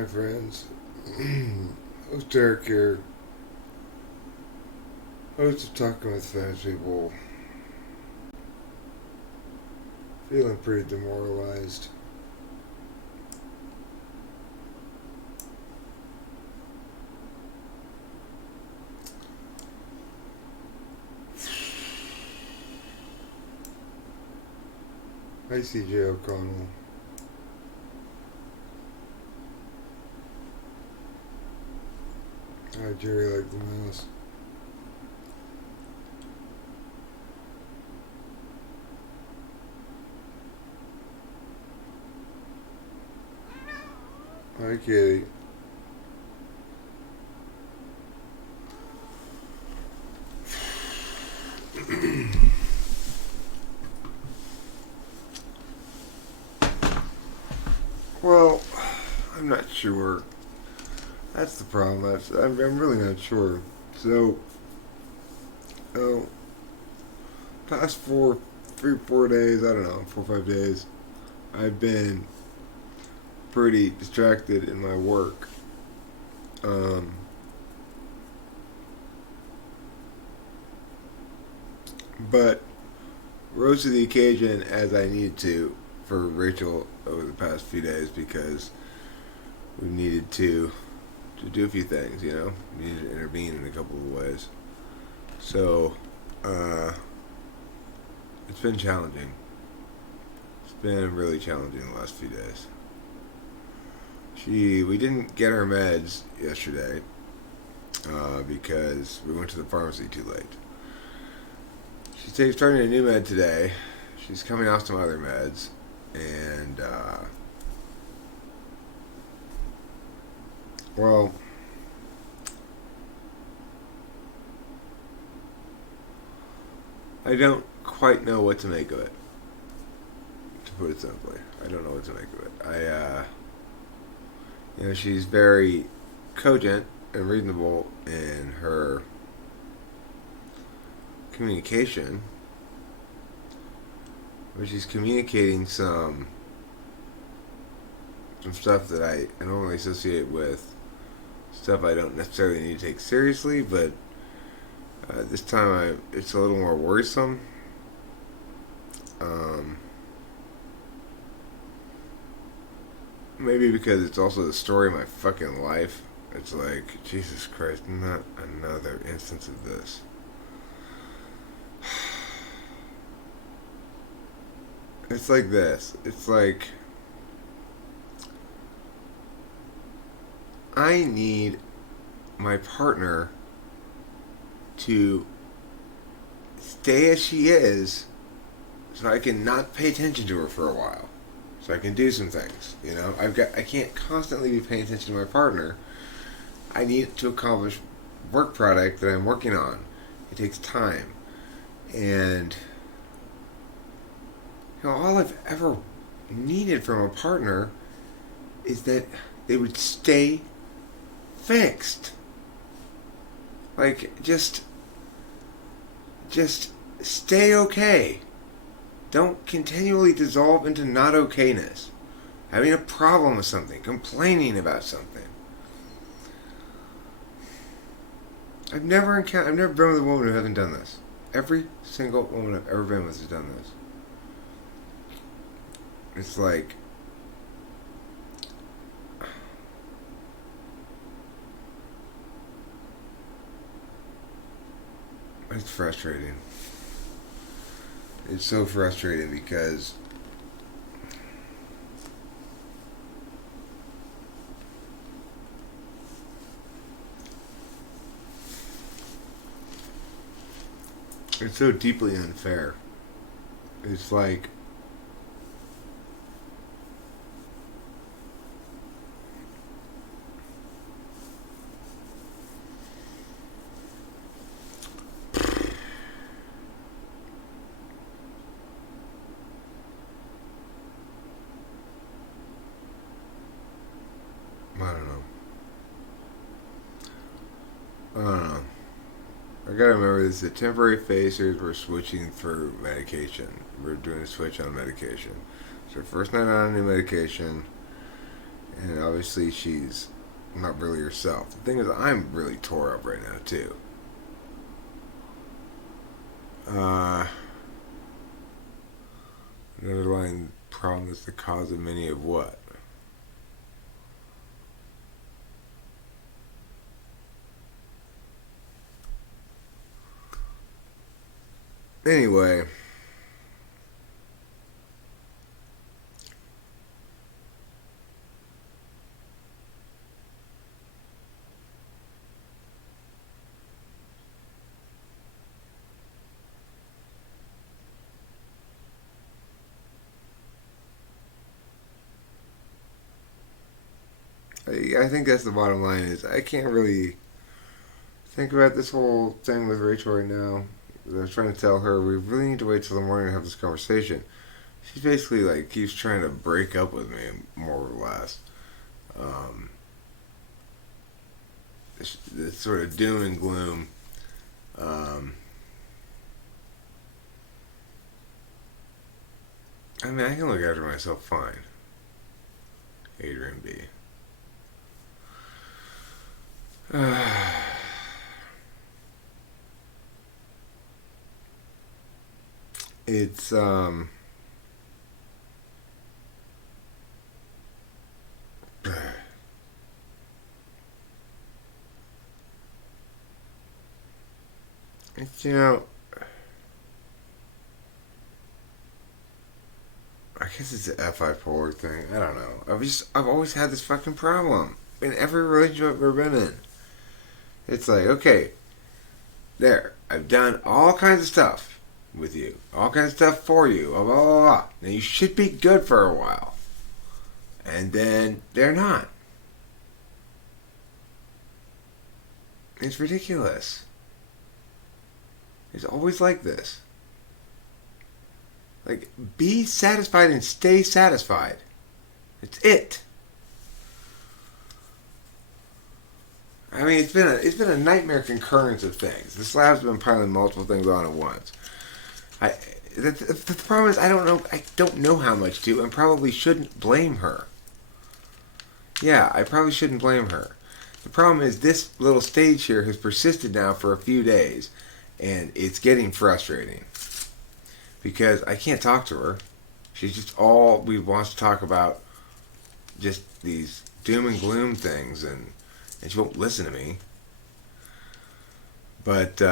Hi, friends. Host Derek here. Host of Talking with Fast People. Feeling pretty demoralized. Hi, CJ O'Connell. Hi, Jerry like the mouse. Hi, Kitty. Well, I'm not sure. That's the problem. I'm really not sure. So, oh, past 4 days, I don't know, 4 or 5 days, I've been pretty distracted in my work. Um, but rose to the occasion as I needed to for Rachel over the past few days because we needed to do a few things, We needed to intervene in a couple of ways. So, it's been challenging. It's been really challenging the last few days. We didn't get her meds yesterday because we went to the pharmacy too late. She's starting a new med today. She's coming off some other meds, and well, I don't quite know what to make of it. To put it simply, I don't know what to make of it. She's very cogent and reasonable in her communication, but she's communicating some stuff that I normally associate with stuff I don't necessarily need to take seriously, but this time it's a little more worrisome. Maybe because it's also the story of my fucking life. It's like, Jesus Christ, not another instance of this. It's like this. It's like, I need my partner to stay as she is so I can not pay attention to her for a while. So I can do some things, I can't constantly be paying attention to my partner. I need to accomplish work product that I'm working on. It takes time. And all I've ever needed from a partner is that they would stay fixed. Like, just stay okay. Don't continually dissolve into not okayness. Having a problem with something, complaining about something. I've never been with a woman who hasn't done this. Every single woman I've ever been with has done this. It's like, it's frustrating. It's so frustrating because it's so deeply unfair. It's like, I don't know. I don't know. I gotta remember this is a temporary phase here. We're switching through medication. We're doing a switch on medication. It's our first night on a new medication, And obviously she's not really herself. The thing is, I'm really tore up right now too. Uh, an underlying problem is the cause of many of what? Anyway, I think that's the bottom line is I can't really think about this whole thing with Rachel right now. I was trying to tell her we really need to wait till the morning to have this conversation. She's basically like keeps trying to break up with me, more or less. Um, this sort of doom and gloom. Um, I mean, I can look after myself fine. Adrian B. It's it's I guess it's an F bipolar thing. I don't know. I've always had this fucking problem in every relationship I've ever been in. It's like, okay, there, I've done all kinds of stuff with you, all kinds of stuff for you, blah blah blah. Blah. Now you should be good for a while, and then they're not. It's ridiculous. It's always like this. Like, be satisfied and stay satisfied. It's it. I mean, it's been a nightmare concurrence of things. The slab's been piling multiple things on at once. I the problem is I don't know how much to, and probably shouldn't blame her. Yeah, I probably shouldn't blame her. The problem is this little stage here has persisted now for a few days, and it's getting frustrating because I can't talk to her. She's just all we wants to talk about, just these doom and gloom things, and she won't listen to me. But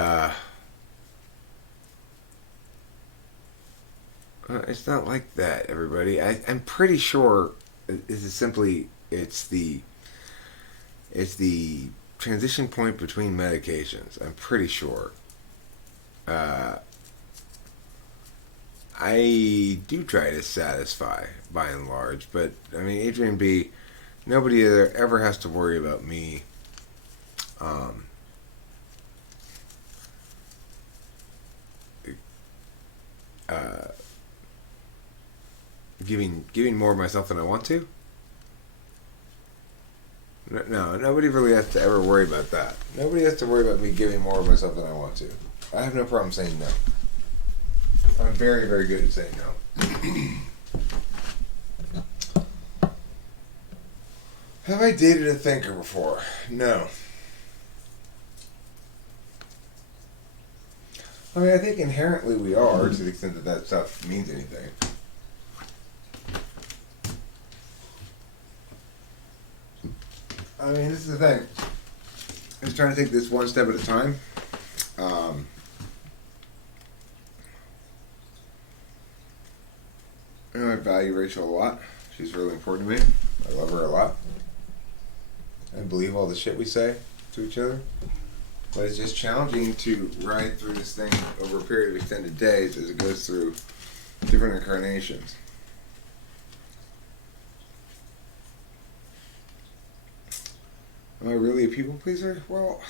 it's not like that, everybody. I'm pretty sure this is simply it's the transition point between medications. I'm pretty sure. Uh, I do try to satisfy by and large, but I mean, Adrian B. Nobody ever has to worry about me. Um, uh, giving more of myself than I want to. No, nobody really has to ever worry about that. Nobody has to worry about me giving more of myself than I want to. I have no problem saying no. I'm very, very good at saying no. Have I dated a thinker before? No. I mean, I think inherently we are, to the extent that that stuff means anything. I mean, this is the thing. I'm just trying to take this one step at a time. Um, I value Rachel a lot. She's really important to me. I love her a lot. I believe all the shit we say to each other. But it's just challenging to ride through this thing over a period of extended days as it goes through different incarnations. Am I really a people pleaser? Well,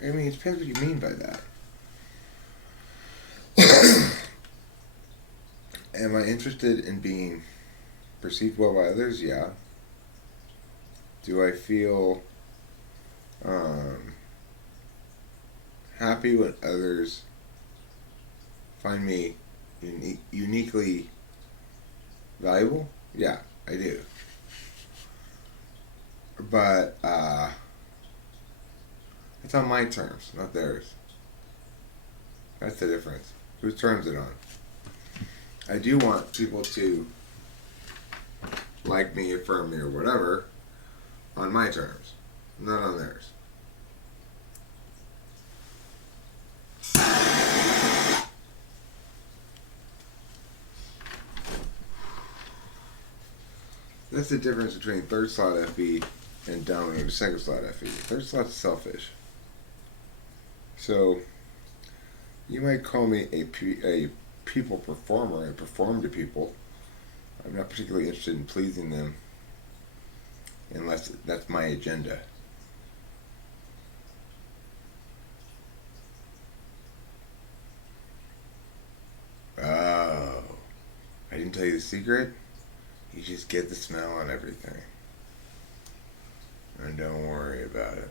I mean, it depends what you mean by that. Am I interested in being perceived well by others? Yeah. Do I feel um, happy when others find me uniquely valuable? Yeah, I do. but it's on my terms, not theirs. That's the difference. Whose terms is it on? I do want people to like me, affirm me, or whatever on my terms, not on theirs. That's the difference between third slot FE and dominator second slot FE. Third slot's selfish. So, you might call me a people performer. I perform to people. I'm not particularly interested in pleasing them unless that's my agenda. Oh, I didn't tell you the secret? You just get the smell on everything. And don't worry about it.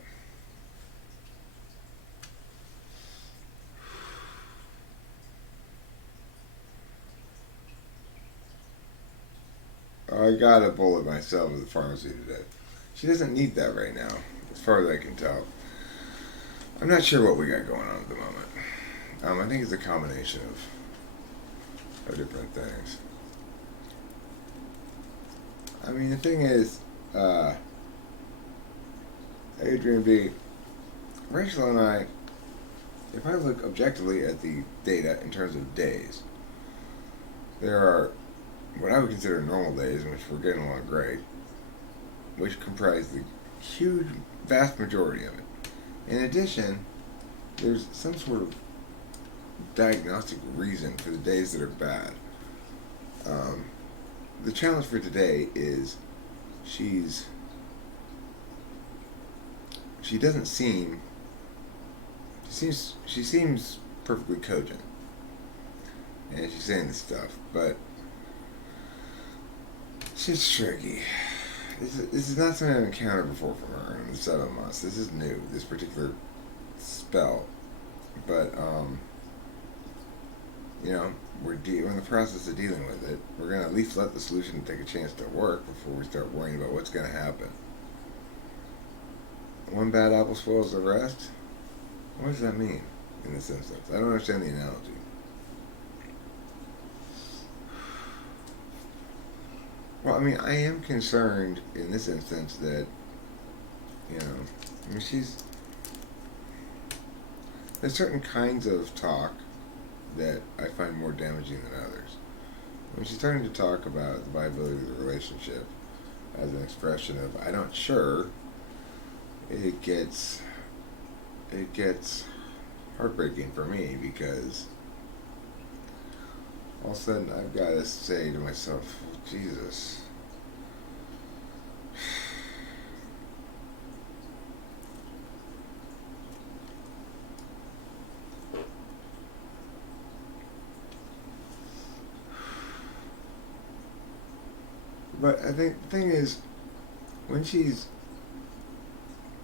I got a bullet myself at the pharmacy today. She doesn't need that right now, as far as I can tell. I'm not sure what we got going on at the moment. I think it's a combination of different things. I mean, the thing is, Adrian B., Rachel and I, if I look objectively at the data in terms of days, there are what I would consider normal days in which we're getting along great, which comprise the huge, vast majority of it. In addition, there's some sort of diagnostic reason for the days that are bad. The challenge for today is she doesn't seem she seems perfectly cogent, and she's saying this stuff, but she's tricky. This is not something I've encountered before from her in the 7 months. This is new, this particular spell, but we're in the process of dealing with it. We're gonna at least let the solution take a chance to work before we start worrying about what's gonna happen. One bad apple spoils the rest. What does that mean in this instance? I don't understand the analogy. Well, I mean, I am concerned in this instance that, there's certain kinds of talk that I find more damaging than others. When she's starting to talk about the viability of the relationship as an expression of, I'm not sure, it gets heartbreaking for me because all of a sudden I've got to say to myself, Jesus. But I think the thing is, when she's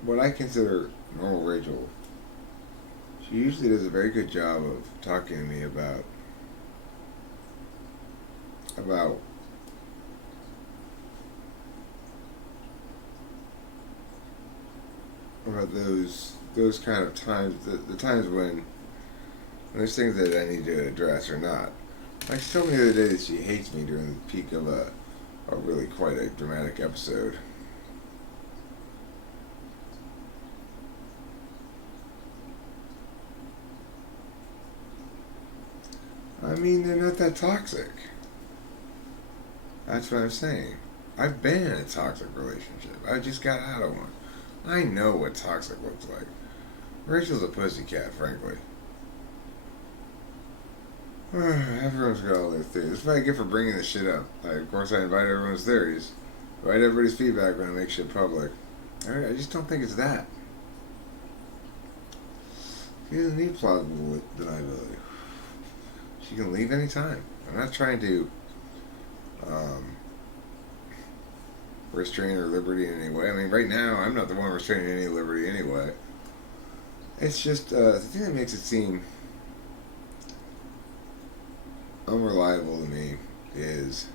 what I consider normal Rachel, she usually does a very good job of talking to me about those kind of times, the times when there's things that I need to address or not. Like she told me the other day that she hates me during the peak of a really quite a dramatic episode. I mean, they're not that toxic. That's what I'm saying. I've been in a toxic relationship. I just got out of one. I know what toxic looks like. Rachel's a pussycat, frankly. Everyone's got all their theories. That's what I get for bringing this shit up. Of course, I invite everyone's theories. Write everybody's feedback when I make shit public. I just don't think it's that. She doesn't need plausible deniability. She can leave anytime. I'm not trying to restrain her liberty in any way. I mean, right now, I'm not the one restraining any liberty anyway. It's just the thing that makes it seem unreliable to me is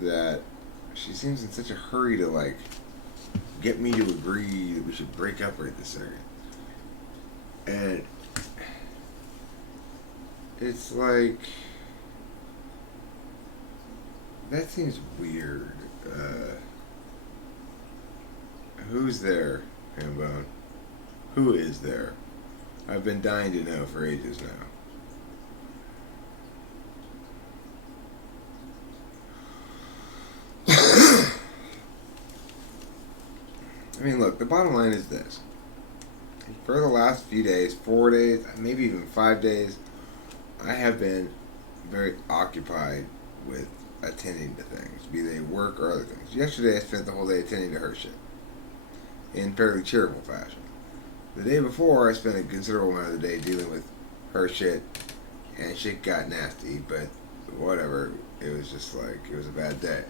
that she seems in such a hurry to like get me to agree that we should break up right this second. And it's like that seems weird. Who's there, Hambone? Who is there? I've been dying to know for ages now. I mean, look, the bottom line is this. For the last few days, 4 days, maybe even 5 days, I have been very occupied with attending to things, be they work or other things. Yesterday, I spent the whole day attending to her shit in fairly cheerful fashion. The day before, I spent a considerable amount of the day dealing with her shit, and shit got nasty, but whatever. It was just like, it was a bad day.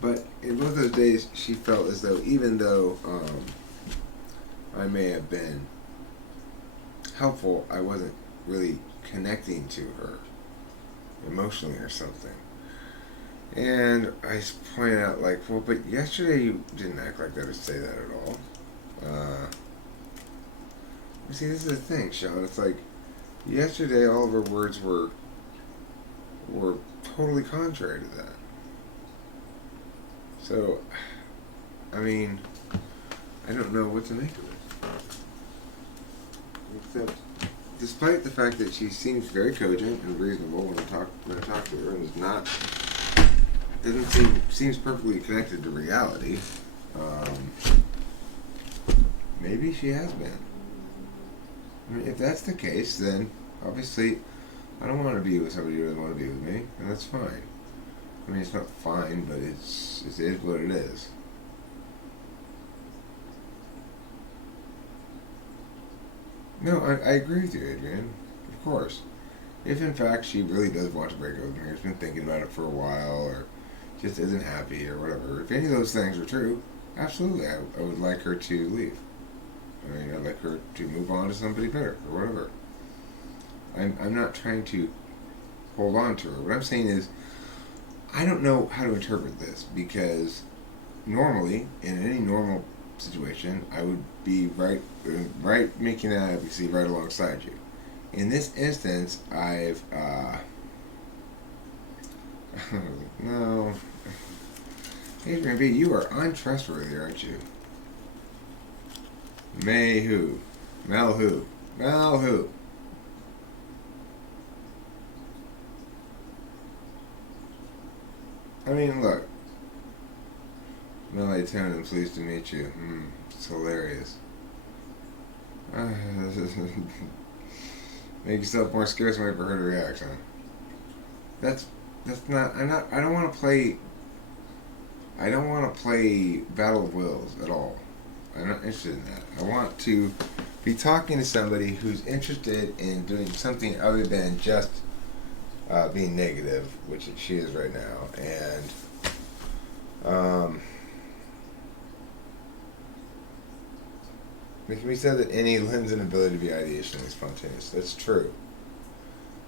But in both those days, she felt as though, even though I may have been helpful, I wasn't really connecting to her emotionally or something. And I pointed out, like, well, but yesterday you didn't act like that or say that at all. You see, this is the thing, Sean. It's like, yesterday all of her words were totally contrary to that. So, I mean, I don't know what to make of it. Except, despite the fact that she seems very cogent and reasonable when I talk to her, and is not, seems perfectly connected to reality. Maybe she has been. I mean, if that's the case, then obviously I don't want to be with somebody who doesn't want to be with me, and that's fine. I mean, it's not fine, but it is what it is. No, I agree with you, Adrian. Of course. If in fact she really does want to break up with me, or has been thinking about it for a while, or just isn't happy, or whatever, if any of those things are true, absolutely, I would like her to leave. I mean, I'd like her to move on to somebody better, or whatever. I'm not trying to hold on to her. What I'm saying is, I don't know how to interpret this, because normally, in any normal situation, I would be right making that advocacy right alongside you. In this instance, I've no, Adrian B, you are untrustworthy, aren't you? May who? Mel who? Mel who? I mean, look. Melatonin, I'm pleased to meet you. It's hilarious. Make yourself more scarce and wait for her to react, huh? That's not. I don't want to play. I don't want to play Battle of Wills at all. I'm not interested in that. I want to be talking to somebody who's interested in doing something other than just being negative, which she is right now, and it can be said that any lends an ability to be ideationally spontaneous. That's true.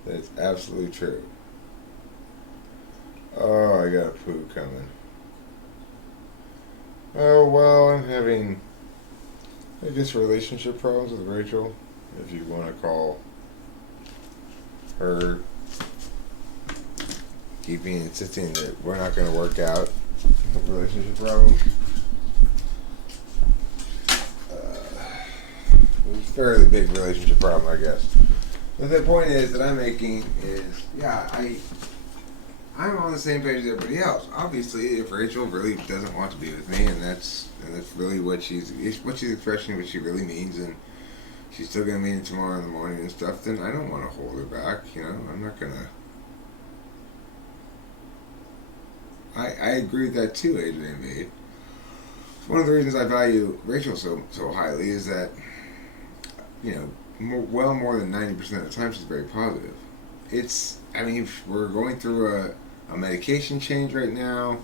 That is absolutely true. Oh, I got a poo coming. Oh, well, I'm having, I guess, relationship problems with Rachel, if you want to call her insisting that we're not going to work out relationship problems. It's a fairly big relationship problem, I guess. But the point is that I'm making is, yeah, I'm on the same page as everybody else. Obviously, if Rachel really doesn't want to be with me, and that's really what she's expressing, what she really means, and she's still gonna meet him tomorrow in the morning and stuff, then I don't want to hold her back. You know, I'm not gonna. I agree with that too, Adrian B. One of the reasons I value Rachel so highly is that, you know, well more than 90% of the time she's very positive. I mean, we're going through a medication change right now.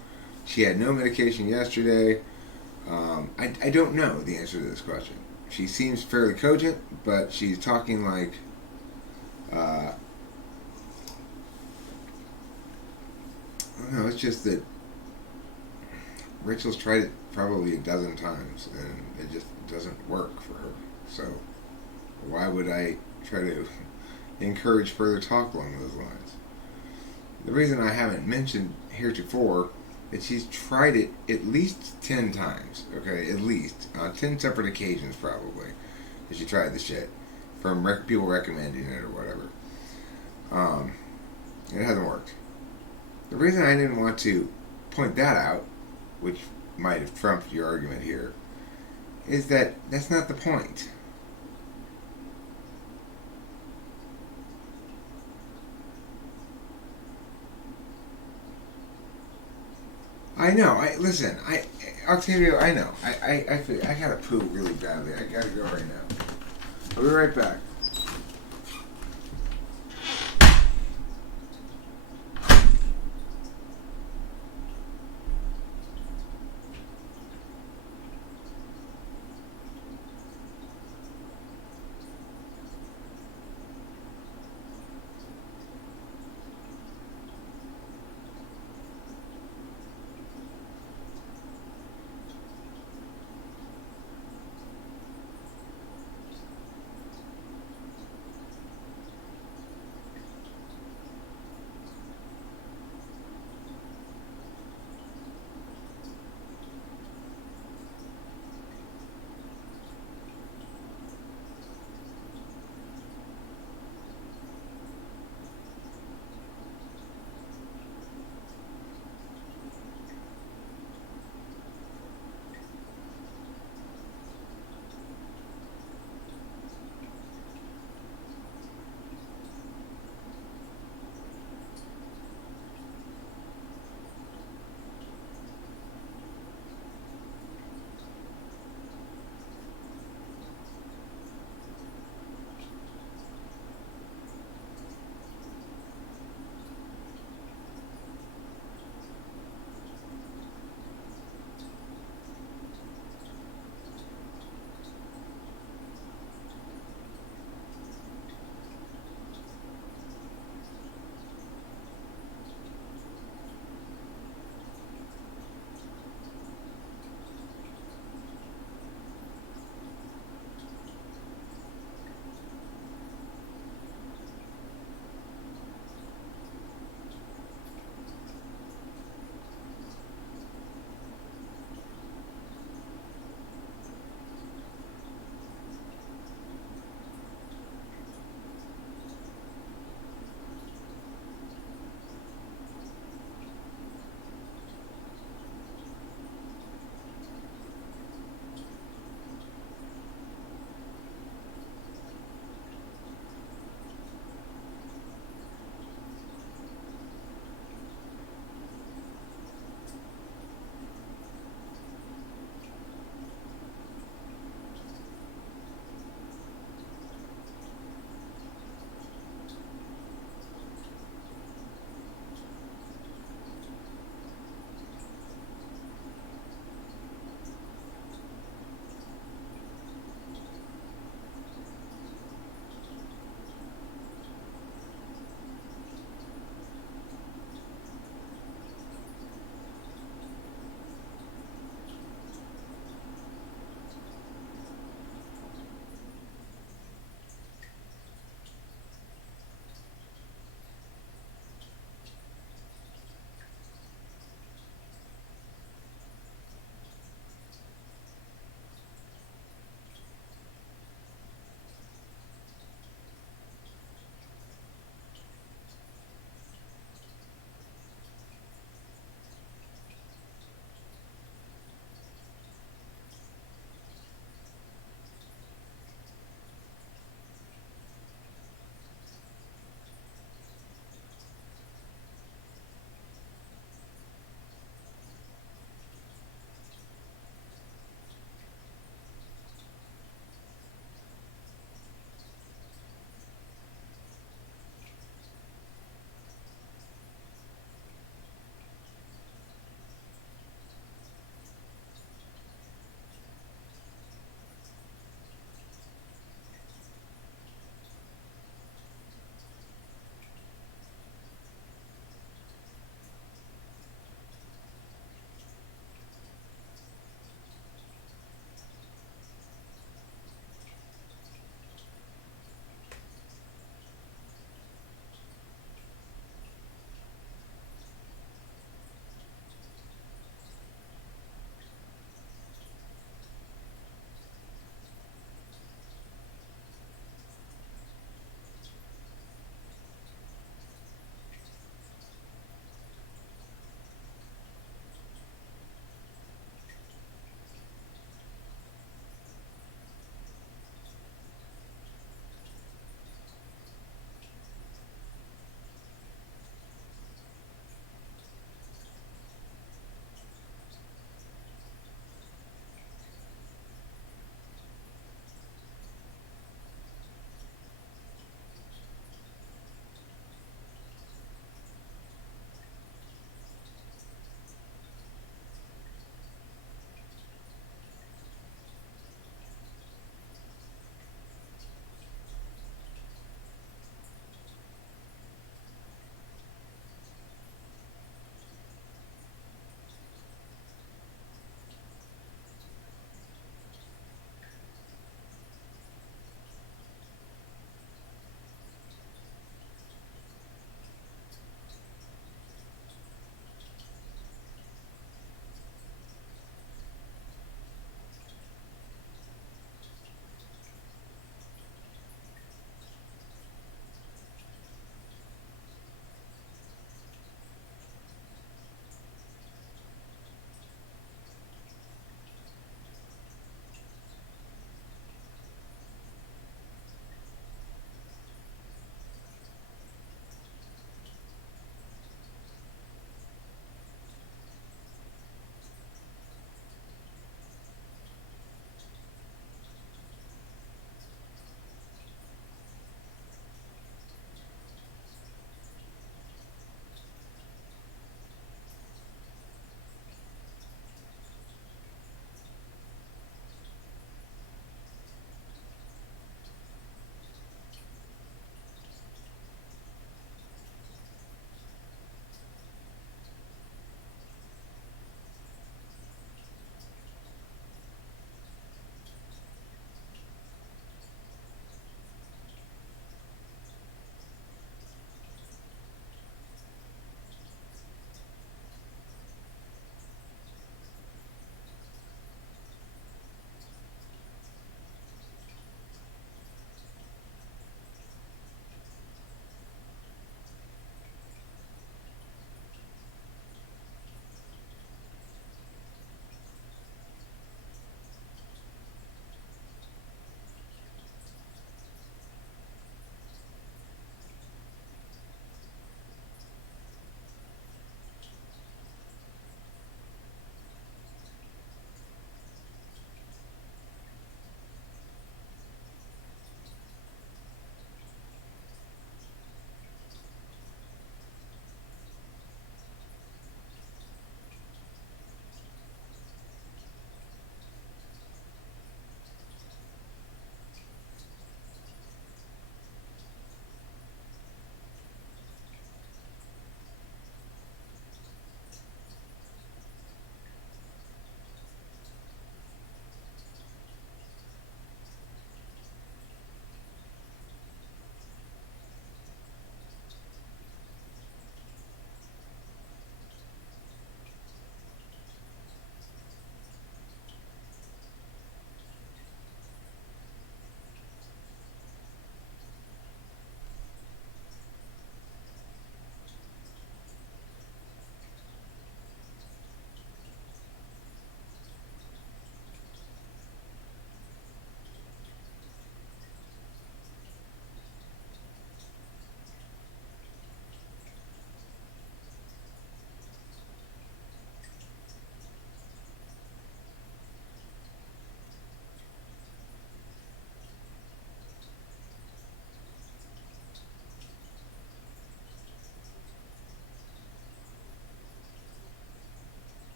She had no medication yesterday. I don't know the answer to this question. She seems fairly cogent, but she's talking like, I don't know, it's just that Rachel's tried it probably a dozen times, and it just doesn't work for her. So why would I try to encourage further talk along those lines? The reason I haven't mentioned heretofore is she's tried it at least 10 times, okay? At least. On 10 separate occasions, probably. That she tried the shit. From people recommending it or whatever. It hasn't worked. The reason I didn't want to point that out, which might have trumped your argument here, is that that's not the point. I know. Listen. Octavio. I know. I gotta poo really badly. I gotta go right now. I'll be right back.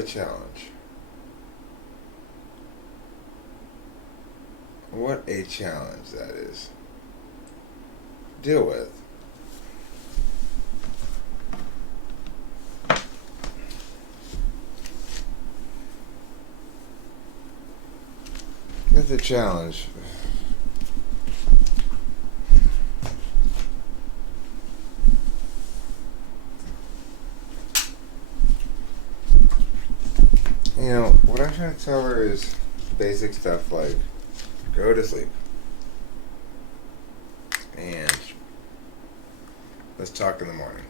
a challenge. What a challenge that is. Deal with. It's a challenge. You know, what I'm trying to tell her is basic stuff like go to sleep. And let's talk in the morning.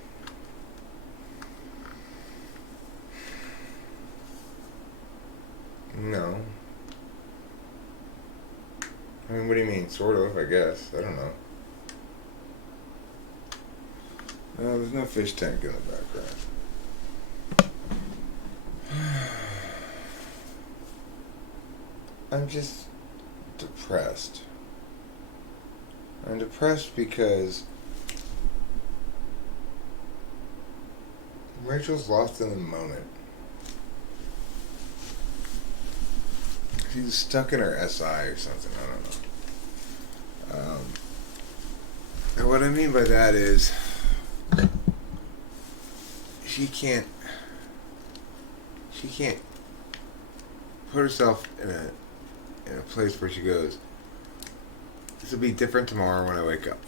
No. I mean, what do you mean? Sort of, I guess. I don't know. No, there's no fish tank in the background. I'm just depressed. I'm depressed because Rachel's lost in the moment. She's stuck in her SI or something. I don't know. And what I mean by that is she can't put herself in a place where she goes, this will be different tomorrow when I wake up.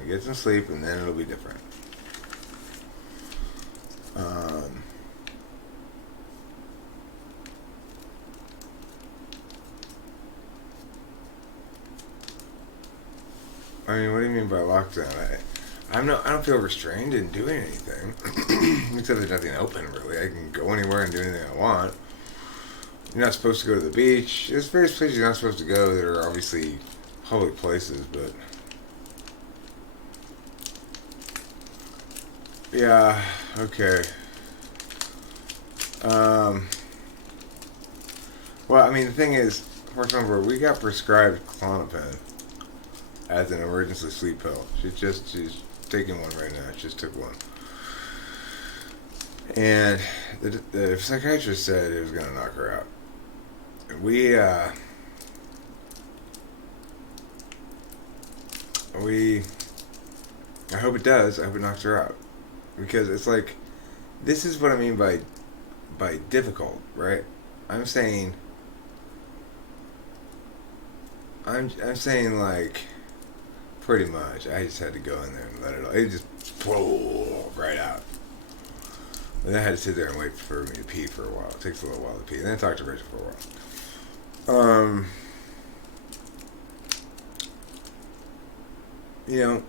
I get some sleep and then it'll be different. I mean, what do you mean by lockdown? I don't feel restrained in doing anything. Except there's nothing open, really. I can go anywhere and do anything I want. You're not supposed to go to the beach. There's various places you're not supposed to go that are obviously public places, but... yeah, okay. Well, I mean, the thing is, for example, we got prescribed Klonopin as an emergency sleep pill. She's taking one right now. She just took one. And the psychiatrist said it was going to knock her out. I hope it does. I hope it knocks her out. Because it's like, this is what I mean by difficult, right? I'm saying like, pretty much, I just had to go in there and let it all, it just flow right out. And I had to sit there and wait for me to pee for a while. It takes a little while to pee. And then I talked to Rachel for a while. You know,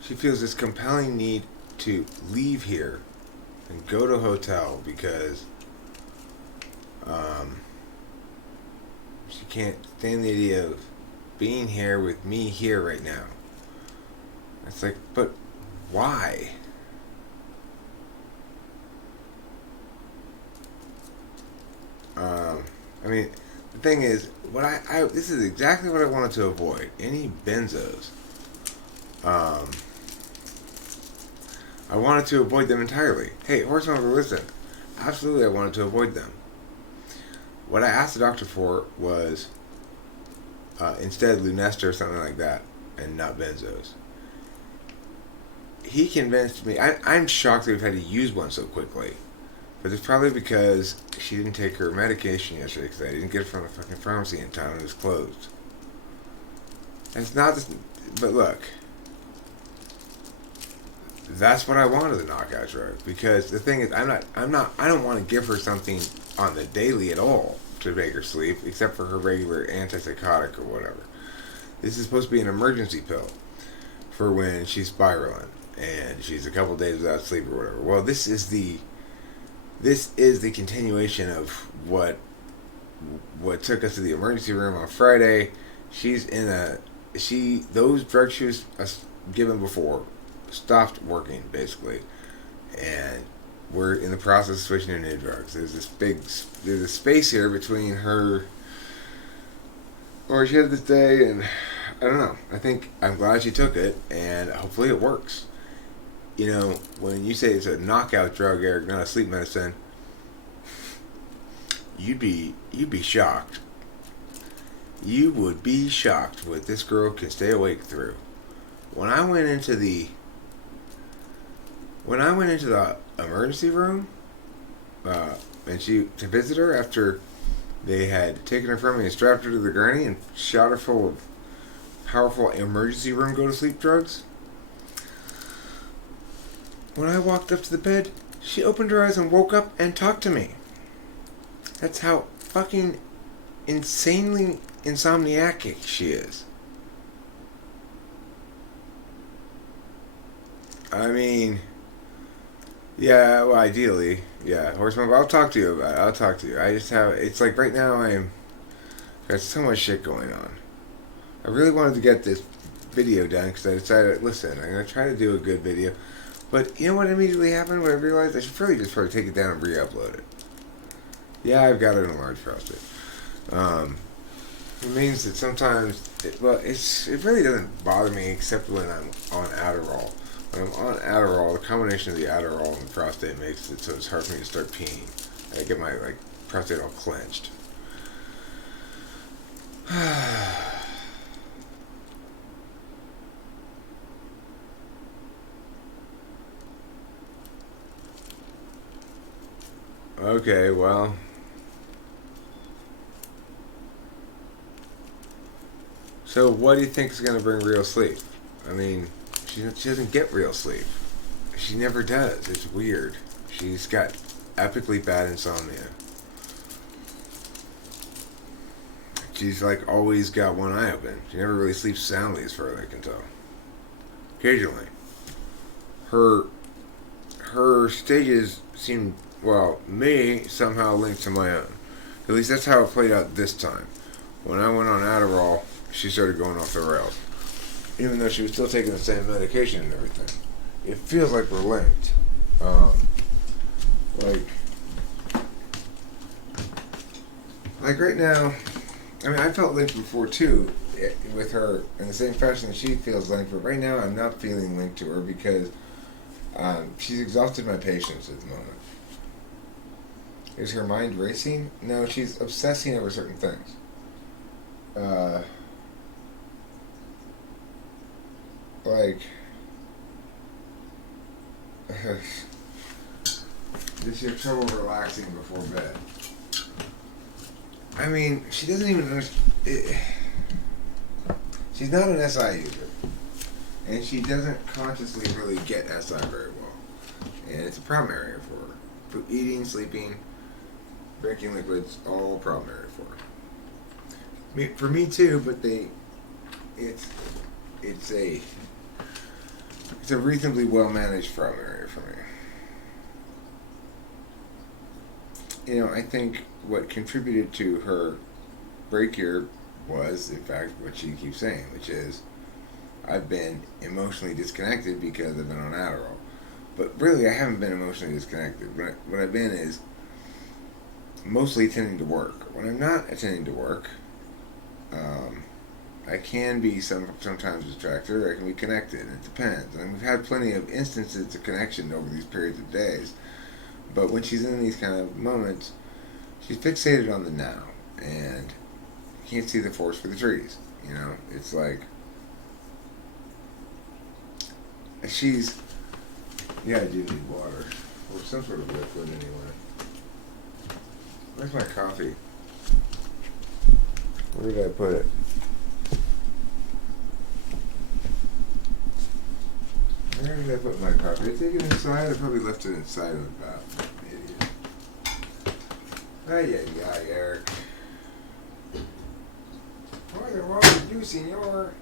she feels this compelling need to leave here and go to a hotel because she can't stand the idea of being here with me here right now. It's like, but why? I mean, the thing is, what I this is exactly what I wanted to avoid. Any benzos. I wanted to avoid them entirely. Hey, Horseman, listen. Absolutely, I wanted to avoid them. What I asked the doctor for was instead Lunesta or something like that, and not benzos. He convinced me. I'm shocked that we've had to use one so quickly. But it's probably because she didn't take her medication yesterday because I didn't get it from the fucking pharmacy in town and it was closed. And it's not this, but look, that's what I wanted the knockout drug, because the thing is, I don't want to give her something on the daily at all to make her sleep, except for her regular antipsychotic or whatever. This is supposed to be an emergency pill for when she's spiraling and she's a couple days without sleep or whatever. Well, this is the continuation of what took us to the emergency room on Friday. Those drugs she was given before stopped working, basically, and we're in the process of switching to new drugs. There's a space here between her, or she had this day, and I don't know. I'm glad she took it, and hopefully it works. You know, when you say it's a knockout drug, Eric, not a sleep medicine, you'd be shocked. You would be shocked what this girl can stay awake through. When I went into the emergency room, and she to visit her after they had taken her from me and strapped her to the gurney and shot her full of powerful emergency room go to sleep drugs. When I walked up to the bed, she opened her eyes and woke up and talked to me. That's how fucking insanely insomniac she is. I mean, yeah, well, ideally, yeah, horseman. But I'll talk to you about it. I'll talk to you. I just have. It's like right now I'm got so much shit going on. I really wanted to get this video done because I decided, listen, I'm gonna try to do a good video. But you know what immediately happened when I realized I should really just probably take it down and re-upload it. Yeah, I've got an enlarged prostate. It means that sometimes, it really doesn't bother me except when I'm on Adderall. When I'm on Adderall, the combination of the Adderall and the prostate makes it so it's hard for me to start peeing. I get my prostate all clenched. Okay, well. So what do you think is going to bring real sleep? I mean, she doesn't get real sleep. She never does. It's weird. She's got epically bad insomnia. She's always got one eye open. She never really sleeps soundly as far as I can tell. Occasionally. Her stages seem, well, me somehow linked to my own. At least that's how it played out this time. When I went on Adderall, she started going off the rails. Even though she was still taking the same medication and everything. It feels like we're linked. Like right now, I mean, I felt linked before too, with her in the same fashion that she feels linked, but right now I'm not feeling linked to her because she's exhausted my patience at the moment. Is her mind racing? No, she's obsessing over certain things. Does she have trouble relaxing before bed? I mean, she doesn't even understand. She's not an SI user. And she doesn't consciously really get SI very well. And it's a problem area for her. For eating, sleeping, drinking liquids, all a problem area for her. For me too, but it's a reasonably well managed problem area for me. You know, I think what contributed to her break here was, in fact, what she keeps saying, which is, I've been emotionally disconnected because I've been on Adderall. But really, I haven't been emotionally disconnected. What I've been is mostly attending to work. When I'm not attending to work, I can be sometimes distracted, or I can be connected. It depends. And we've had plenty of instances of connection over these periods of days. But when she's in these kind of moments, she's fixated on the now, and can't see the forest for the trees. You know, it's like she's. Yeah, I do need water or some sort of liquid anyway. Where's my coffee? Where did I put it? Where did I put my coffee? Did I take it inside? I probably left it inside of the bathroom. Idiot. Ay, Eric. Why the wrong with you, senor?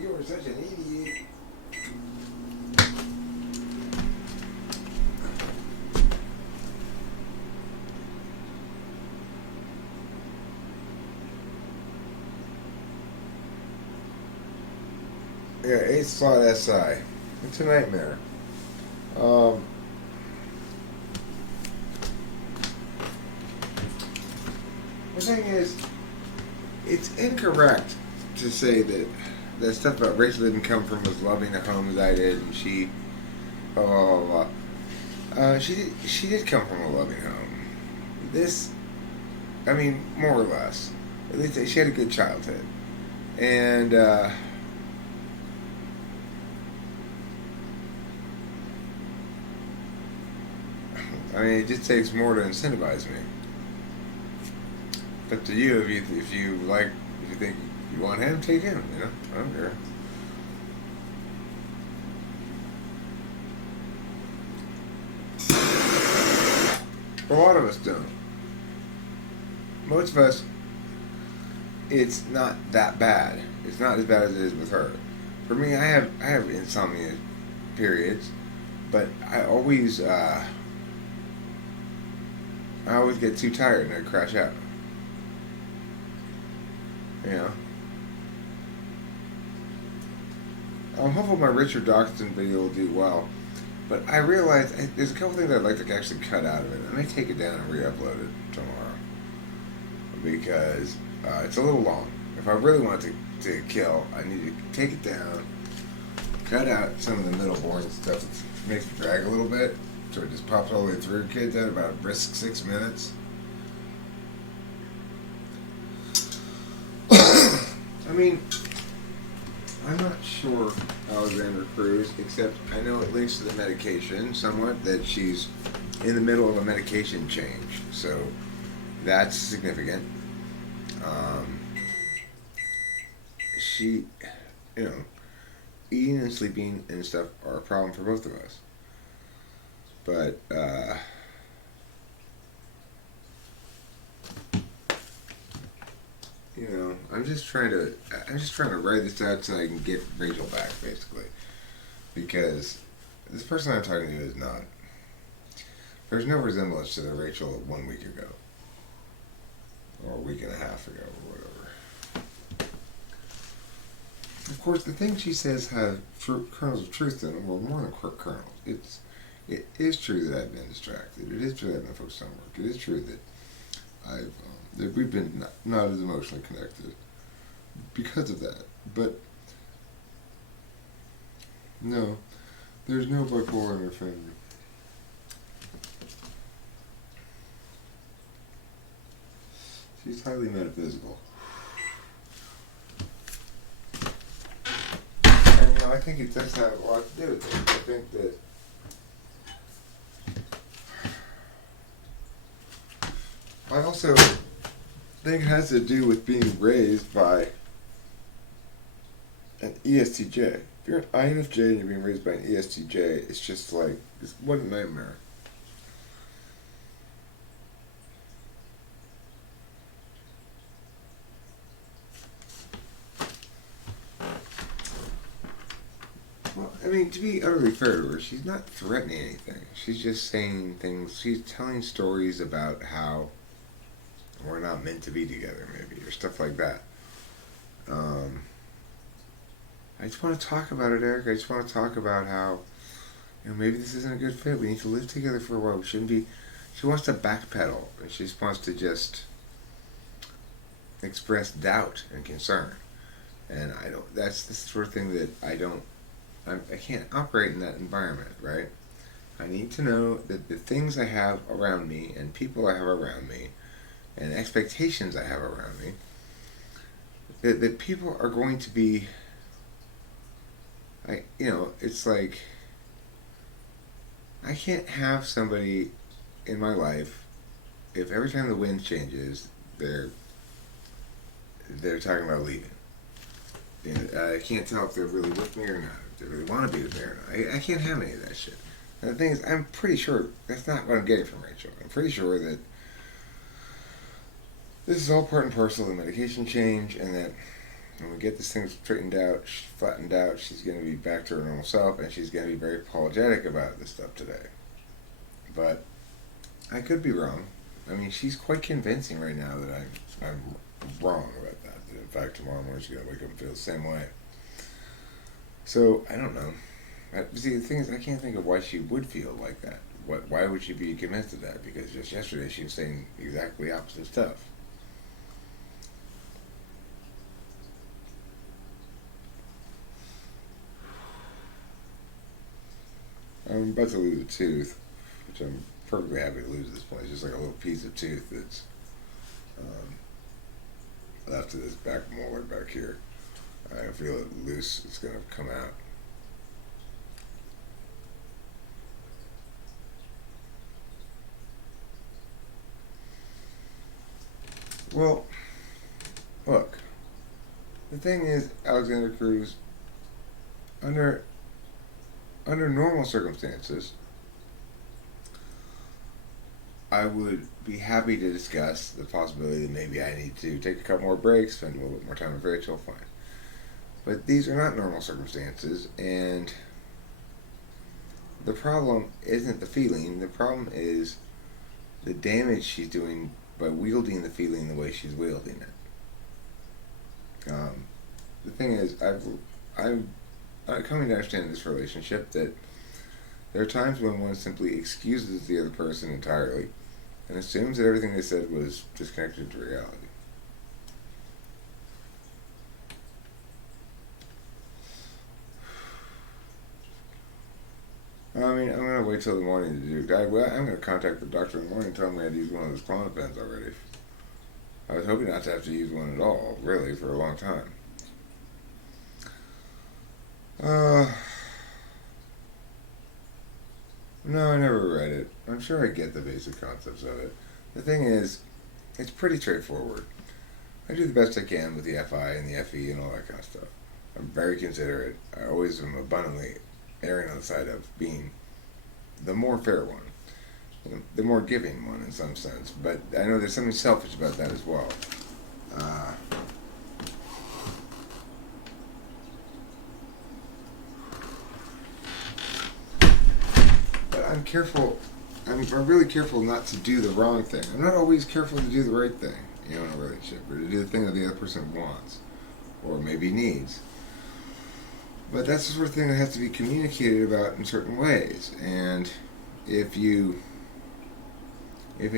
You are such an idiot. Yeah, 8th slot SI. It's a nightmare. The thing is, it's incorrect to say that stuff about Rachel didn't come from as loving a home as I did, and she blah blah blah. She did come from a loving home. This, I mean, more or less. At least she had a good childhood, and I mean, it just takes more to incentivize me. It's up to you if you like if you think you want him, take him. You know, I don't care. A lot of us don't. Most of us, it's not that bad. It's not as bad as it is with her. For me, I have insomnia periods, but I always get too tired and I crash out. You know, I'm hopeful my Richard Dawkins video will do well, but I realize there's a couple things I'd like to actually cut out of it. I may take it down and re-upload it tomorrow because it's a little long. If I really want to kill, I need to take it down, cut out some of the middle boring stuff that makes it drag a little bit, so it just pops all the way through. Kids at about a brisk 6 minutes. I mean, I'm not sure Alexandra Cruz, except I know it links to the medication somewhat, that she's in the middle of a medication change. So that's significant. Um, she, you know, eating and sleeping and stuff are a problem for both of us. But, you know, I'm just trying to write this out so I can get Rachel back, basically. Because this person I'm talking to is not. There's no resemblance to the Rachel of 1 week ago, or a week and a half ago, or whatever. Of course, the things she says have kernels of truth in them, or more than kernels. It is true that I've been distracted. It is true that I've been focused on work. It is true that that we've been not as emotionally connected because of that. But no, there's no bipolar in her family. She's highly metaphysical. And you know, I think it does have a lot to do with it. I think that I also think it has to do with being raised by an ESTJ. If you're an INFJ and you're being raised by an ESTJ, it's just like, it's what a nightmare. Well, I mean, to be utterly fair to her, she's not threatening anything. She's just saying things. She's telling stories about how we're not meant to be together, maybe, or stuff like that. Um, I just want to talk about it, Eric. I just want to talk about how, you know, maybe this isn't a good fit. We need to live together for a while. We shouldn't be. She wants to backpedal, and she just wants to just express doubt and concern. And I don't. That's the sort of thing that I don't. I can't operate in that environment, right? I need to know that the things I have around me and people I have around me and expectations I have around me, that people are going to be, like, you know, it's like, I can't have somebody in my life, if every time the wind changes, they're talking about leaving. And I can't tell if they're really with me or not, if they really want to be with me or not. I can't have any of that shit. And the thing is, I'm pretty sure that's not what I'm getting from Rachel. I'm pretty sure that this is all part and parcel of the medication change, and that when we get this thing straightened out, flattened out, she's going to be back to her normal self, and she's going to be very apologetic about this stuff today. But I could be wrong. I mean, she's quite convincing right now that I'm wrong about that. That in fact, tomorrow morning she's going to wake up and feel the same way. So, I don't know. See, the thing is, I can't think of why she would feel like that. Why would she be convinced of that? Because just yesterday she was saying exactly opposite stuff. I'm about to lose a tooth, which I'm perfectly happy to lose at this point. It's just like a little piece of tooth that's left of this back molar back here. I feel it loose. It's going to come out. Well, look. The thing is, Alexander Cruz, under normal circumstances, I would be happy to discuss the possibility that maybe I need to take a couple more breaks, spend a little bit more time with Rachel, fine. But these are not normal circumstances, and the problem isn't the feeling. The problem is the damage she's doing by wielding the feeling the way she's wielding it. The thing is, I'm coming to understand in this relationship that there are times when one simply excuses the other person entirely and assumes that everything they said was disconnected to reality. I mean, I'm going to wait till the morning to do that. Well, I'm going to contact the doctor in the morning and tell him I had to use one of those Klonopens already. I was hoping not to have to use one at all, really, for a long time. No, I never read it. I'm sure I get the basic concepts of it. The thing is, it's pretty straightforward. I do the best I can with the FI and the FE and all that kind of stuff. I'm very considerate. I always am abundantly erring on the side of being the more fair one, the more giving one in some sense. But I know there's something selfish about that as well. Uh, but I'm careful. I'm really careful not to do the wrong thing. I'm not always careful to do the right thing, in a relationship, or to do the thing that the other person wants, or maybe needs. But that's the sort of thing that has to be communicated about in certain ways. And if in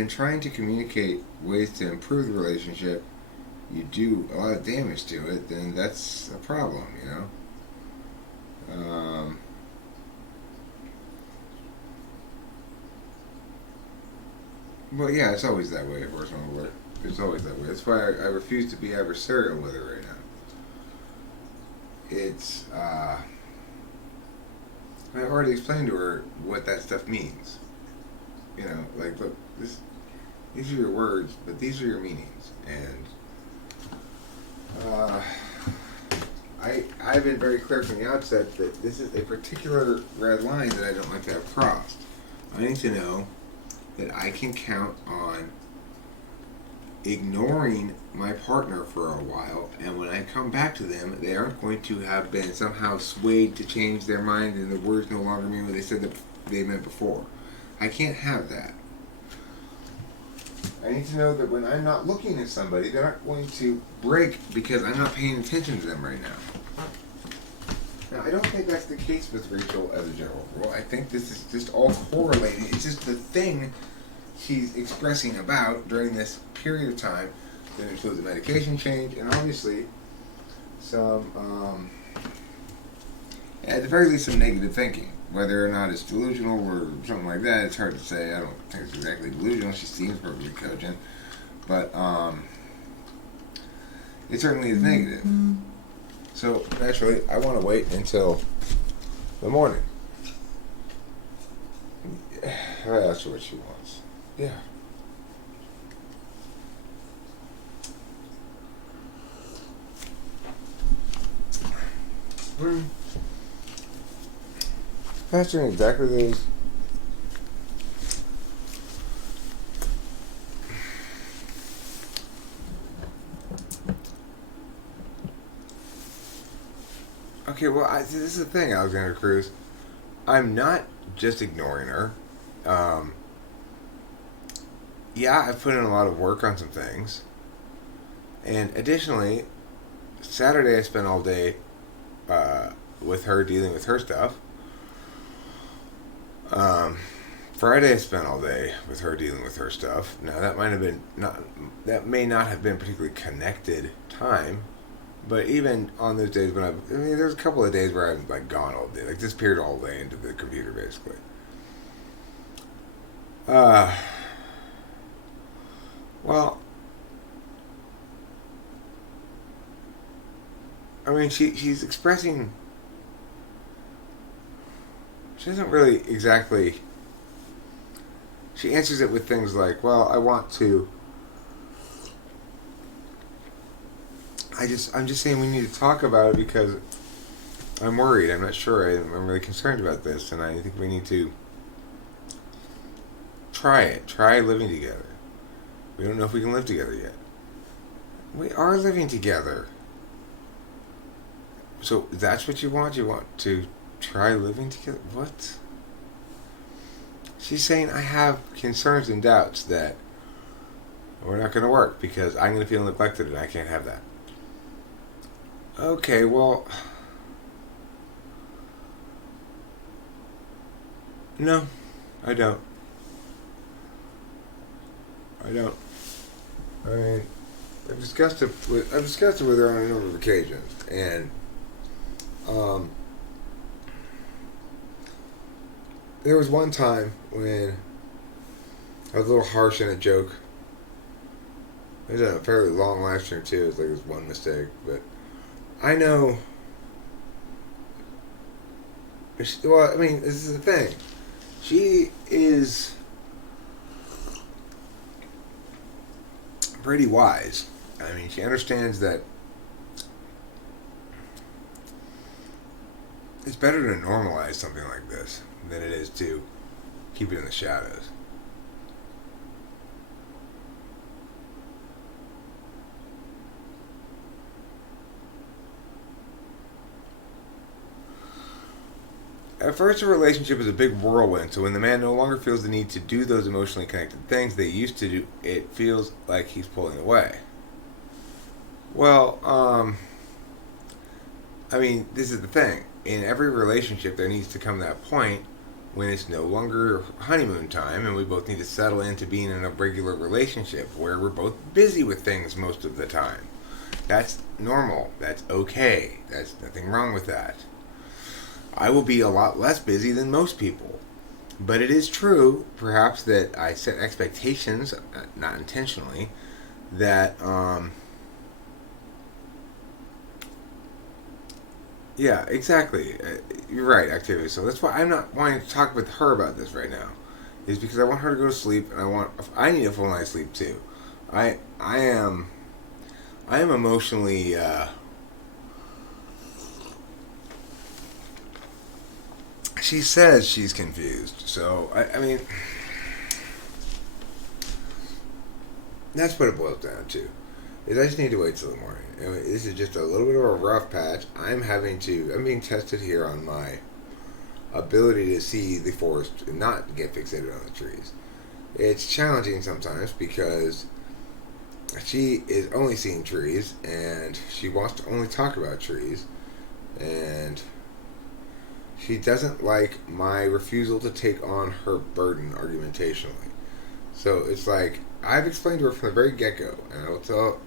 trying to communicate ways to improve the relationship, you do a lot of damage to it, then that's a problem, Well, yeah, it's always that way, of course, it's always that way. That's why I refuse to be adversarial with her right now. I've already explained to her what that stuff means. Like, look, these are your words, but these are your meanings. And I've been very clear from the outset that this is a particular red line that I don't like to have crossed. I need to know that I can count on ignoring my partner for a while, and when I come back to them, they aren't going to have been somehow swayed to change their mind and the words no longer mean what they said that they meant before. I can't have that. I need to know that when I'm not looking at somebody, they're not going to break because I'm not paying attention to them right now. Now, I don't think that's the case with Rachel as a general rule. I think this is just all correlated. It's just the thing she's expressing about during this period of time that includes a medication change and obviously some, at the very least, some negative thinking. Whether or not it's delusional or something like that, it's hard to say. I don't think it's exactly delusional. She seems perfectly cogent. But it certainly is negative. So, naturally, I want to wait until the morning. I asked her what she wants. Yeah. Answering exactly those. Okay, well, this is the thing, Alexander Cruz. I'm not just ignoring her. Yeah, I've put in a lot of work on some things. And additionally, Saturday I spent all day with her dealing with her stuff. Friday I spent all day with her dealing with her stuff. Now that might have been that may not have been particularly connected time, But even on those days when I mean, there's a couple of days where I'm like gone all day, like disappeared all day into the computer, basically. Uh, well, I mean, she's expressing. She doesn't really exactly. She answers it with things like, "Well, I want to. I'm just saying we need to talk about it because I'm worried. I'm not sure. I'm really concerned about this, and I think we need to try it. Try living together. We don't know if we can live together yet. We are living together. So that's what you want? You want to try living together? What? She's saying I have concerns and doubts that we're not going to work because I'm going to feel neglected and I can't have that. Okay, well, no, I don't. I don't. I mean, I've discussed it with her on a number of occasions, and um, there was one time when I was a little harsh in a joke. It was a fairly long live stream too. It was like this one mistake, but I know. Well, I mean, this is the thing. She is pretty wise. I mean, she understands that it's better to normalize something like this than it is to keep it in the shadows. At first, a relationship is a big whirlwind, so when the man no longer feels the need to do those emotionally connected things they used to do, it feels like he's pulling away. Well, I mean, this is the thing. In every relationship, there needs to come that point when it's no longer honeymoon time and we both need to settle into being in a regular relationship where we're both busy with things most of the time. That's normal. That's okay. There's nothing wrong with that. I will be a lot less busy than most people. But it is true, perhaps, that I set expectations, not intentionally, that, yeah, exactly. You're right, Activity. So that's why I'm not wanting to talk with her about this right now. Is because I want her to go to sleep, and I need a full night's sleep too. I I am I am emotionally. She says she's confused, so I mean, that's what it boils down to. Is I just need to wait till the morning. I mean, this is just a little bit of a rough patch. I'm being tested here on my ability to see the forest and not get fixated on the trees. It's challenging sometimes because she is only seeing trees and she wants to only talk about trees, and she doesn't like my refusal to take on her burden argumentationally. So it's like I've explained to her from the very get go, and I will tell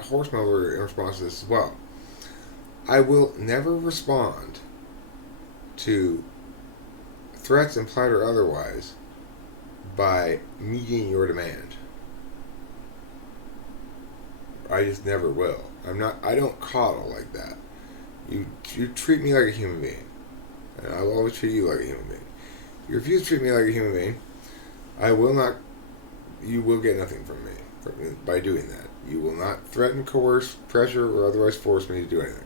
Horse Mower in response to this as well. I will never respond to threats, implied or otherwise, by meeting your demand. I just never will. I'm not. I don't coddle like that. You treat me like a human being, and I will always treat you like a human being. If you refuse to treat me like a human being, I will not. You will get nothing from me by doing that. You will not threaten, coerce, pressure, or otherwise force me to do anything.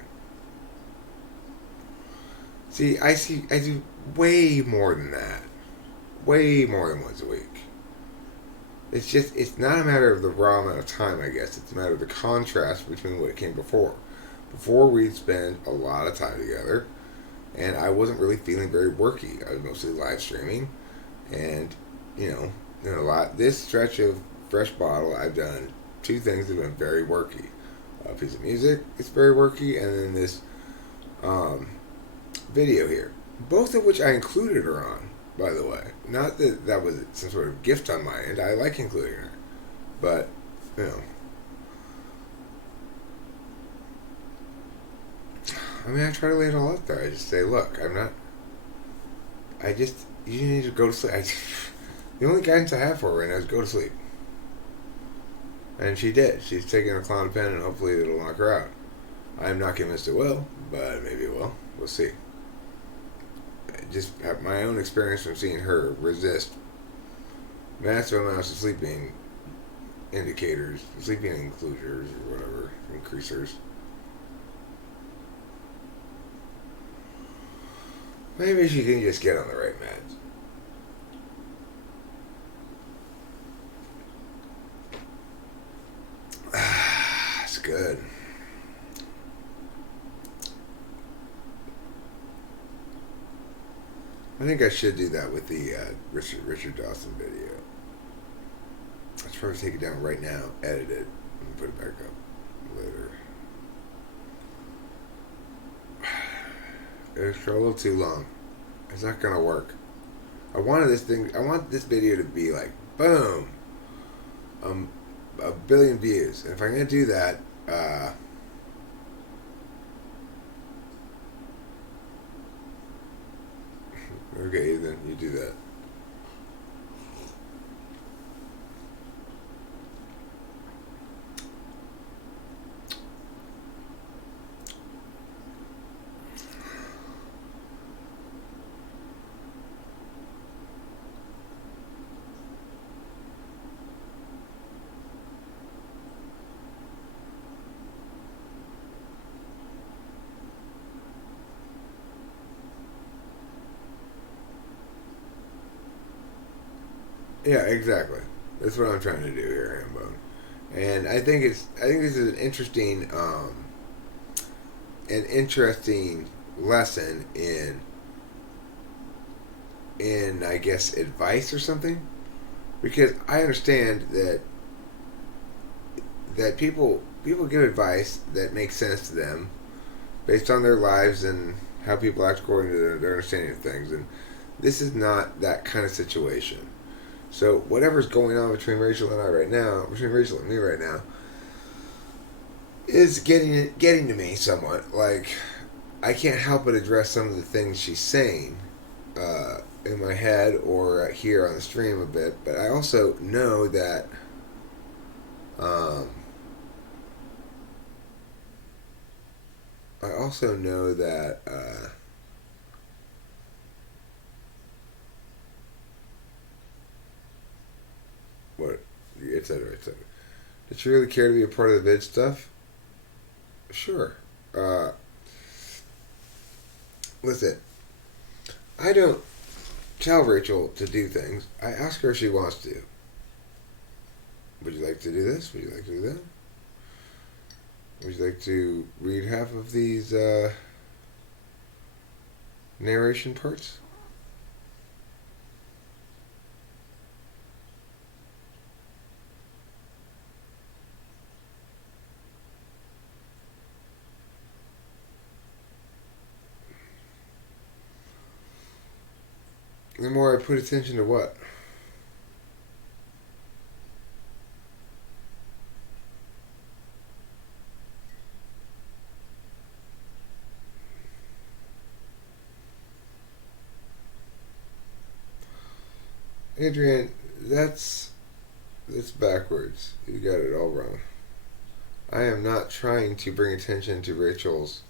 I do way more than that. Way more than once a week. It's not a matter of the raw amount of time, I guess. It's a matter of the contrast between what came before. Before, we'd spend a lot of time together, and I wasn't really feeling very worky. I was mostly live streaming, and, this stretch of Fresh Bottle, I've done two things that have been very worky. A piece of music, it's very worky, and then this um, video here. Both of which I included her on, by the way. Not that that was some sort of gift on my end. I like including her. But, you know. I mean, I try to lay it all out there. I just say, look, I'm not. You need to go to sleep. The only guidance I have for her right now is go to sleep. And she did. She's taking a Klonopin, and hopefully it'll knock her out. I'm not convinced it will, but maybe it will. We'll see. Just have my own experience from seeing her resist massive amounts of sleeping indicators, sleeping includers, or whatever, increasers. Maybe she can just get on the right meds. It's good. I think I should do that with the Richard Dawson video. Let's probably take it down right now, edit it, and put it back up later. It's a little too long. It's not gonna work. I want this video to be like, boom, a billion views. And if I'm gonna do that, okay, then you do that. Yeah, exactly. That's what I'm trying to do here, Hambone. And I think this is an interesting lesson in I guess advice or something, because I understand that people give advice that makes sense to them based on their lives and how people act according to their understanding of things, and this is not that kind of situation. So whatever's going on between Rachel and I right now, between Rachel and me right now, is getting to me somewhat. Like, I can't help but address some of the things she's saying in my head or here on the stream a bit. But I also know that um, I also know that what etc. etc. Did you really care to be a part of the vid stuff? Sure. Uh, Listen, I don't tell Rachel to do things. I ask her if she wants to. Would you like to do this? Would you like to do that? Would you like to read half of these narration parts? The more I put attention to what? Adrian, that's backwards. You got it all wrong. I am not trying to bring attention to Rachel's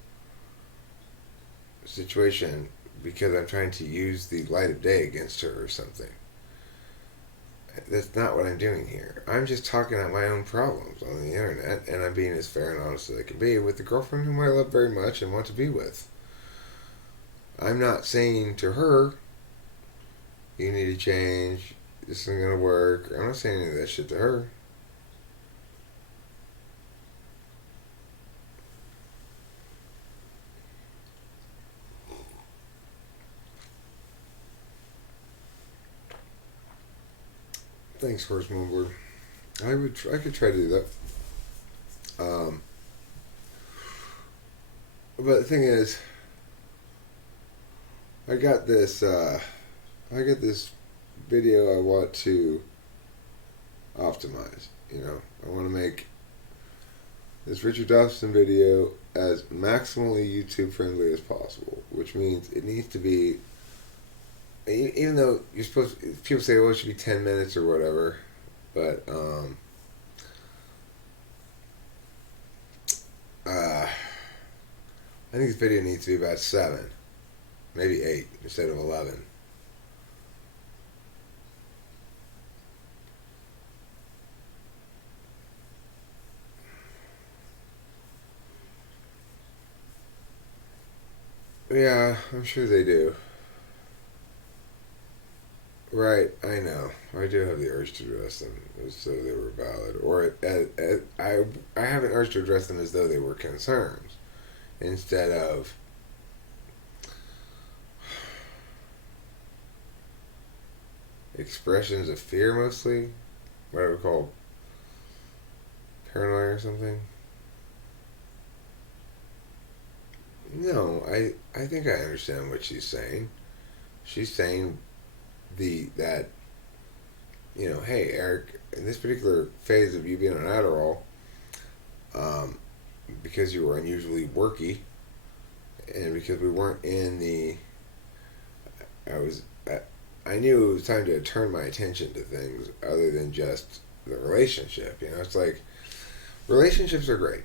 situation because I'm trying to use the light of day against her or something. That's not what I'm doing here. I'm just talking about my own problems on the internet, and I'm being as fair and honest as I can be with the girlfriend whom I love very much and want to be with. I'm not saying to her, you need to change, this isn't going to work. I'm not saying any of that shit to her. Thanks, Horse Moonboard. I could try to do that. Um, but the thing is, I got this. I got this video I want to optimize. You know, I want to make this Richard Dawson video as maximally YouTube friendly as possible, which means it needs to be, even though you're supposed, people say, oh, it should be 10 minutes or whatever, but I think this video needs to be about 7, maybe 8 instead of 11. Yeah, I'm sure they do. Right, I know. I do have the urge to address them as though they were valid, or I have an urge to address them as though they were concerns, instead of expressions of fear, mostly, what I would call paranoia or something. No, I think I understand what she's saying. She's saying that, hey, Eric, in this particular phase of you being on Adderall, because you were unusually worky, and because we weren't in the, I was, I knew it was time to turn my attention to things other than just the relationship. It's like relationships are great,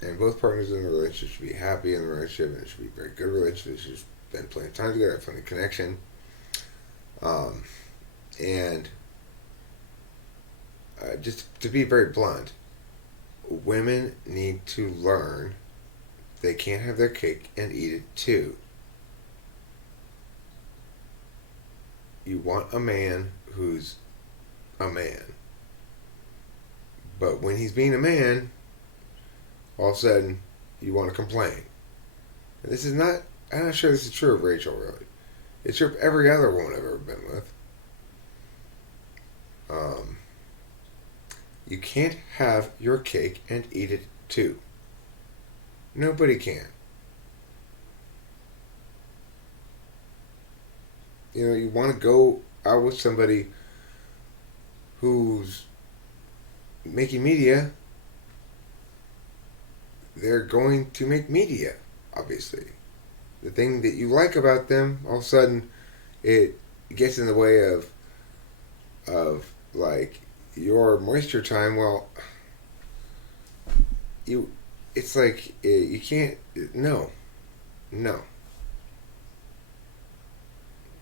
and both partners in the relationship should be happy in the relationship, and it should be a very good relationship. They should spend plenty of time together, have plenty of connection. And just to be very blunt, women need to learn they can't have their cake and eat it too. You want a man who's a man. But when he's being a man, all of a sudden, you want to complain. And this is not, I'm not sure this is true of Rachel, really. It's true of every other woman I've ever been with. You can't have your cake and eat it too. Nobody can. You want to go out with somebody who's making media, they're going to make media, obviously. The thing that you like about them, all of a sudden, it gets in the way of like your moisture time. Well, it's like you can't. No.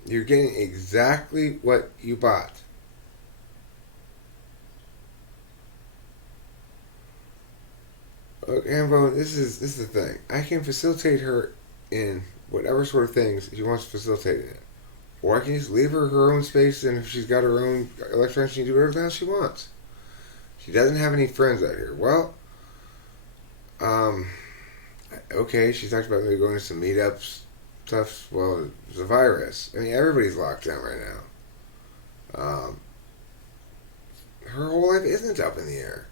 You're getting exactly what you bought. Okay, Ambo, this is the thing. I can facilitate her in whatever sort of things she wants to facilitate in it. Or I can just leave her own space, and if she's got her own electronics, she can do whatever the hell she wants. She doesn't have any friends out here. Well, okay, she talked about maybe going to some meetups, stuff. Well, it's a virus. I mean, everybody's locked down right now. Her whole life isn't up in the air.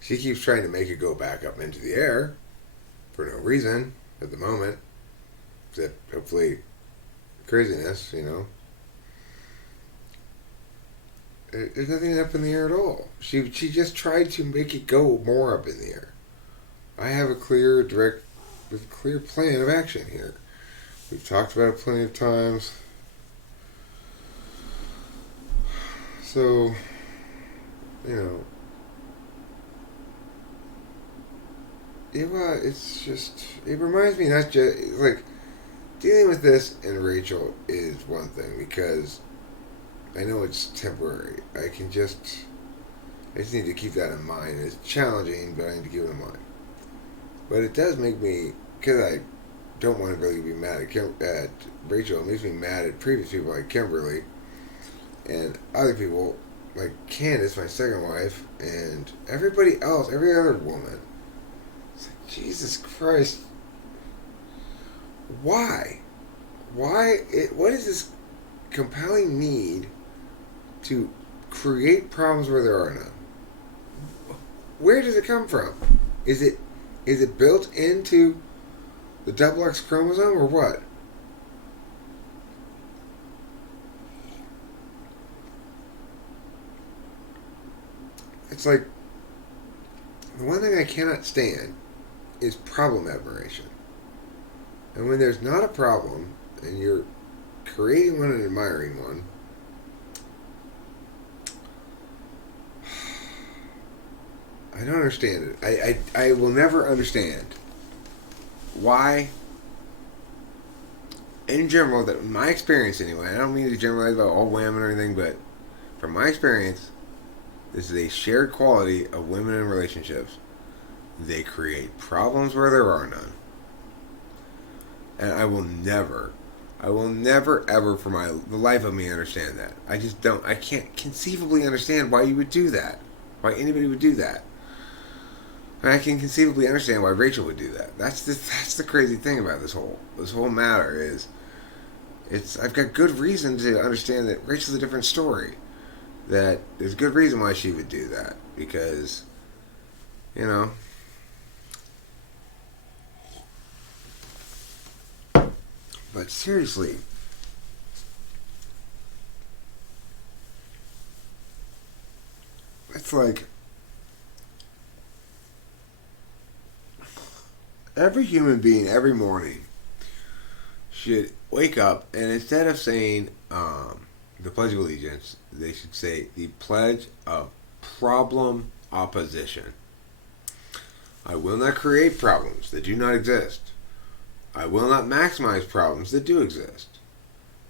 She keeps trying to make it go back up into the air for no reason at the moment. Except hopefully craziness, There's nothing up in the air at all. She just tried to make it go more up in the air. I have a clear plan of action here. We've talked about it plenty of times. So, it's just, it reminds me not just, like, dealing with this and Rachel is one thing because I know it's temporary. I just need to keep that in mind. It's challenging, but I need to keep it in mind. But it does make me, because I don't want to really be mad at Rachel, it makes me mad at previous people like Kimberly and other people like Candace, my second wife, and everybody else, every other woman. It's like, Jesus Christ. Why? What is this compelling need to create problems where there are none? Where does it come from? Is it built into the double X chromosome or what? It's like The one thing I cannot stand is problem admiration. And when there's not a problem and you're creating one and admiring one, I don't understand it. I will never understand why, in general, that my experience anyway, I don't mean to generalize about all women or anything, but from my experience, this is a shared quality of women in relationships. They create problems where there are none. And I will never ever for the life of me understand that. I just don't, I can't conceivably understand why you would do that. Why anybody would do that. And I can conceivably understand why Rachel would do that. That's the crazy thing about this whole matter is I've got good reason to understand that Rachel's a different story. That there's good reason why she would do that. Because, you know, but seriously, it's like every human being every morning should wake up and instead of saying the Pledge of Allegiance, they should say the Pledge of Problem Opposition. I will not create problems that do not exist. I will not maximize problems that do exist.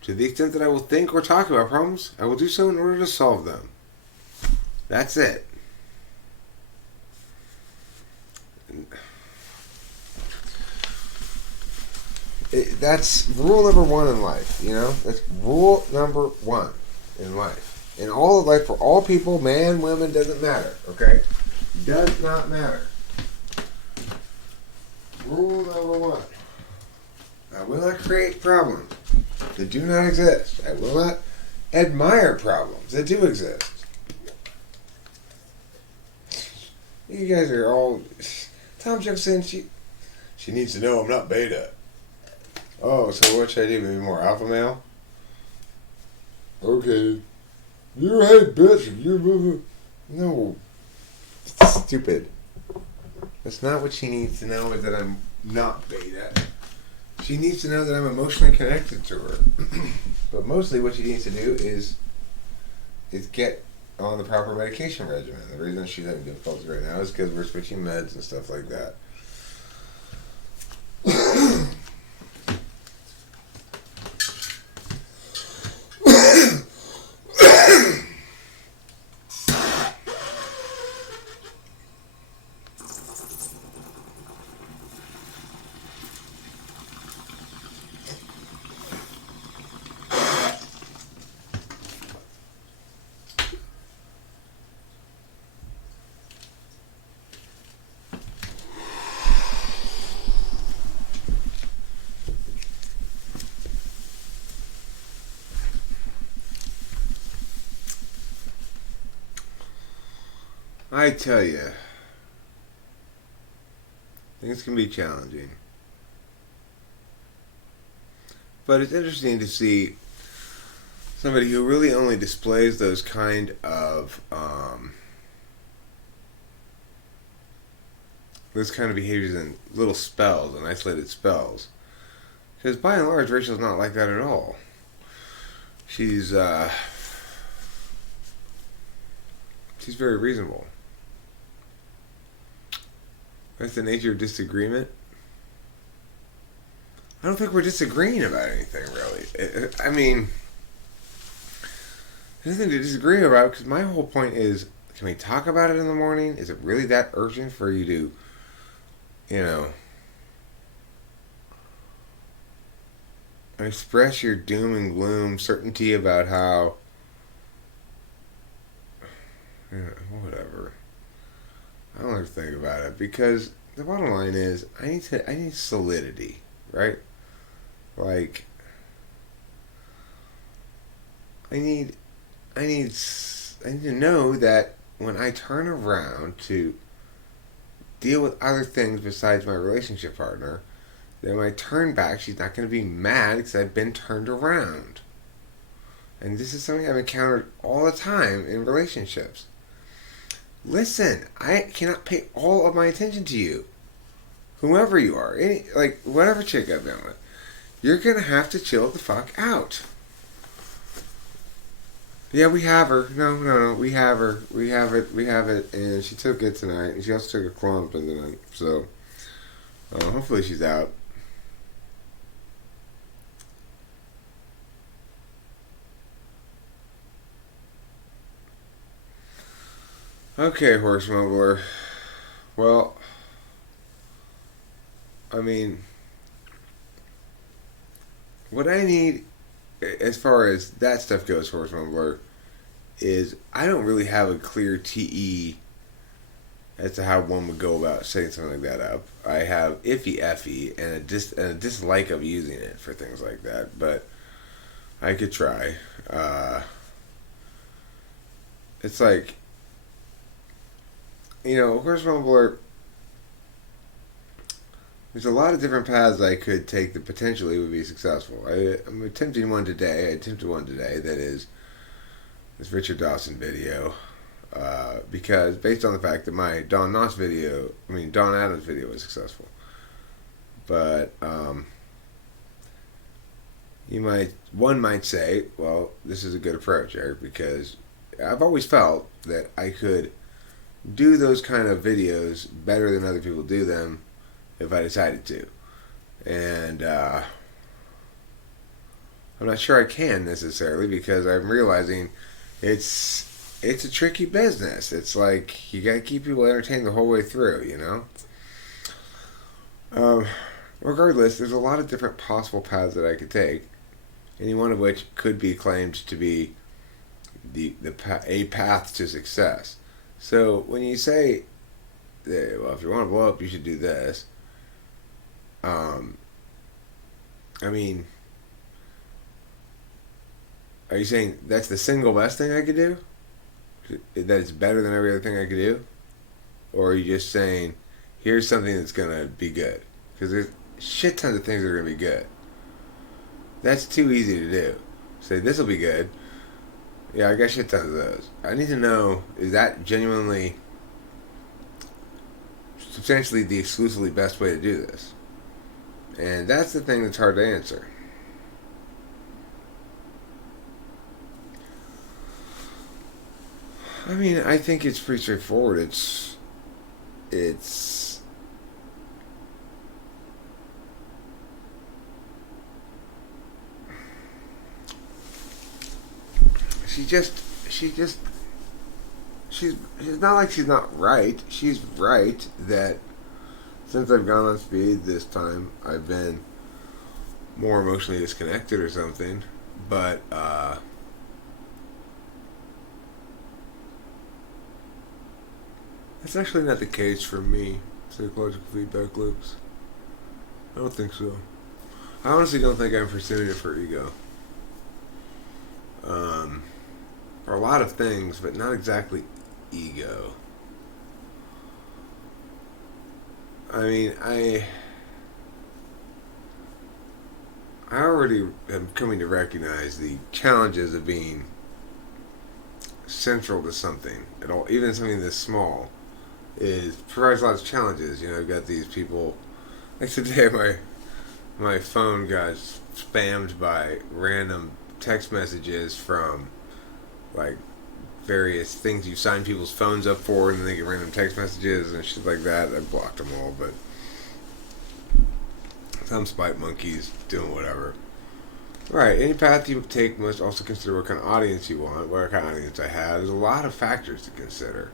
To the extent that I will think or talk about problems, I will do so in order to solve them. That's it. That's rule number one in life, you know? That's rule number one in life. In all of life, for all people, man, women, doesn't matter, okay? Does not matter. Rule number one. I will not create problems that do not exist. I will not admire problems that do exist. You guys are all... Tom Jefferson, she needs to know I'm not beta. Oh, so what should I do? Maybe more alpha male? Okay. You're right, bitch. You're... No. It's stupid. That's not what she needs to know, is that I'm not beta. She needs to know that I'm emotionally connected to her. But mostly what she needs to do is get on the proper medication regimen. The reason she's having difficulties right now is because we're switching meds and stuff like that. I tell you, things can be challenging. But it's interesting to see somebody who really only displays those kind of behaviors in little spells and isolated spells. Because by and large, Rachel's not like that at all. She's very reasonable. That's the nature of disagreement. I don't think we're disagreeing about anything, really. I mean, there's nothing to disagree about, because my whole point is, can we talk about it in the morning? Is it really that urgent for you to, you know, express your doom and gloom certainty about how, you know, whatever. I don't ever think about it, because the bottom line is I need solidity, right? Like I need to know that when I turn around to deal with other things besides my relationship partner, that when I turn back, she's not going to be mad because I've been turned around. And this is something I've encountered all the time in relationships. listen, I cannot pay all of my attention to you, whoever you are, like whatever chick I've been with. You're gonna have to chill the fuck out. Yeah, we have her. No, no, no. We have her. We have it. We have it. And she took it tonight. And she also took a Klonopin tonight. So, hopefully she's out. Okay, horse mumbler. Well, I mean, what I need, as far as that stuff goes, horse mumbler, is I don't really have a clear TE as to how one would go about setting something like that up. I have iffy effy and a dislike of using it for things like that, but I could try. Uh, it's like, horse mumbler. There's a lot of different paths I could take that potentially would be successful. I'm attempting one today. I attempted one today that is this Richard Dawson video. Because based on the fact that my Don Adams video was successful. But one might say, well, this is a good approach, Eric, because I've always felt that I could do those kind of videos better than other people do them if I decided to. And I'm not sure I can necessarily because I'm realizing it's a tricky business. It's like you got to keep people entertained the whole way through, Um, regardless, there's a lot of different possible paths that I could take, any one of which could be claimed to be a path to success. So when you say, well, if you want to blow up, you should do this. Um, I mean, are you saying that's the single best thing I could do? That it's better than every other thing I could do? Or are you just saying, here's something that's going to be good? Because there's shit tons of things that are going to be good. That's too easy to do. Say, this will be good. Yeah, I got shit tons of those. I need to know, is that genuinely, substantially the exclusively best way to do this? And that's the thing that's hard to answer. I mean, I think it's pretty straightforward. It's she just she's not like she's not right. She's right that since I've gone on speed this time, I've been more emotionally disconnected or something. But that's actually not the case for me. Psychological feedback loops. I don't think so. I honestly don't think I'm pursuing it for ego. Um, for a lot of things, but not exactly ego. I mean, I already am coming to recognize the challenges of being central to something at all, even something this small, is provides lots of challenges. I've got these people. Like today, my phone got spammed by random text messages from like various things you sign people's phones up for, and then they get random text messages and shit like that. I blocked them all, but some spite monkeys doing whatever. Right, any path you take must also consider what kind of audience you want, what kind of audience I have. There's a lot of factors to consider.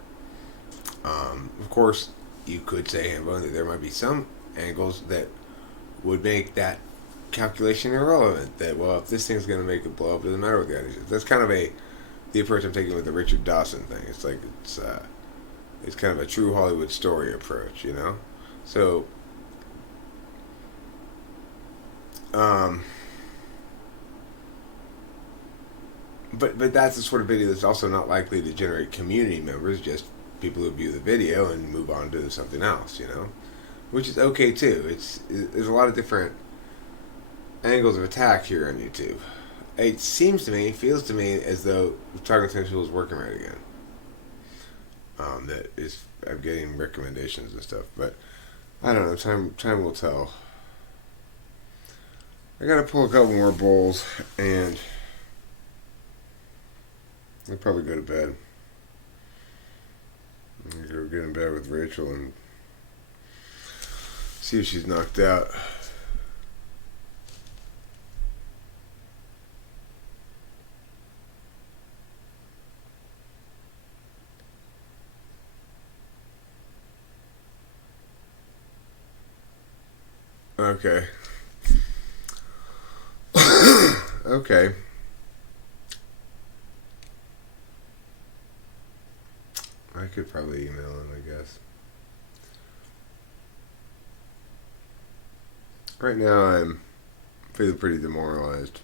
Of course, you could say, Hambo, that there might be some angles that would make that calculation irrelevant. That, well, if this thing's going to make it blow up, it doesn't matter what the audience is. That's kind of the approach I'm taking with the Richard Dawson thing. It's like it's kind of a true Hollywood story approach, So, but that's the sort of video that's also not likely to generate community members, just people who view the video and move on to something else, which is okay too. There's a lot of different angles of attack here on YouTube. Feels to me as though Target Central is working right again. that is I'm getting recommendations and stuff, but I don't know. Time will tell. I gotta pull a couple more bowls, and I'll probably go to bed. I'm gonna go get in bed with Rachel and see if she's knocked out. Okay. Okay. I could probably email him, I guess. Right now, I'm feeling pretty demoralized.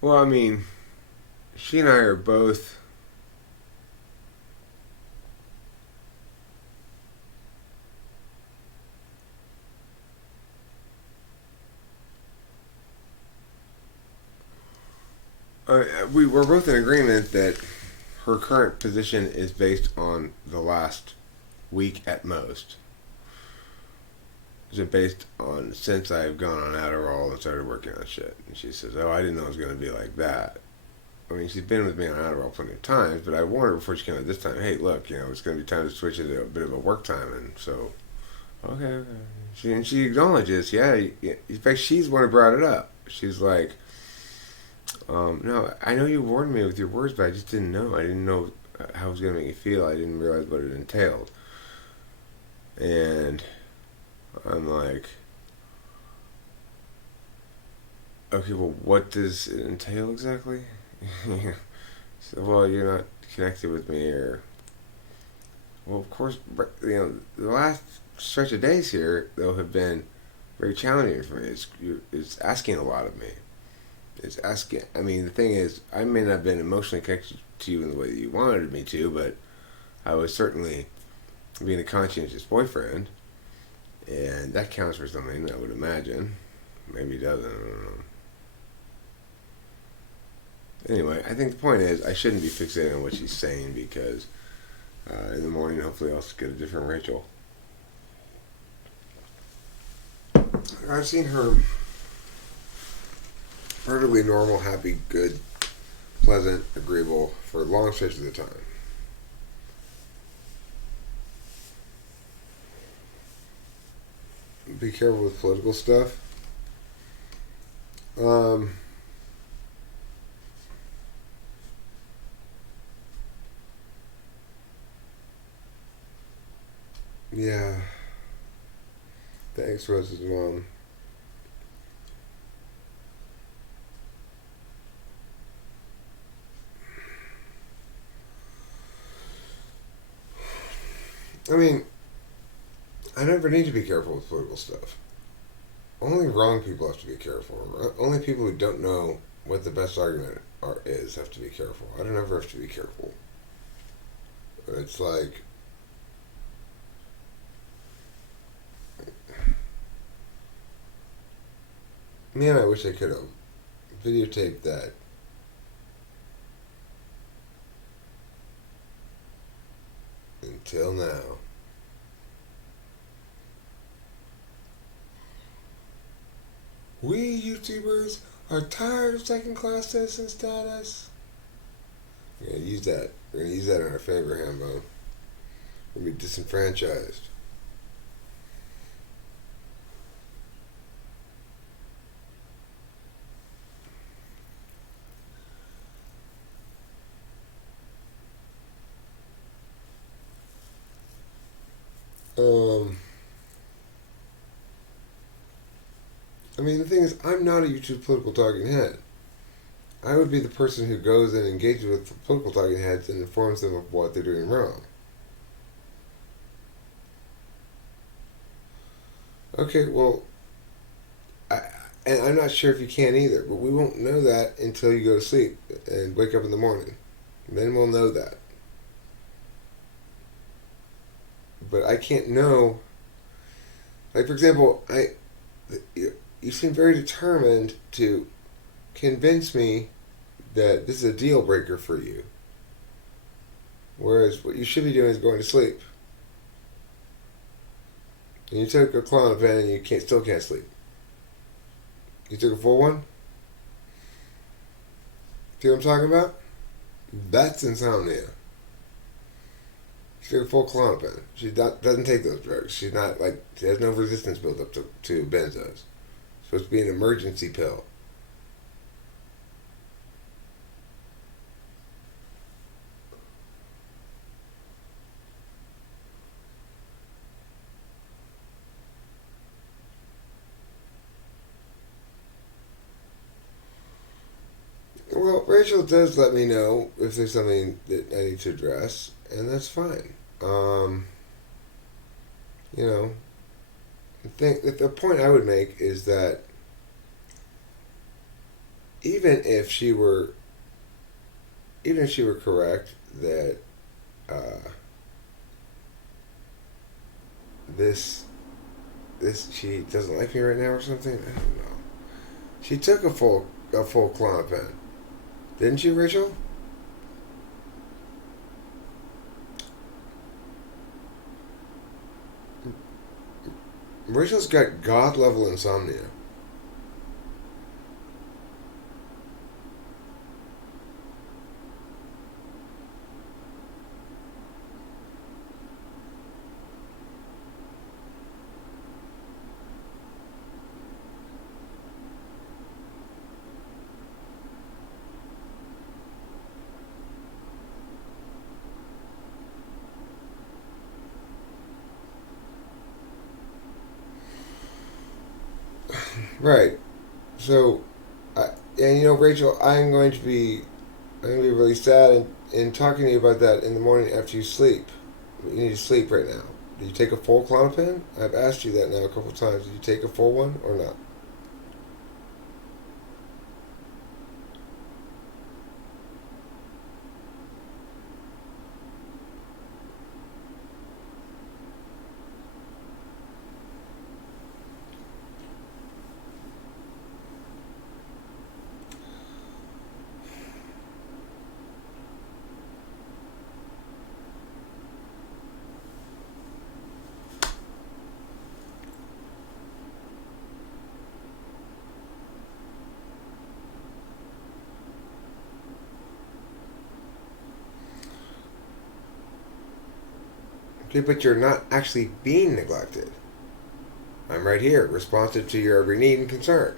Well, I mean, she and I are both. We're both in agreement that her current position is based on the last week at most. Is it based on since I've gone on Adderall and started working on shit? And she says, "Oh, I didn't know it was going to be like that." I mean, she's been with me on Adderall plenty of times, but I warned her before she came out this time. Hey, look, it's going to be time to switch it to a bit of a work time, and so okay, okay. She acknowledges, yeah. In fact, she's the one who brought it up. She's like, no, I know you warned me with your words, but I just didn't know. I didn't know how it was going to make you feel. I didn't realize what it entailed. And I'm like, okay, well, what does it entail exactly? So, well, you're not connected with me, or well, of course, the last stretch of days here though have been very challenging for me. It's asking a lot of me. It's asking. I mean, the thing is, I may not have been emotionally connected to you in the way that you wanted me to, but I was certainly being a conscientious boyfriend, and that counts for something. I would imagine. Maybe it doesn't. I don't know. Anyway, I think the point is I shouldn't be fixated on what she's saying because in the morning, hopefully, I'll get a different Rachel. I've seen her perfectly normal, happy, good, pleasant, agreeable for long stretches of the time. Be careful with political stuff. Um, yeah, thanks, Rose's mom. I mean, I never need to be careful with political stuff. Only wrong people have to be careful. Only people who don't know what the best argument is have to be careful. I don't ever have to be careful. It's like, man, I wish I could have videotaped that. Until now. We YouTubers are tired of second class citizen status. We're gonna use that. We're gonna use that in our favor, Hambo. We're gonna be disenfranchised. Um, I mean, the thing is, I'm not a YouTube political talking head. I would be the person who goes and engages with political talking heads and informs them of what they're doing wrong. Okay, well, I, And I'm not sure if you can either, but we won't know that until you go to sleep and wake up in the morning. Then we'll know that. But I can't know. Like, for example, you seem very determined to convince me that this is a deal breaker for you. Whereas what you should be doing is going to sleep. And you took a Klonopin and you still can't sleep. You took a full one? See what I'm talking about? That's insomnia. She took a full Klonopin. Doesn't take those drugs. She has no resistance built up to benzos. It's supposed to be an emergency pill. Well, Rachel does let me know if there's something that I need to address, and that's fine. Um, you know, the point I would make is that even if she were, even if she were correct that uh, this she doesn't like me right now or something, I don't know. She took a full Klonopin, didn't you, Rachel? Rachel's got god level insomnia. Right. So, and Rachel, I'm going to be really sad in talking to you about that in the morning after you sleep. You need to sleep right now. Do you take a full Klonopin? I've asked you that now a couple of times. Do you take a full one or not? Okay, but you're not actually being neglected. I'm right here, responsive to your every need and concern.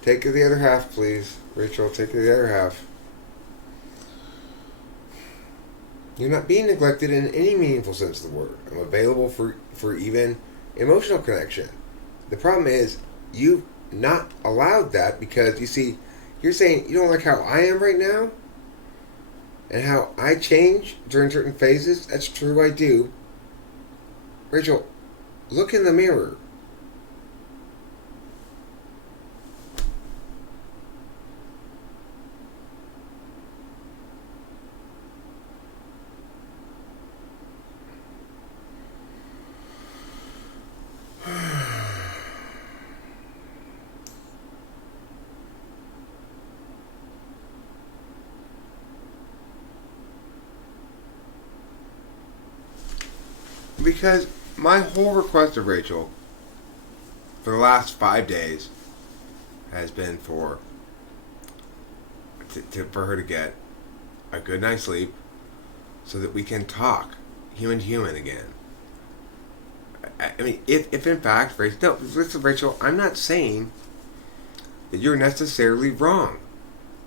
Take the other half, please. Rachel, take the other half. You're not being neglected in any meaningful sense of the word. I'm available for even emotional connection. The problem is you've not allowed that because you see, you're saying you don't like how I am right now and how I change during certain phases. That's true, I do. Rachel, look in the mirror. Because my whole request of Rachel for the last 5 days has been for her to get a good night's sleep so that we can talk human to human again. I mean, if in fact, Rachel, no, listen, Rachel, I'm not saying that you're necessarily wrong.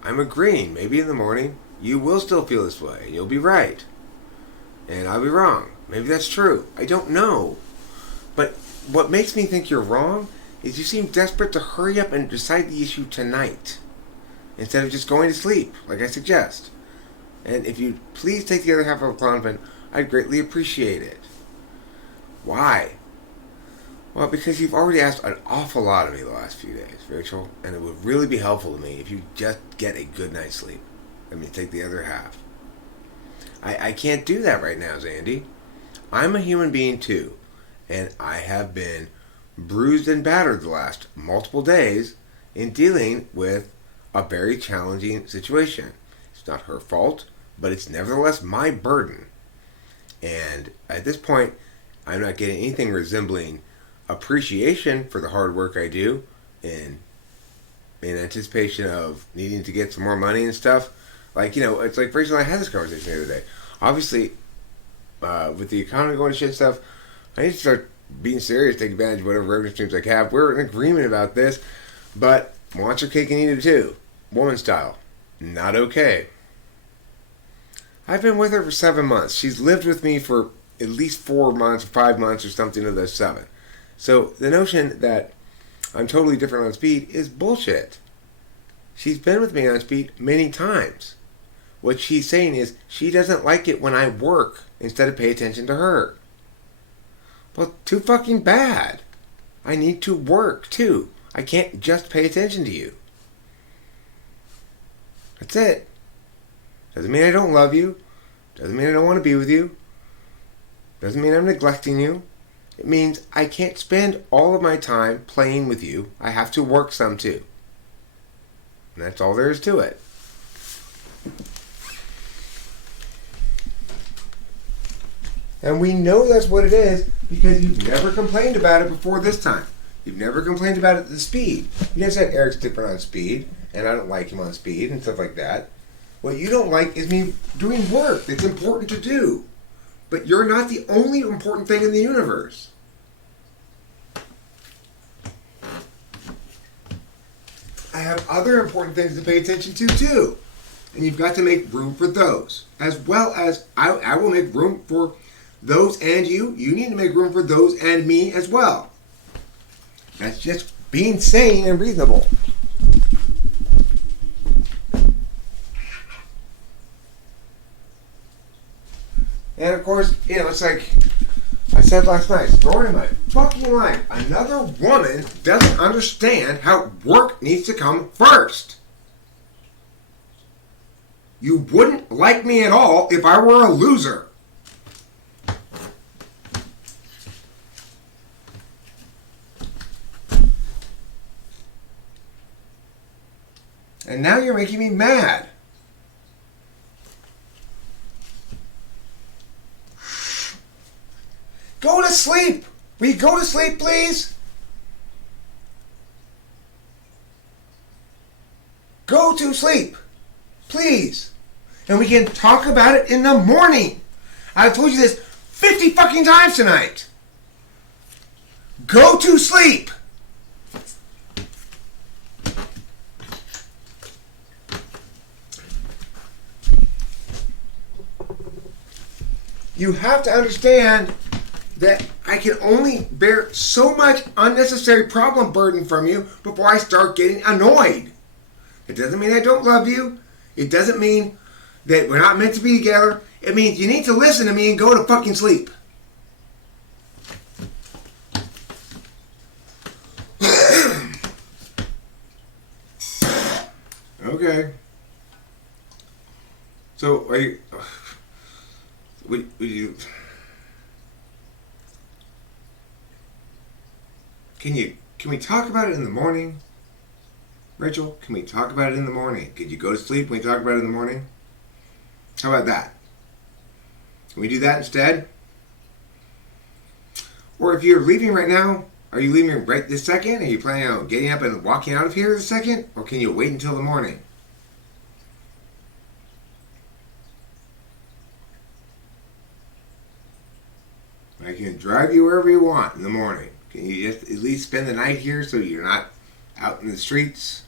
I'm agreeing. Maybe in the morning you will still feel this way, and you'll be right, and I'll be wrong. Maybe that's true. I don't know. But what makes me think you're wrong is you seem desperate to hurry up and decide the issue tonight instead of just going to sleep, like I suggest. And if you'd please take the other half of a Klonopin, I'd greatly appreciate it. Why? Well, because you've already asked an awful lot of me the last few days, Rachel, and it would really be helpful to me if you just get a good night's sleep. I mean, take the other half. I can't do that right now, Zandy. I'm a human being too, and I have been bruised and battered the last multiple days in dealing with a very challenging situation. It's not her fault, but it's nevertheless my burden. And at this point, I'm not getting anything resembling appreciation for the hard work I do in anticipation of needing to get some more money and stuff. Like, it's like Rachel and I had this conversation the other day. Obviously, with the economy going to shit stuff, I need to start being serious, take advantage of whatever revenue streams I have. We're in agreement about this, but want your cake and eat it too. Woman style. Not okay. I've been with her for 7 months. She's lived with me for at least 4 months, 5 months, or something of those 7. So the notion that I'm totally different on speed is bullshit. She's been with me on speed many times. What she's saying is she doesn't like it when I work instead of pay attention to her. Well, too fucking bad. I need to work too. I can't just pay attention to you. That's it. Doesn't mean I don't love you. Doesn't mean I don't want to be with you. Doesn't mean I'm neglecting you. It means I can't spend all of my time playing with you. I have to work some too. And that's all there is to it. And we know that's what it is because you've never complained about it before this time. You've never complained about it the speed. You never said Eric's different on speed, and I don't like him on speed and stuff like that. What you don't like is me doing work that's important to do. But you're not the only important thing in the universe. I have other important things to pay attention to too. And you've got to make room for those. As well as I will make room for those and you. You need to make room for those and me as well. That's just being sane and reasonable. And of course, it's like I said last night, story of my fucking life. Another woman doesn't understand how work needs to come first. You wouldn't like me at all if I were a loser. And now you're making me mad. Go to sleep. Will you go to sleep, please? Go to sleep. Please. And we can talk about it in the morning. I've told you this 50 fucking times tonight. Go to sleep. You have to understand that I can only bear so much unnecessary problem burden from you before I start getting annoyed. It doesn't mean I don't love you. It doesn't mean that we're not meant to be together. It means you need to listen to me and go to fucking sleep. Okay. So, are you... Would you... Can we talk about it in the morning? Rachel, can we talk about it in the morning? Could you go to sleep when we talk about it in the morning? How about that? Can we do that instead? Or if you're leaving right now, are you leaving right this second? Are you planning on getting up and walking out of here this second? Or can you wait until the morning? I can drive you wherever you want in the morning. Can you just at least spend the night here so you're not out in the streets?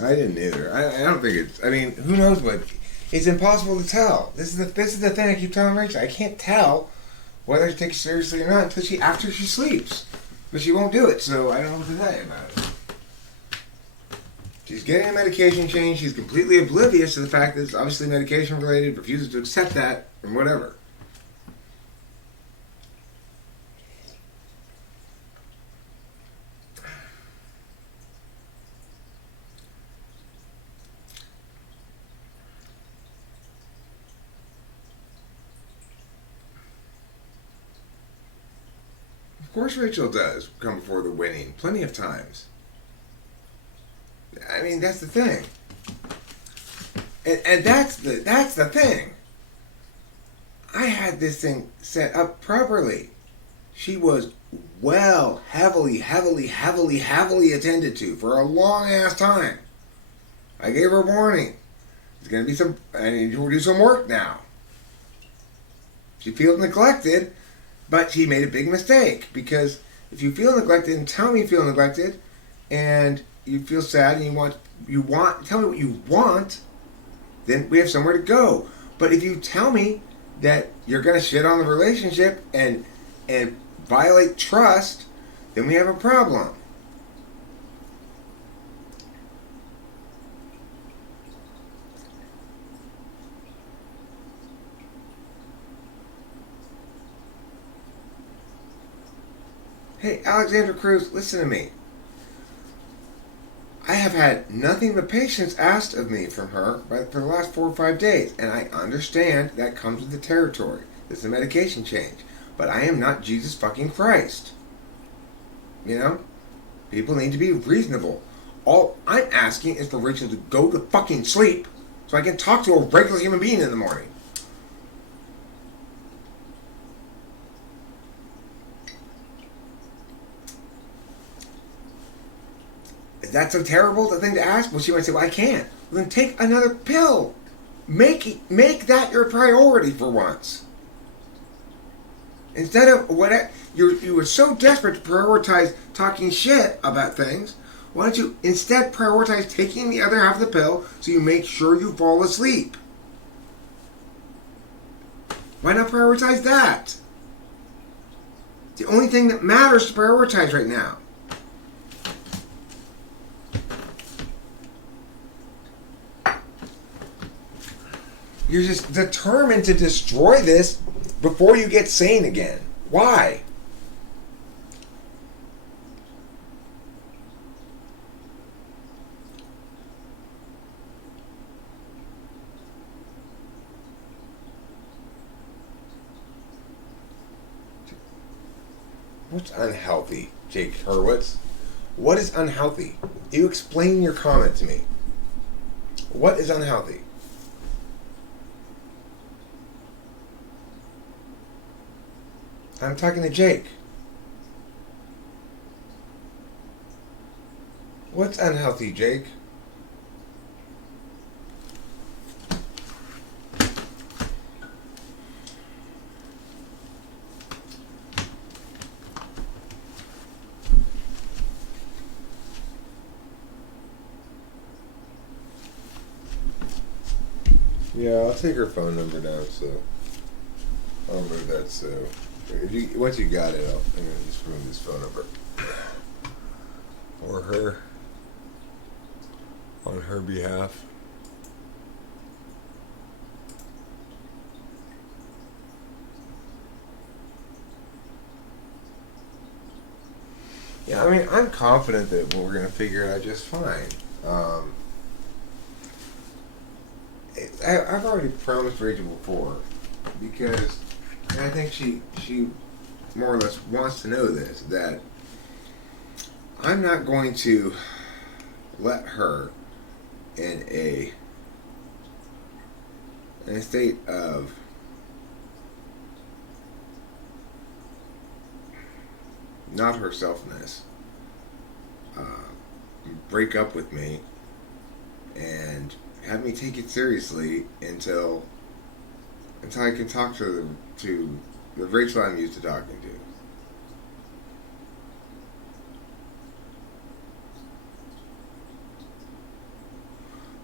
I didn't either. I don't think it's. I mean, who knows what? It's impossible to tell. This is the thing I keep telling Rachel. I can't tell whether to take it seriously or not until after she sleeps, but she won't do it. So I don't know what to tell you about it. She's getting a medication change. She's completely oblivious to the fact that it's obviously medication related. Refuses to accept that and whatever. Of course Rachel does come before the winning plenty of times. I mean, that's the thing. And that's the thing. I had this thing set up properly. She was heavily attended to for a long ass time. I gave her a warning. There's gonna be I need you to do some work now. She feels neglected, but she made a big mistake, because if you feel neglected and tell me you feel neglected and you feel sad and you want tell me what you want, then we have somewhere to go. But if you tell me that you're gonna shit on the relationship and violate trust, then we have a problem. Hey, Alexandra Cruz, listen to me. I have had nothing but patience asked of me from her for the last 4 or 5 days, and I understand that comes with the territory. This is a medication change. But I am not Jesus fucking Christ. You know? People need to be reasonable. All I'm asking is for Rachel to go to fucking sleep so I can talk to a regular human being in the morning. Is that so terrible, the thing to ask? Well, she might say, well, I can't. Well, then take another pill. Make that your priority for once. Instead of you were so desperate to prioritize talking shit about things, why don't you instead prioritize taking the other half of the pill so you make sure you fall asleep? Why not prioritize that? It's the only thing that matters to prioritize right now. You're just determined to destroy this before you get sane again. Why? What's unhealthy, Jake Hurwitz? What is unhealthy? You explain your comment to me. What is unhealthy? I'm talking to Jake. What's unhealthy, Jake? Yeah, I'll take her phone number down, so I'll move that. So once you got it, I'm gonna just remove this phone number or her on her behalf. Yeah, I mean, I'm confident that we're gonna figure it out just fine. I've already promised Rachel before, because I think she more or less wants to know this, that I'm not going to let her in a state of not herselfness break up with me and have me take it seriously until I can talk to the Rachel I'm used to talking to.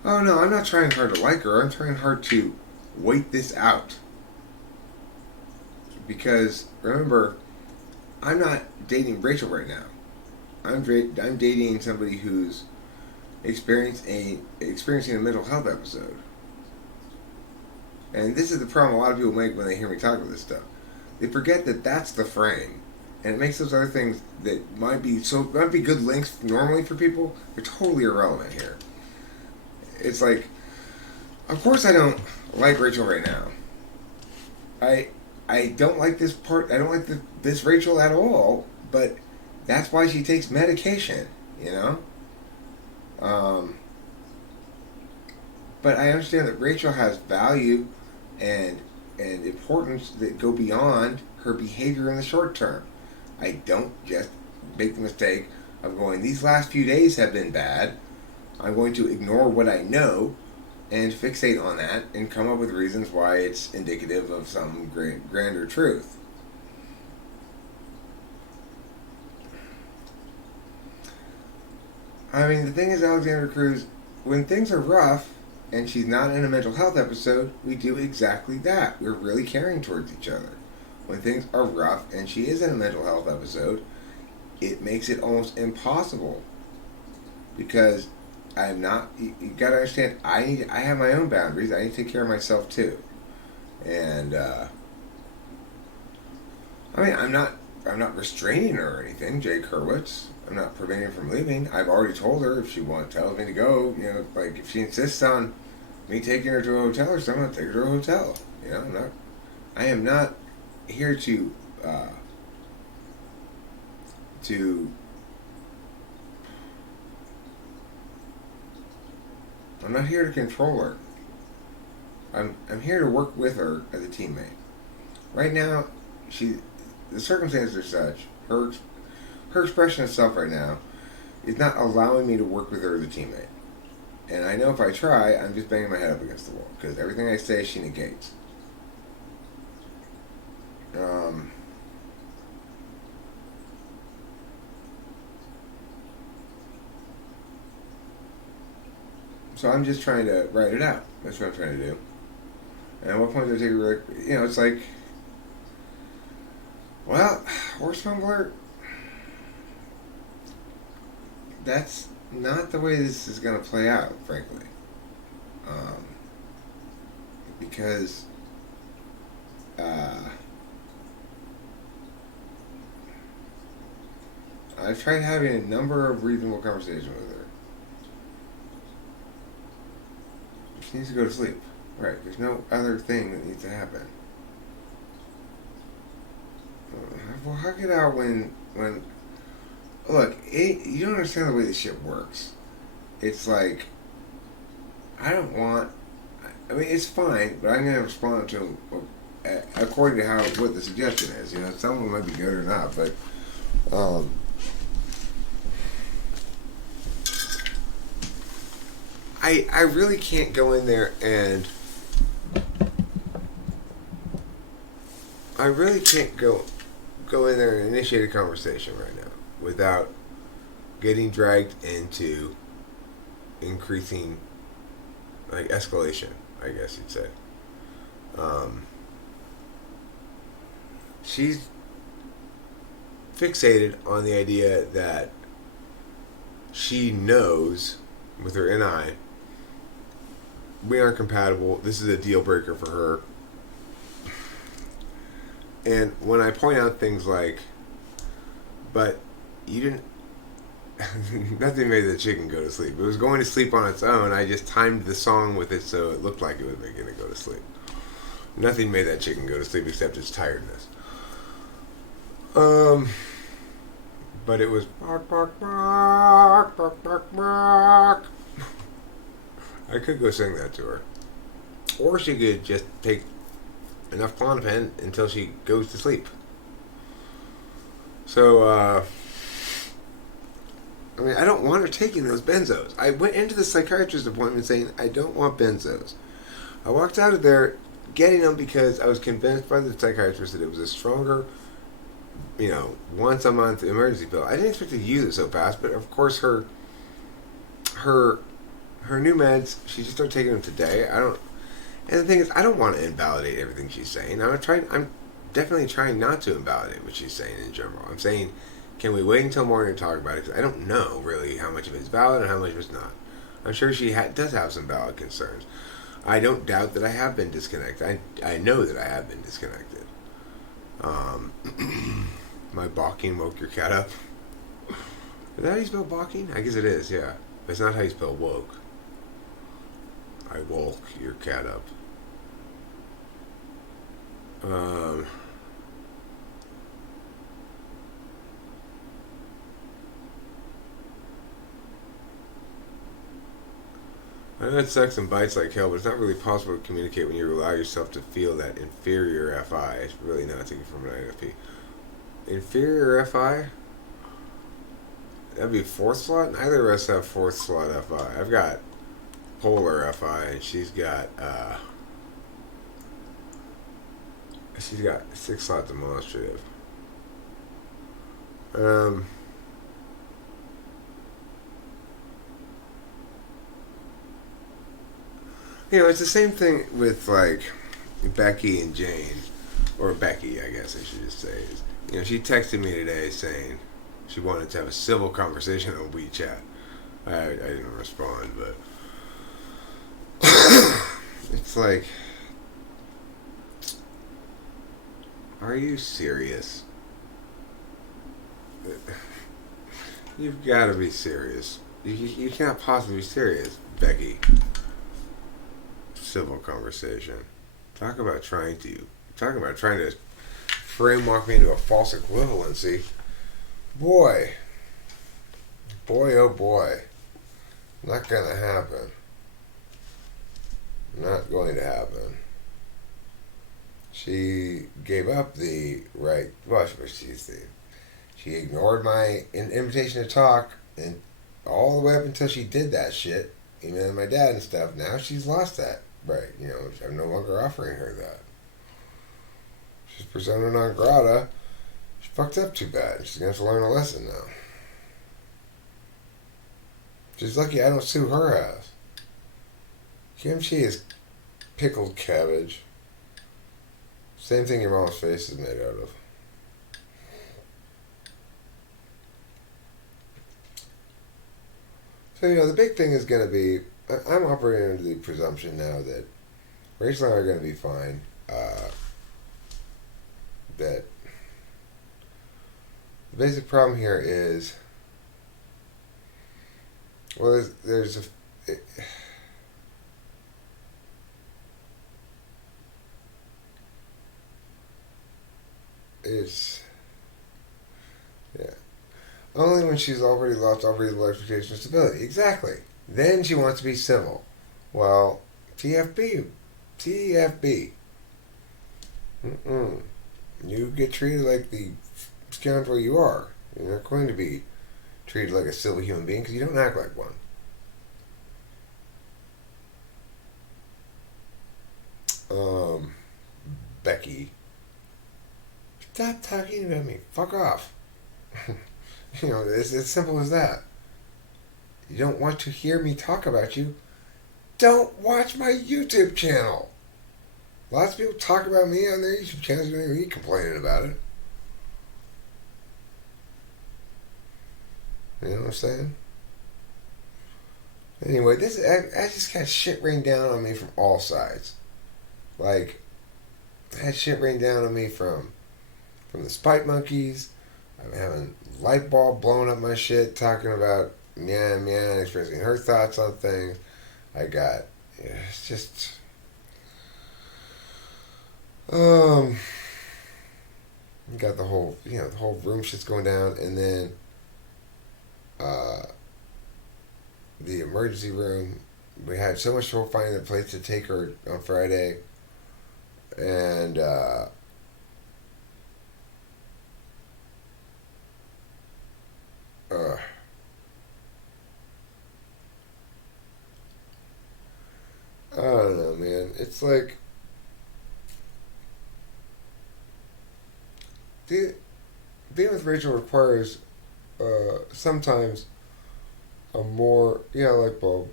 Oh no, I'm not trying hard to like her. I'm trying hard to wait this out. Because remember, I'm not dating Rachel right now. I'm dating somebody who's experiencing a mental health episode. And this is the problem a lot of people make when they hear me talk about this stuff. They forget that that's the frame, and it makes those other things that might be good links normally for people. They're totally irrelevant here. It's like, of course, I don't like Rachel right now. I I don't like this part. I don't like this Rachel at all. But that's why she takes medication. You know. Um, but I understand that Rachel has value and importance that go beyond her behavior in the short term. I don't just make the mistake of going, these last few days have been bad. I'm going to ignore what I know and fixate on that and come up with reasons why it's indicative of some grander truth. I mean, the thing is, Alexandra Cruz, when things are rough and she's not in a mental health episode, we do exactly that. We're really caring towards each other. When things are rough and she is in a mental health episode, it makes it almost impossible because I'm not. You gotta understand. I have my own boundaries. I need to take care of myself too. And I mean, I'm not restraining her or anything, Jake Hurwitz. I'm not preventing her from leaving. I've already told her if she tells me to go. You know, like if she insists on me taking her to a hotel or something, I'll take her to a hotel. You know, I am not here to to. I'm not here to control her. I'm here to work with her as a teammate. Right now, the circumstances are such. Her expression of self right now is not allowing me to work with her as a teammate. And I know if I try, I'm just banging my head up against the wall because everything I say, she negates. So I'm just trying to write it out. That's what I'm trying to do. And at what point do I take a really, it's like, well, horse mumbler, that's not the way this is going to play out, frankly. Um, because I've tried having a number of reasonable conversations with her. She needs to go to sleep. Right, there's no other thing that needs to happen. Well, hug it out when look, you don't understand the way this shit works. It's like, I don't want, I mean, it's fine, but I'm going to respond to according to what the suggestion is. You know, some of them might be good or not, but, I really can't go in there and, I really can't go in there and initiate a conversation right now without getting dragged into increasing, like, escalation, I guess you'd say. She's fixated on the idea that she knows with her NI we aren't compatible. This is a deal breaker for her. And when I point out things like, but you didn't, nothing made the chicken go to sleep. It was going to sleep on its own. I just timed the song with it so it looked like it was making it go to sleep. Nothing made that chicken go to sleep except its tiredness. But it was bark, bark, bark, bark, bark, bark. I could go sing that to her. Or she could just take enough Klonopin until she goes to sleep. So, I mean, I don't want her taking those benzos. I went into the psychiatrist appointment saying, I don't want benzos. I walked out of there getting them because I was convinced by the psychiatrist that it was a stronger, once a month emergency pill. I didn't expect to use it so fast, but of course her her new meds. She just started taking them today. I don't. And the thing is, I don't want to invalidate everything she's saying. I'm definitely trying not to invalidate what she's saying in general. I'm saying, can we wait until morning to talk about it? Because I don't know really how much of it's valid and how much of it's not. I'm sure she does have some valid concerns. I don't doubt that I have been disconnected. I know that I have been disconnected. Um, my balking woke your cat up. Is that how you spell balking? I guess it is, yeah. That's not how you spell woke. I woke your cat up. Um, I know it sucks and bites like hell, but it's not really possible to communicate when you allow yourself to feel that inferior FI. It's really not taken from an INFP. Inferior FI? That'd be fourth slot? Neither of us have fourth slot FI. I've got polar FI, and she's got six slot demonstrative. Um, it's the same thing with like Becky and Jane, or Becky, I guess I should just say. She texted me today saying she wanted to have a civil conversation on WeChat. I didn't respond, but it's like, are you serious? You've got to be serious. You can't possibly be serious, Becky. Civil conversation. Talking about trying to framework me into a false equivalency. Boy, oh boy, not gonna happen. Not going to happen. She gave up the right. Well, she ignored my invitation to talk, and all the way up until she did that shit, emailing my dad and stuff. Now she's lost that right. I'm no longer offering her that. She's persona non grata. She fucked up too bad. She's gonna have to learn a lesson now. She's lucky I don't sue her ass. Kimchi is pickled cabbage. Same thing your mom's face is made out of. So, the big thing is going to be, I'm operating under the presumption now that Rachel and I are going to be fine. That the basic problem here is, well, it's, yeah. Only when she's already lost all reasonable expectation of stability. Exactly. Then she wants to be civil. Well, TFB. Mm-mm. You get treated like the scoundrel you are. You're not going to be treated like a civil human being because you don't act like one. Becky. Stop talking about me. Fuck off. It's as simple as that. You don't want to hear me talk about you? Don't watch my YouTube channel. Lots of people talk about me on their YouTube channels. You don't even be complaining about it. You know what I'm saying? Anyway, I just got shit rained down on me from all sides. Like, I had shit rained down on me from the Spite Monkeys. I'm having light bulb blowing up my shit, talking about Mian, expressing her thoughts on things. It's just, got the whole room shit's going down, and then, the emergency room, we had so much trouble finding a place to take her on Friday, and, I don't know, man. It's like, being with Rachel requires, sometimes a more, light bulb,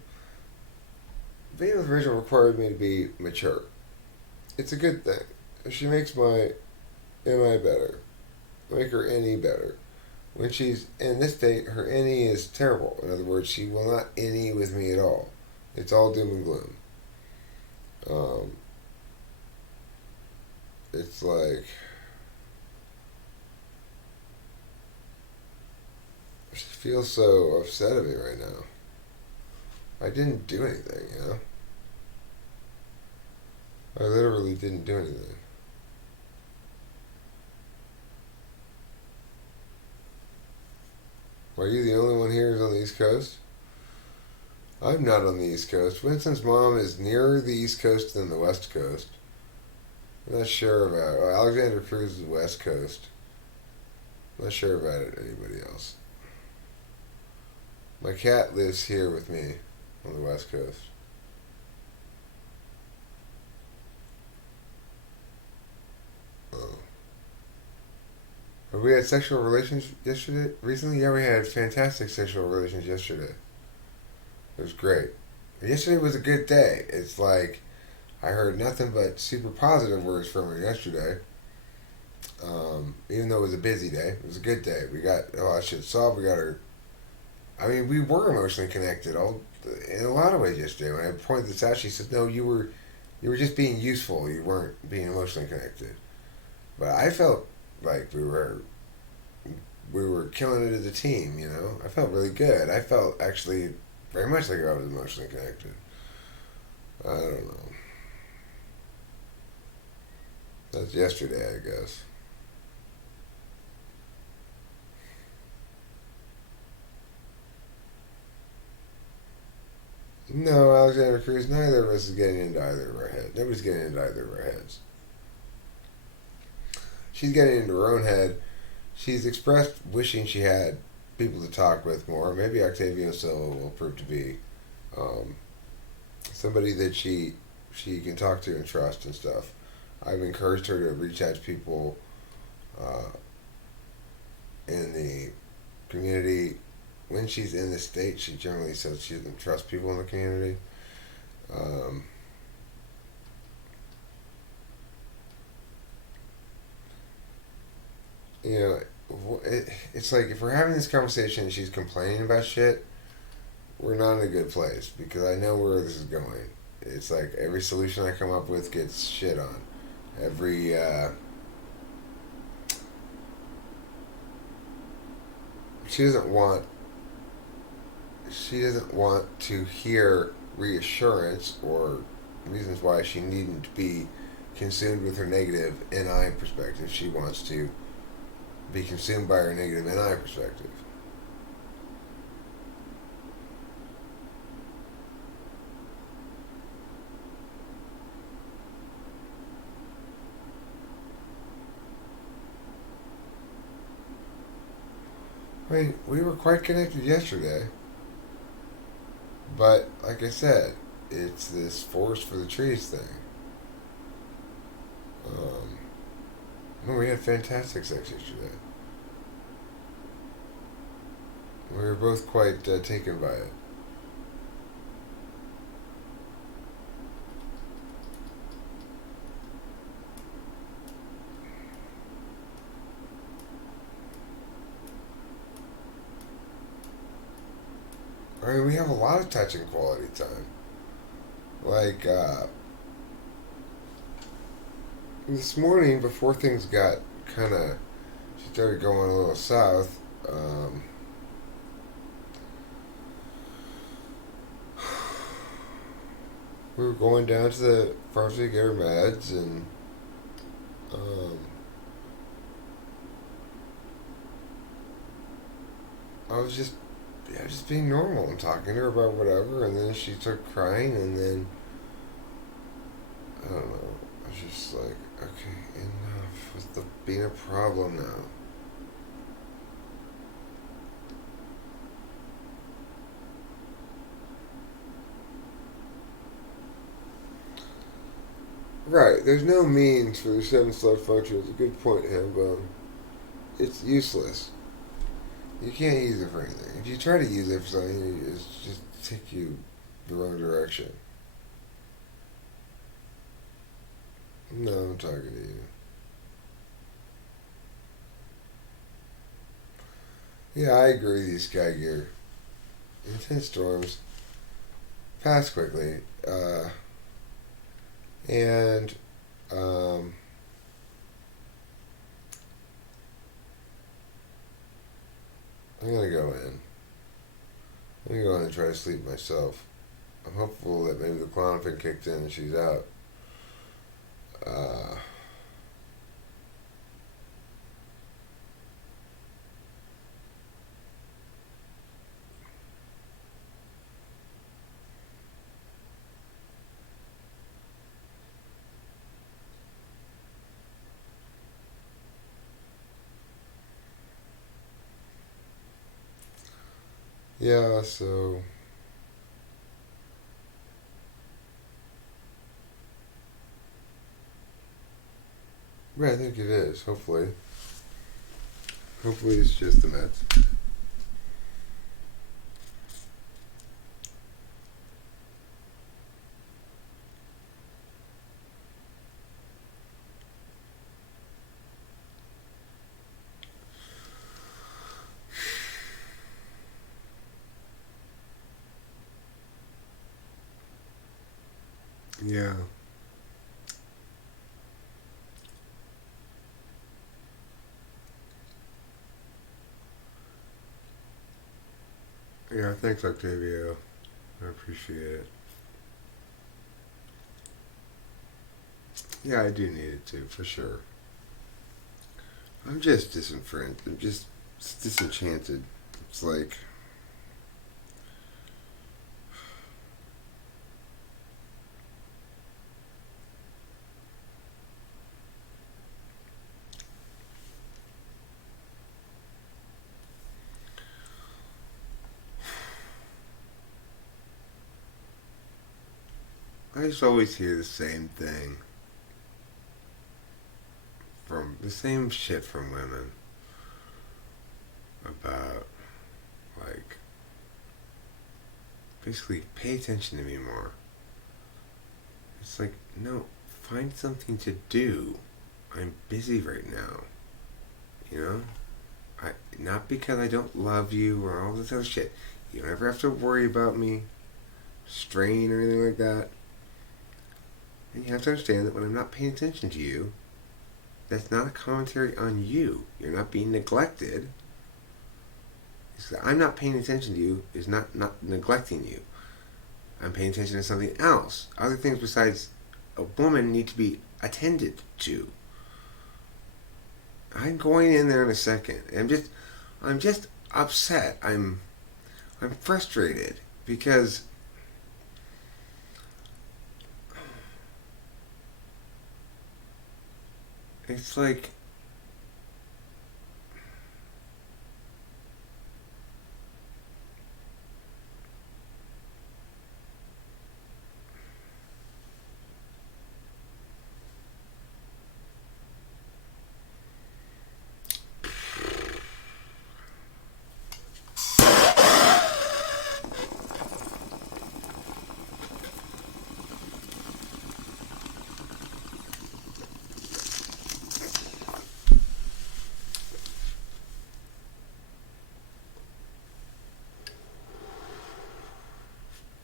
being with Rachel required me to be mature. It's a good thing. She makes my MI better, make her any better. When she's in this state, her any is terrible. In other words, she will not any with me at all. It's all doom and gloom. Um, it's like she feels so upset at me right now. I didn't do anything, you know? I literally didn't do anything. Are you the only one here who's on the East Coast? I'm not on the East Coast. Winston's mom is nearer the East Coast than the West Coast. I'm not sure about. Oh, Alexander Cruz is West Coast. I'm not sure about it. Anybody else? My cat lives here with me on the West Coast. Oh. Have we had sexual relations yesterday? Recently? Yeah, we had fantastic sexual relations yesterday. It was great. Yesterday was a good day. It's like I heard nothing but super positive words from her yesterday. Even though it was a busy day, it was a good day. We got a lot of shit solved. We got her. I mean, we were emotionally connected all in a lot of ways yesterday. When I pointed this out, she said, "No, you were just being useful. You weren't being emotionally connected." But I felt like we were killing it as a team. You know, I felt really good. I felt actually very much like I was emotionally connected. I don't know. That's yesterday, I guess. No, Alexander Cruz, neither of us is getting into either of our heads. Nobody's getting into either of our heads. She's getting into her own head. She's expressed wishing she had people to talk with more. Maybe Octavio Silva will prove to be um, somebody that she can talk to and trust and stuff. I've encouraged her to reach out to people uh, in the community. When she's in the state, she generally says she doesn't trust people in the community. Um, you know, it's like if we're having this conversation and she's complaining about shit, we're not in a good place because I know where this is going. It's like every solution I come up with gets shit on. Every she doesn't want she doesn't want to hear reassurance or reasons why she needn't be consumed with her negative NI perspective. She wants to be consumed by her negative NI perspective. I mean, we were quite connected yesterday, but like I said, it's this forest for the trees thing. Um, no, we had fantastic sex yesterday. We were both quite taken by it. I mean, we have a lot of touching quality time. Like, this morning, before things got kind of, she started going a little south, we were going down to the pharmacy to get her meds, and um, I was just, yeah, just being normal and talking to her about whatever, and then she started crying, and then, I don't know, I was just like, okay, enough with the being a problem now. Right, there's no means for the seven star function. It's a good point, Hambone. It's useless. You can't use it for anything. If you try to use it for something, it's just take you the wrong direction. No, I'm talking to you. Yeah, I agree. These Geiger intense storms pass quickly, and um, I'm gonna go in. I'm gonna go in and try to sleep myself. I'm hopeful that maybe the Klonopin kicked in and she's out. Uh, yeah, so yeah, I think it is. Hopefully it's just the Mets. Yeah, yeah. Thanks, Octavio. I appreciate it. Yeah, I do need it too, for sure. I'm just disenfranchised. I'm just disenchanted. It's like I just always hear the same thing from the same shit from women about like basically pay attention to me more. It's like no, find something to do. I'm busy right now. You know, I not because I don't love you or all this other shit. You don't ever have to worry about me, strain or anything like that. And you have to understand that when I'm not paying attention to you, that's not a commentary on you. You're not being neglected. I'm not paying attention to you is not neglecting you. I'm paying attention to something else. Other things besides a woman need to be attended to. I'm going in there in a second. I'm just upset. I'm frustrated because it's like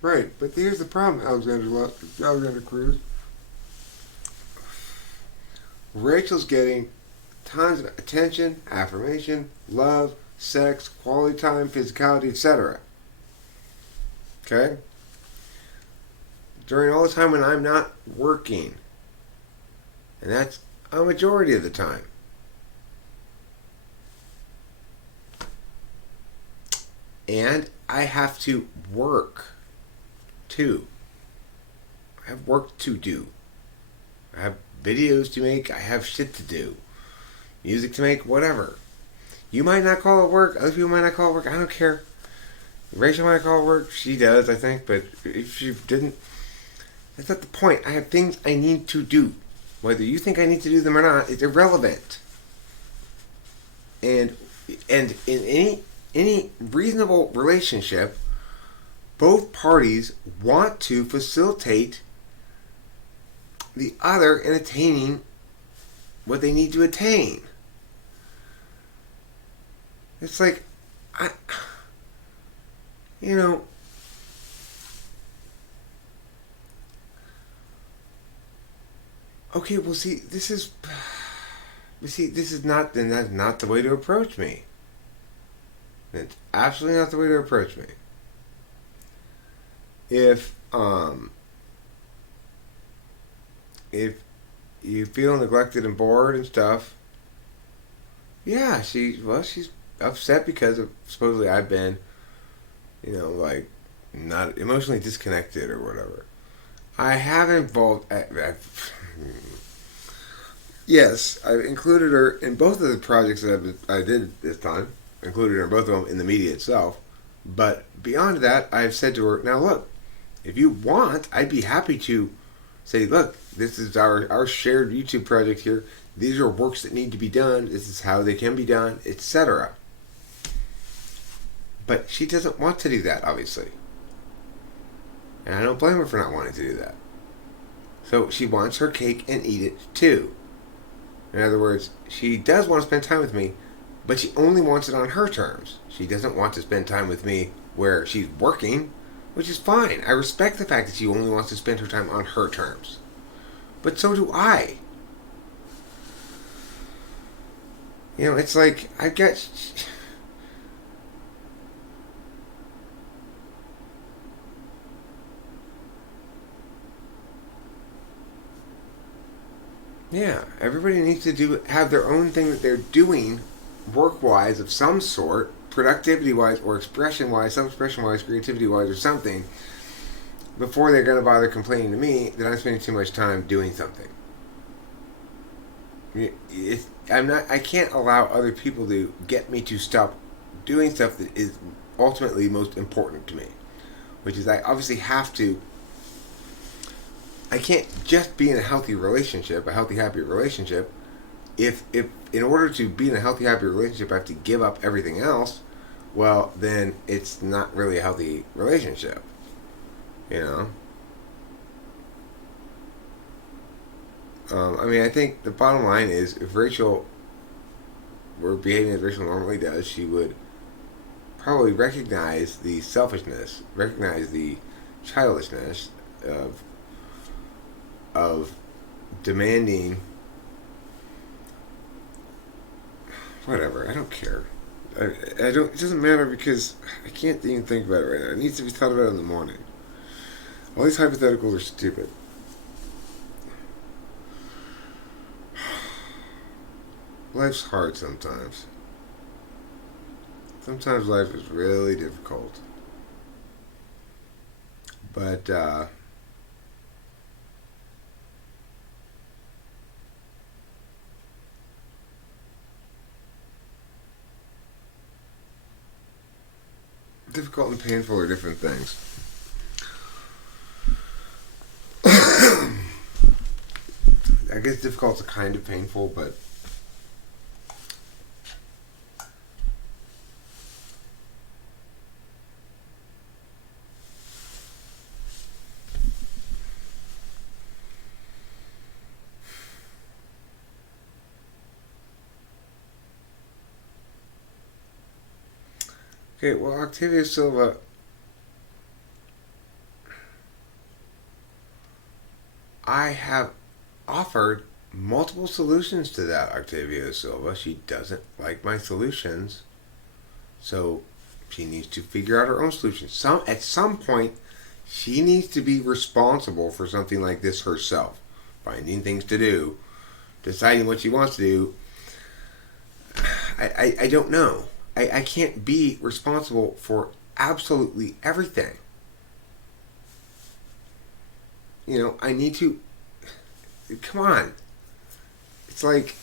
right, but here's the problem, Alexander Cruz. Rachel's getting tons of attention, affirmation, love, sex, quality time, physicality, etc. Okay? During all the time when I'm not working. And that's a majority of the time. And I have to work too. I have work to do. I have videos to make. I have shit to do. Music to make, whatever. You might not call it work. Other people might not call it work. I don't care. Rachel might call it work. She does, I think. But if she didn't, that's not the point. I have things I need to do. Whether you think I need to do them or not, it's irrelevant. And in any reasonable relationship, both parties want to facilitate the other in attaining what they need to attain. It's like, I, you know, okay, well, see, this is, this is not, and that's not the way to approach me. It's absolutely not the way to approach me. If, if you feel neglected and bored and stuff, yeah, she's upset because of supposedly I've been, like not emotionally disconnected or whatever. I have involved. Yes, I've included her in both of the projects that I did this time. Included her in both of them in the media itself. But beyond that, I've said to her, now look, if you want, I'd be happy to say, look, this is our shared YouTube project here. These are works that need to be done. This is how they can be done, etc. But she doesn't want to do that, obviously. And I don't blame her for not wanting to do that. So she wants her cake and eat it too. In other words, she does want to spend time with me, but she only wants it on her terms. She doesn't want to spend time with me where she's working, which is fine. I respect the fact that she only wants to spend her time on her terms. But so do I. It's like, I've got... Yeah, everybody needs to have their own thing that they're doing work-wise of some sort, productivity-wise or expression-wise, self-expression-wise, creativity-wise or something, before they're going to bother complaining to me that I'm spending too much time doing something. I can't allow other people to get me to stop doing stuff that is ultimately most important to me, which is I obviously have to. I can't just be in a healthy relationship, a healthy, happy relationship, if in order to be in a healthy, happy relationship I have to give up everything else, well, then it's not really a healthy relationship. I think the bottom line is, if Rachel were behaving as Rachel normally does, she would probably recognize the selfishness, recognize the childishness of demanding whatever. I don't care. I don't. It doesn't matter because I can't even think about it right now. It needs to be thought about in the morning. All these hypotheticals are stupid. Life's hard sometimes. Sometimes life is really difficult. But difficult and painful are different things. I guess difficult's a kind of painful, but okay, well, Octavia Silva, I have offered multiple solutions to that, Octavia Silva. She doesn't like my solutions, so she needs to figure out her own solutions. At some point, she needs to be responsible for something like this herself. Finding things to do, deciding what she wants to do. I don't know. I can't be responsible for absolutely everything. I need to... Come on. It's like...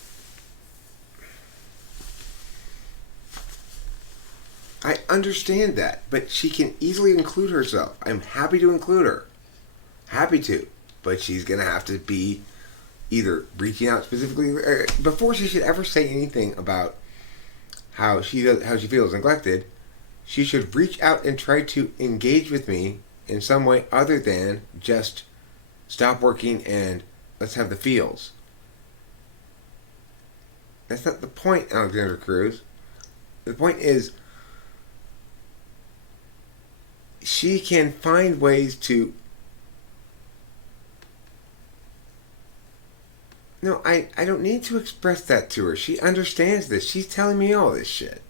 I understand that, but she can easily include herself. I'm happy to include her. Happy to. But she's going to have to be either reaching out specifically... Before she should ever say anything about how she feels neglected, she should reach out and try to engage with me in some way other than just stop working and let's have the feels. That's not the point, Alexander Cruz. The point is, she can find ways to. No, I don't need to express that to her. She understands this. She's telling me all this shit.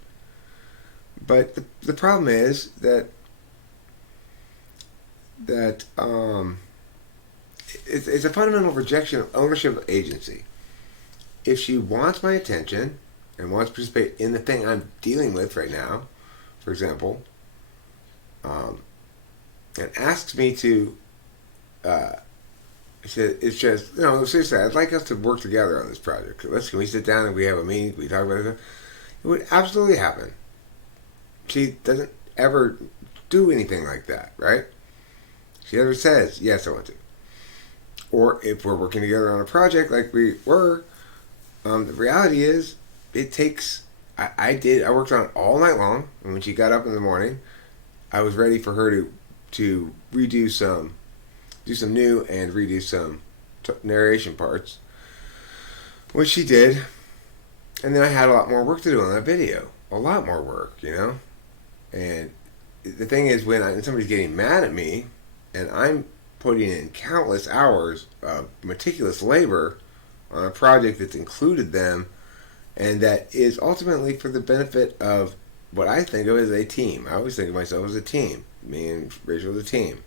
But the problem is that it's a fundamental rejection of ownership of agency. If she wants my attention and wants to participate in the thing I'm dealing with right now, for example, and asks me to, it's just, seriously, I'd like us to work together on this project. Can we sit down and we have a meeting? Can we talk about it? It would absolutely happen. She doesn't ever do anything like that, right? She never says, yes, I want to. Or if we're working together on a project like we were, the reality is it takes. I worked on it all night long, and when she got up in the morning, I was ready for her to do some new and redo some narration parts, which she did, and then I had a lot more work to do on that video, a lot more work, And the thing is, when somebody's getting mad at me, and I'm putting in countless hours of meticulous labor on a project that's included them, and that is ultimately for the benefit of what I think of as a team. I always think of myself as a team. Me and Rachel as a team.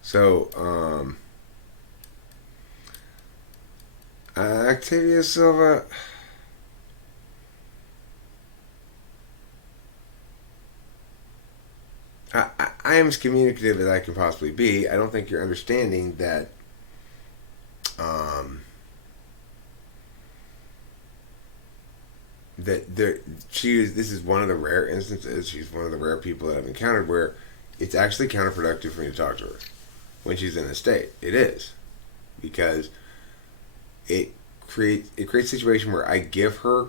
So, Octavia Silva. I am as communicative as I can possibly be. I don't think you're understanding that. This is one of the rare instances. She's one of the rare people that I've encountered where it's actually counterproductive for me to talk to her when she's in a state. It is, because it creates a situation where I give her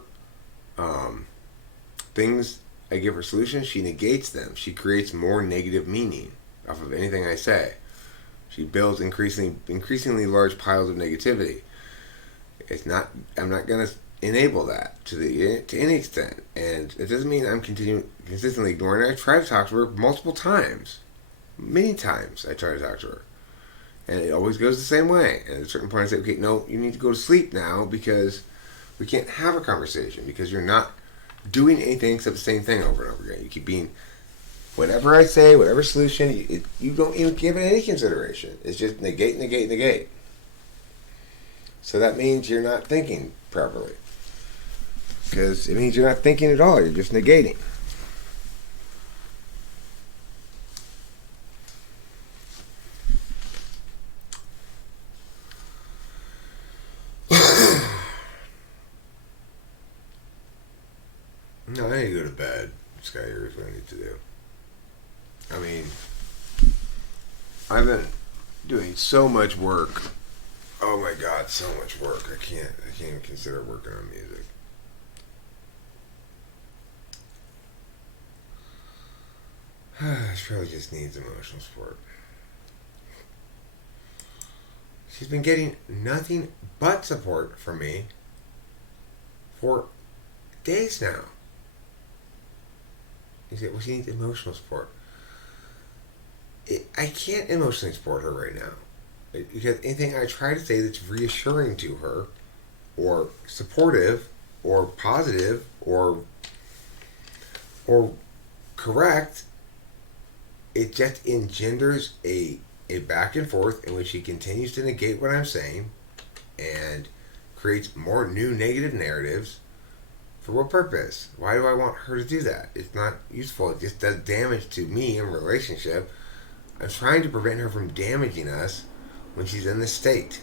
things. I give her solutions. She negates them. She creates more negative meaning off of anything I say. She builds increasingly large piles of negativity. I'm not gonna enable that to any extent, and it doesn't mean I'm consistently ignoring her. I try to talk to her multiple times, many times. I try to talk to her, and it always goes the same way. And at a certain point, I say, "Okay, no, you need to go to sleep now because we can't have a conversation because you're not doing anything except the same thing over and over again. You keep being whatever I say, whatever solution, you don't even give it any consideration. It's just negate, negate, negate. So that means you're not thinking properly. Because it means you're not thinking at all. You're just negating. No, I need to go to bed. Sky, here's what I need to do. I mean, I've been doing so much work. Oh my God, so much work. I can't even consider working on music. She probably just needs emotional support. She's been getting nothing but support from me for days now. You say, well, she needs emotional support. I can't emotionally support her right now. Because anything I try to say that's reassuring to her, or supportive, or positive, or correct, it just engenders a back and forth in which she continues to negate what I'm saying and creates more new negative narratives. For what purpose? Why do I want her to do that? It's not useful. It just does damage to me in a relationship. I'm trying to prevent her from damaging us when she's in this state.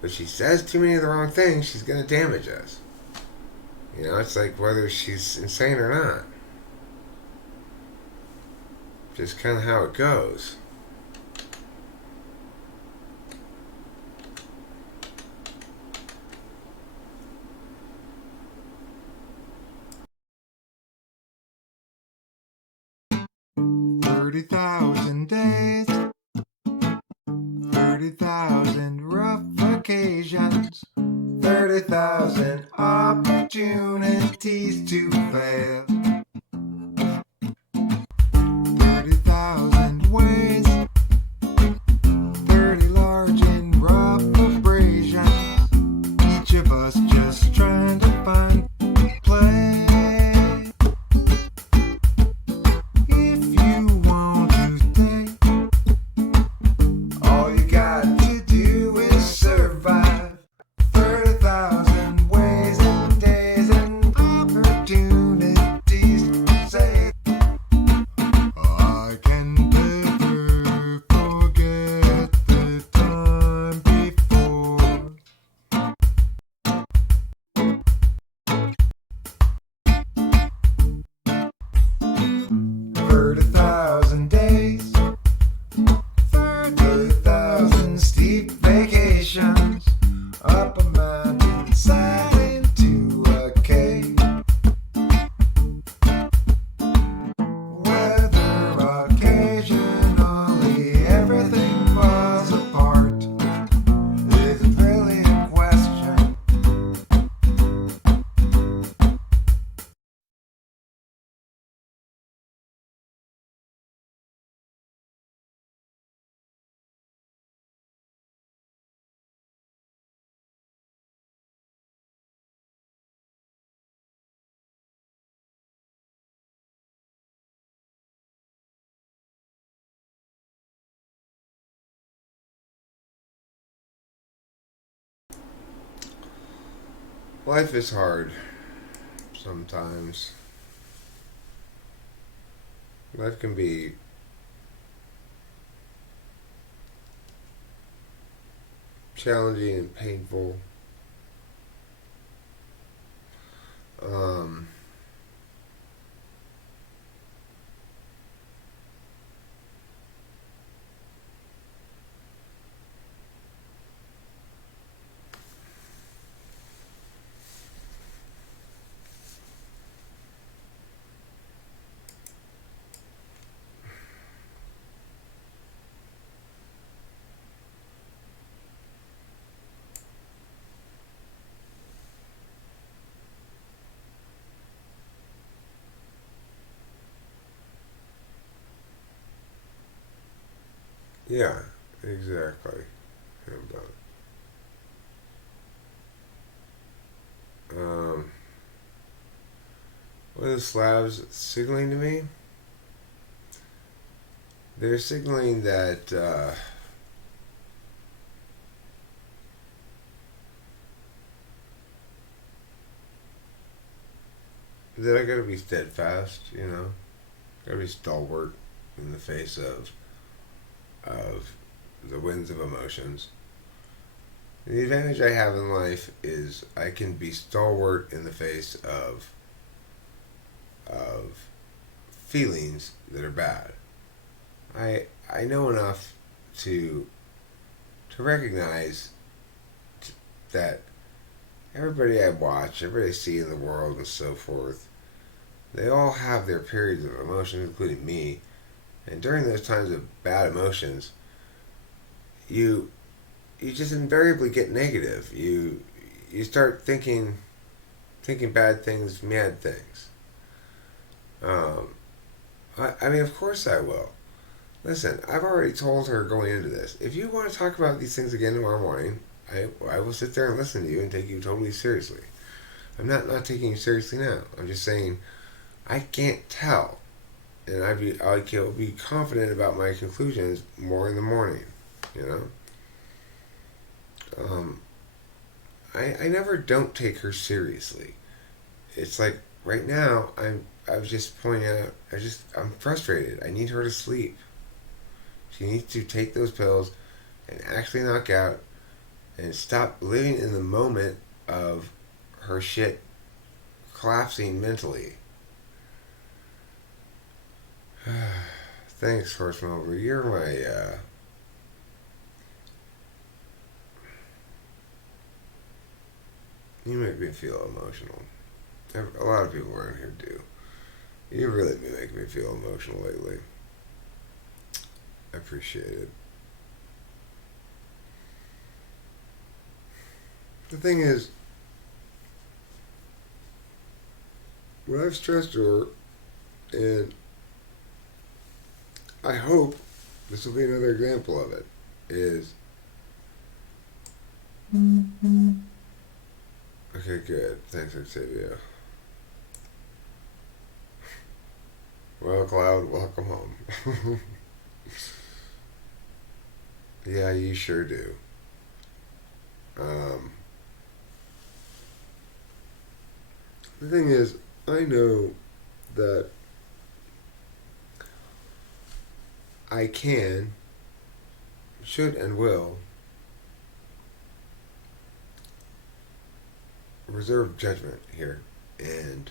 But she says too many of the wrong things, she's going to damage us. It's like whether she's insane or not. Just kind of how it goes. $30,000 days, 30,000 rough occasions, 30,000 opportunities to fail, 30,000 ways, 30 large and rough abrasions, each of us just trying to find play. If you want to stay, all you got to do is survive. 30,000 ways and days and opportunities to say, I can never forget the time before. 30,000 days, 30,000 steep vacations, up a mountain side into a cave. Whether occasionally everything falls apart is a brilliant question. Life is hard sometimes. Life can be challenging and painful. Um, yeah, exactly. But, what are the slabs signaling to me? They're signaling that I gotta be steadfast, gotta be stalwart in the face of the winds of emotions. The advantage I have in life is I can be stalwart in the face of feelings that are bad. I know enough to recognize that everybody I watch, everybody I see in the world, and so forth, they all have their periods of emotion, including me. And during those times of bad emotions, you just invariably get negative. You start thinking bad things, mad things. I mean, of course I will. Listen, I've already told her going into this. If you want to talk about these things again tomorrow morning, I will sit there and listen to you and take you totally seriously. I'm not taking you seriously now. I'm just saying I can't tell, and I will be confident about my conclusions more in the morning. You know, I never don't take her seriously. It's like right now I was just pointing out I'm frustrated. I need her to sleep. She needs to take those pills and actually knock out and stop living in the moment of her shit collapsing mentally. Thanks, Horse Mover. You're my, you make me feel emotional. A lot of people around here do. You've really been making me feel emotional lately. I appreciate it. the thing is, what I've stressed to her, and I hope this will be another example of it, is okay, good. Thanks, Octavia. Well, Cloud, welcome home. Yeah, you sure do. The thing is, I know that I can, should, and will reserve judgment here and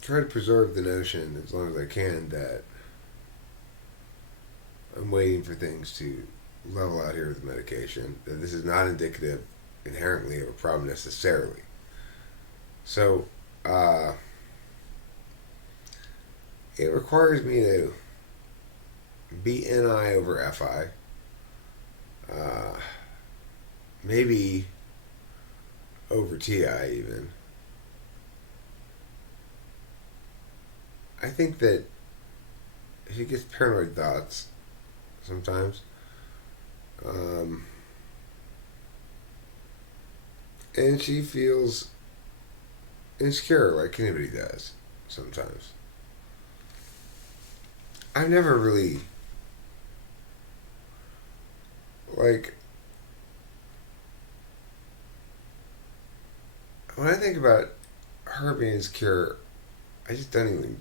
try to preserve the notion as long as I can that I'm waiting for things to level out here with the medication, that this is not indicative inherently of a problem necessarily. So, it requires me to be NI over FI. Maybe over TI even. I think that she gets paranoid thoughts sometimes. And she feels insecure like anybody does sometimes. I've never really, like, when I think about her being insecure, I just don't even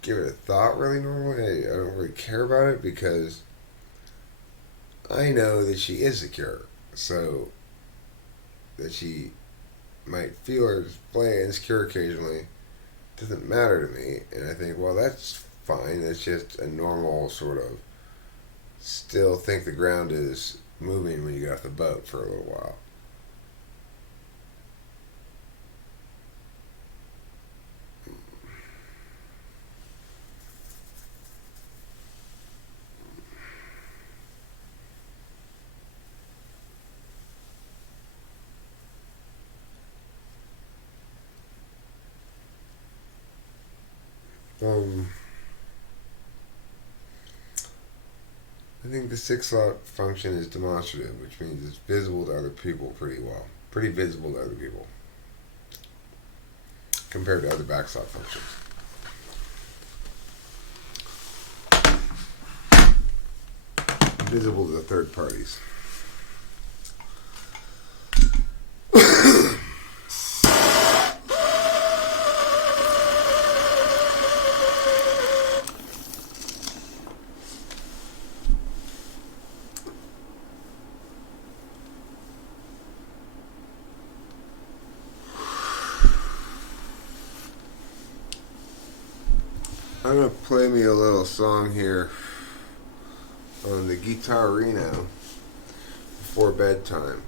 give it a thought really normally. I don't really care about it because I know that she is secure. So that she might feel or display insecure occasionally doesn't matter to me. And I think, well, that's fine. That's just a normal sort of still think the ground is moving when you get off the boat for a little while. I think the six slot function is demonstrative, which means it's visible to other people pretty well. Pretty visible to other people compared to other backslot functions. Visible to the third parties. I'm going to play me a little song here on the Guitarino before bedtime.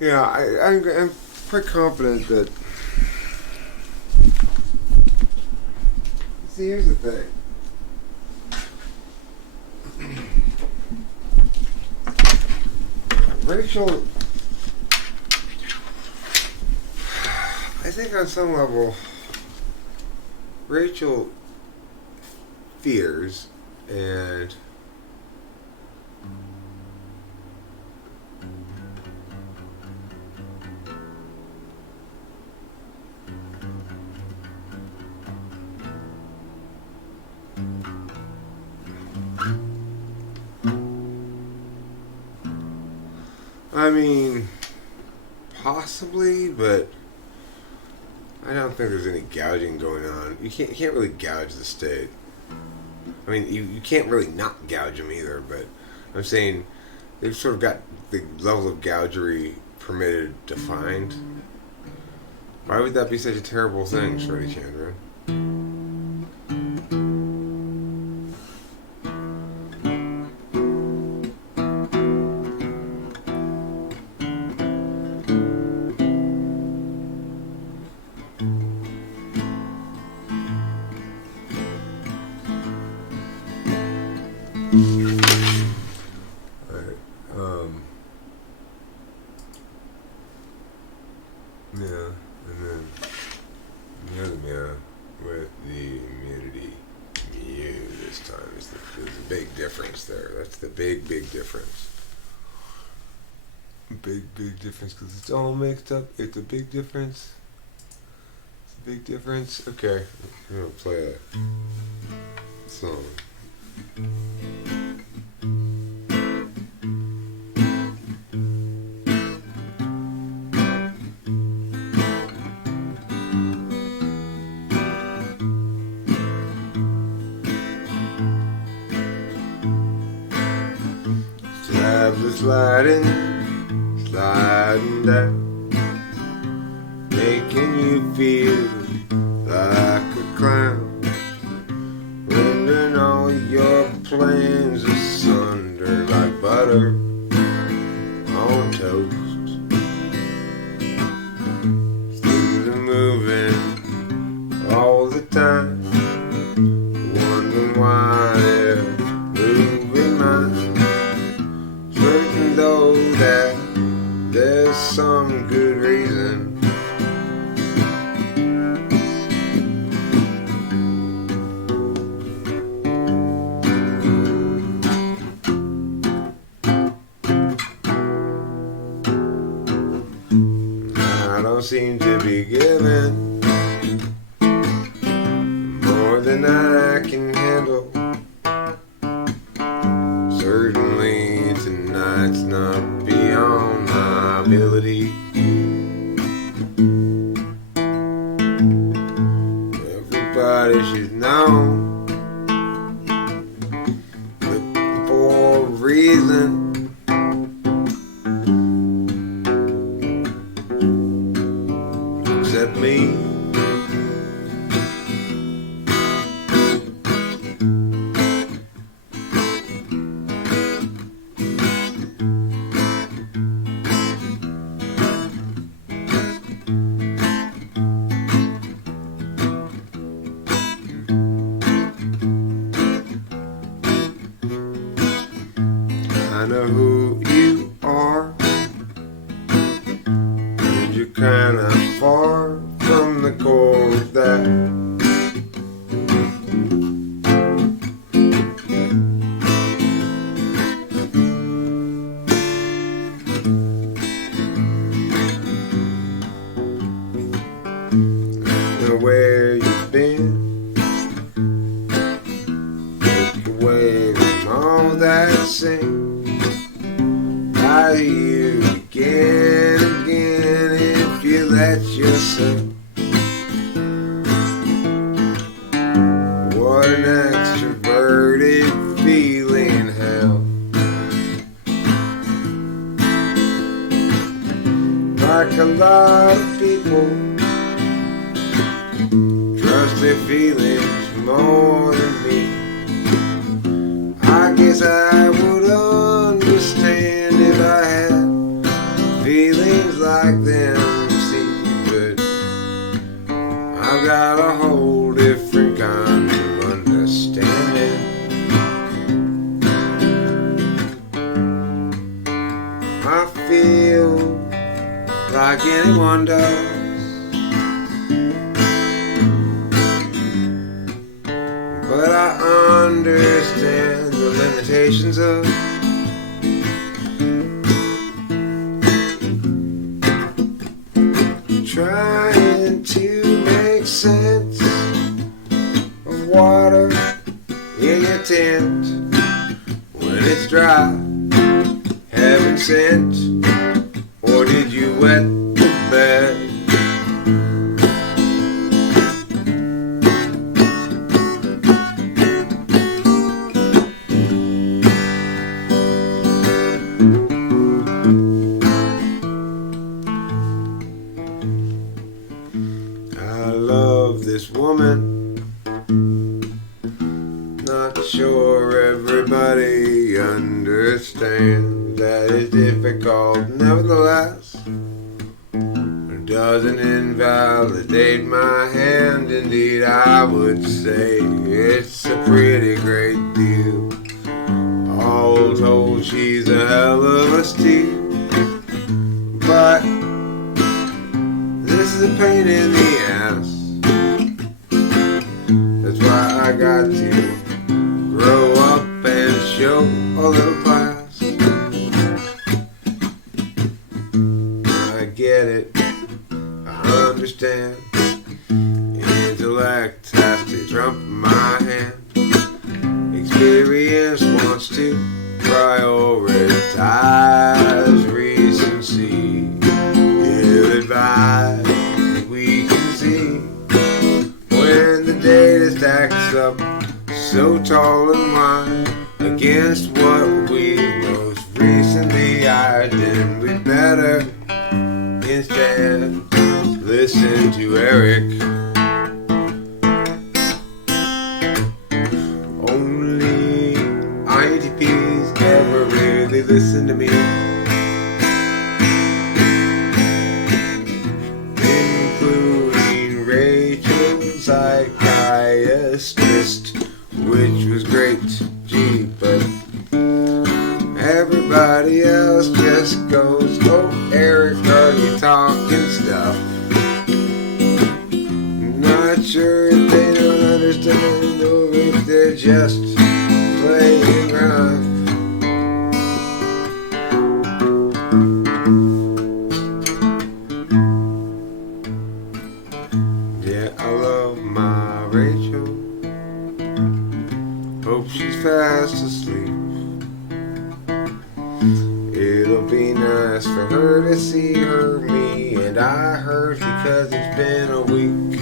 Yeah, I'm quite confident that. See, here's the thing. Rachel, I think on some level, Rachel fears and I mean, possibly, but I don't think there's any gouging going on. You can't really gouge the state. I mean, you can't really not gouge them either, but I'm saying they've sort of got the level of gougery permitted defined. Why would that be such a terrible thing, Shreddy Chandra? Alright, yeah, and then the other meow with the immunity mew this time there's a big difference there. That's the big difference. Big difference because it's all mixed up. It's a big difference. It's a big difference. Okay, I'm gonna play a song. Slabs are sliding down, making you feel like a clown, rendering all your plans asunder like butter on toast. Things are moving all the time, wondering why they're moving mine. Certain though that there's some good reason. I don't seem to be given more than I can handle. Certainly tonight's not beyond my ability. Everybody should know, looking for a reason. Except me. I know who you are, and you're kinda far from the core of that. I know where you've been, take away from all that sin. I hear you again if you let yourself. What an extroverted feeling, hell. Like a lot of people, trust their feelings more than me. I guess I would understand if I had feelings like them, see, but I've got a whole different kind of understanding. I feel like anyone does, but I understand the limitations of trying to make sense of water in your tent when it's dry. Heaven sent, or did you wet the bed? Sure, everybody understands that it's difficult, nevertheless. It doesn't invalidate my hand. Indeed, I would say it's a pretty great deal. All told, she's a hell of a steal. But this is a pain in the ass. That's why I got to grow up and show a little class. I get it, I understand. Intellect has to trump my hand. Experience wants to prioritize recency. Ill advised, we can see when the data stacks up so tall and wide against what we most recently eyed, then we better instead listen to Eric. Only INTPs ever really listen to me, including Rachel, psychiatrist, which was great, gee, but everybody else just goes, oh, Eric, are you talking stuff? Not sure if they don't understand or if they're just playing around. Yeah, I love my Rachel. Hope she's fast asleep. It'll be nice for her to see her, me, and I hers, because it's been a week.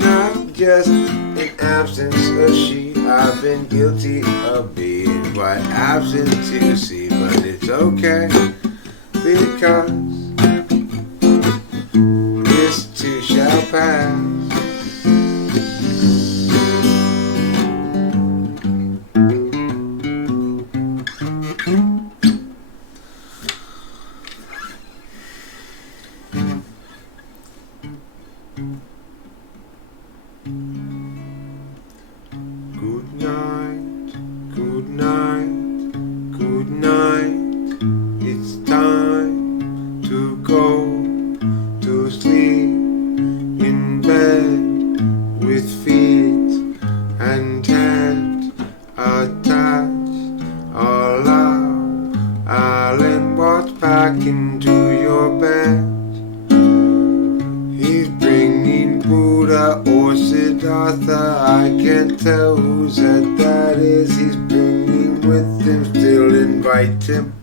Not just in absence of she, I've been guilty of being quite absent to see, but it's okay, because this too shall pass. Good night, good night, good night. It's time to go to sleep in bed with feet and head attached. Allow Alan walks back into your bed. He's bringing Buddha or Siddhartha, I can't tell whose head that is. He's bringing with him, still invite him,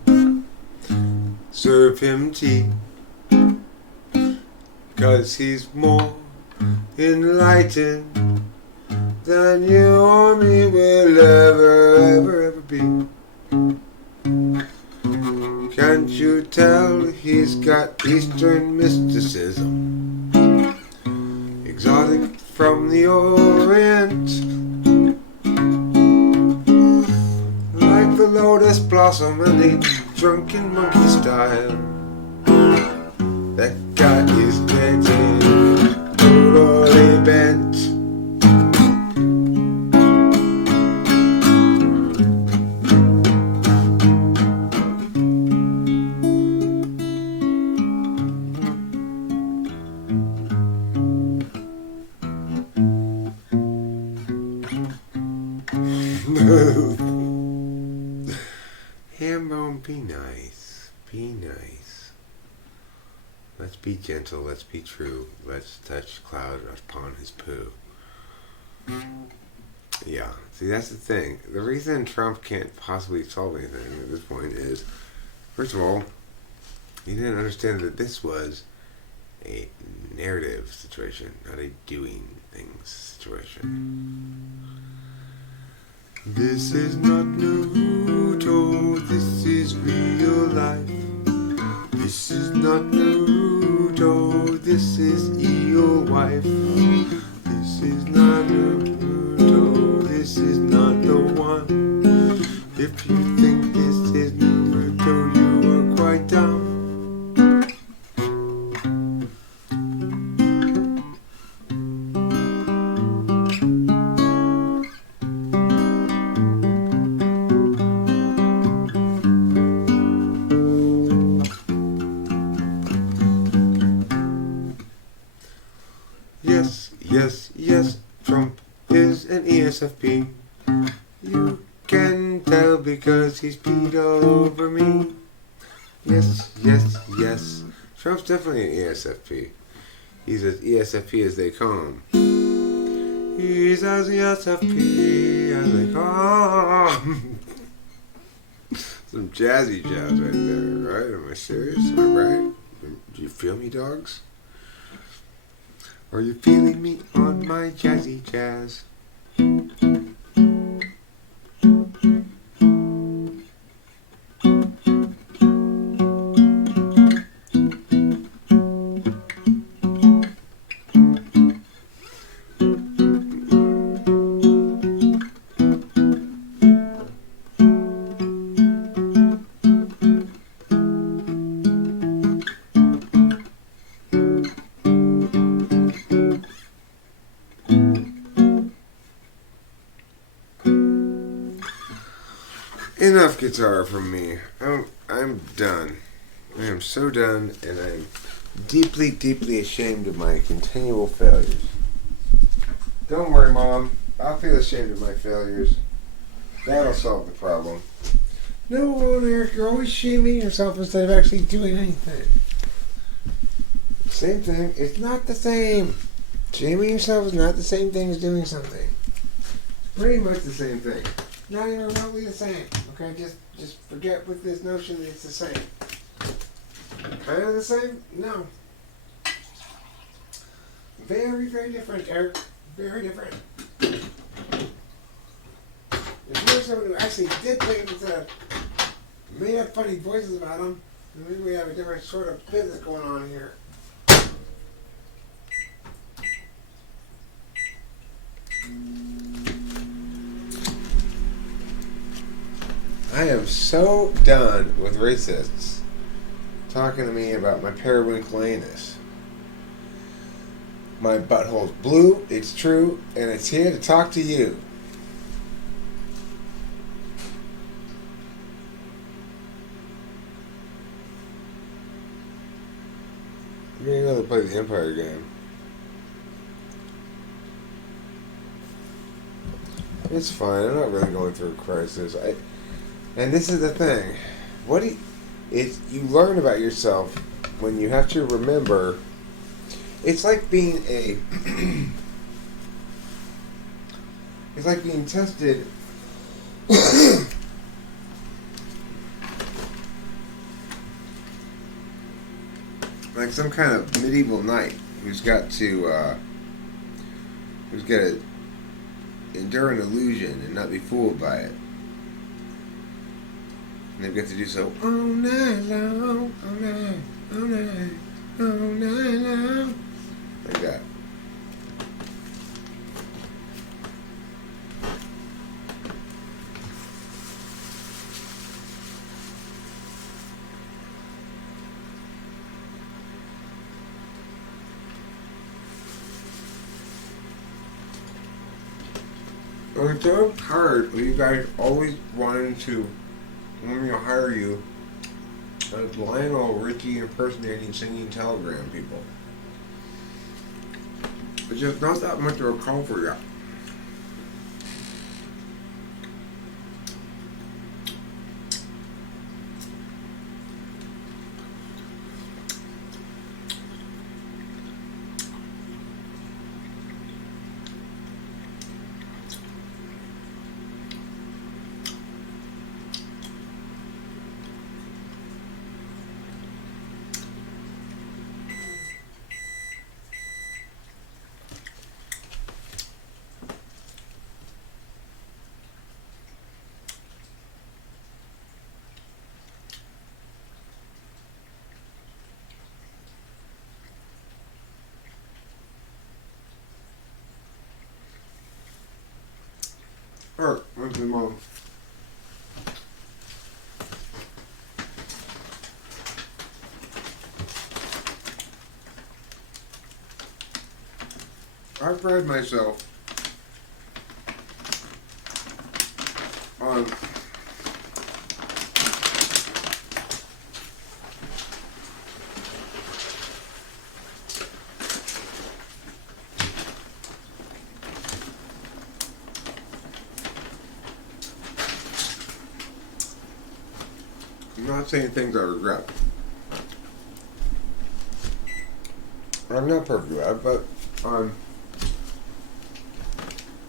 serve him tea, 'cause he's more enlightened than you or me will ever be. Can't you tell he's got Eastern mysticism, exotic from the Orient, like the lotus blossom and the drunken monkey style. That guy is getting totally bent. Hambone, be nice. Be nice. Let's be gentle. Let's be true. Let's touch cloud upon his poo. Yeah. See, that's the thing. The reason Trump can't possibly solve anything at this point is, first of all, he didn't understand that this was a narrative situation, not a doing things situation. This is not Naruto, this is real life. This is not Naruto, this is Eel wife. This is not Naruto, If you think this is Naruto, you are quite dumb. Yes, yes, yes, Trump is an ESFP. You can tell because he's peed all over me. Yes, yes, yes, Trump's definitely an ESFP. He's as ESFP as they come. He's as ESFP as they come. Some jazzy jazz right there, right? Am I serious? Am I right? Do you feel me, dogs? Are you feeling me on my jazzy jazz? Enough guitar from me. I'm done. I am so done, and I'm deeply, deeply ashamed of my continual failures. Don't worry, Mom. I'll feel ashamed of my failures. That'll solve the problem. No, Eric, you're always shaming yourself instead of actually doing anything. Same thing. It's not the same. Shaming yourself is not the same thing as doing something. It's pretty much the same thing. Not even remotely the same. Okay, just forget with this notion that it's the same. Kind of the same? No. Very, very different, Eric. Very different. If you're someone who actually did things instead of made up funny voices about them, then maybe we have a different sort of business going on here. I am so done with racists talking to me about my periwinkle anus. My butthole's blue, it's true, and it's here to talk to you. I'm gonna go play the Empire game. It's fine, I'm not really going through a crisis. And this is the thing. You learn about yourself when you have to remember. It's like being it's like being tested like some kind of medieval knight who's got to endure an illusion and not be fooled by it. And they've got to do so all night long, all night, all night, all night long. Like that. Well, it's so hard when you guys always wanted to want me to hire you as Lionel Richie impersonating singing telegram people. It's just not that much of a call for you. Alright, where's the mom? I pride myself on not saying things I regret. I'm not perfectly bad, but I'm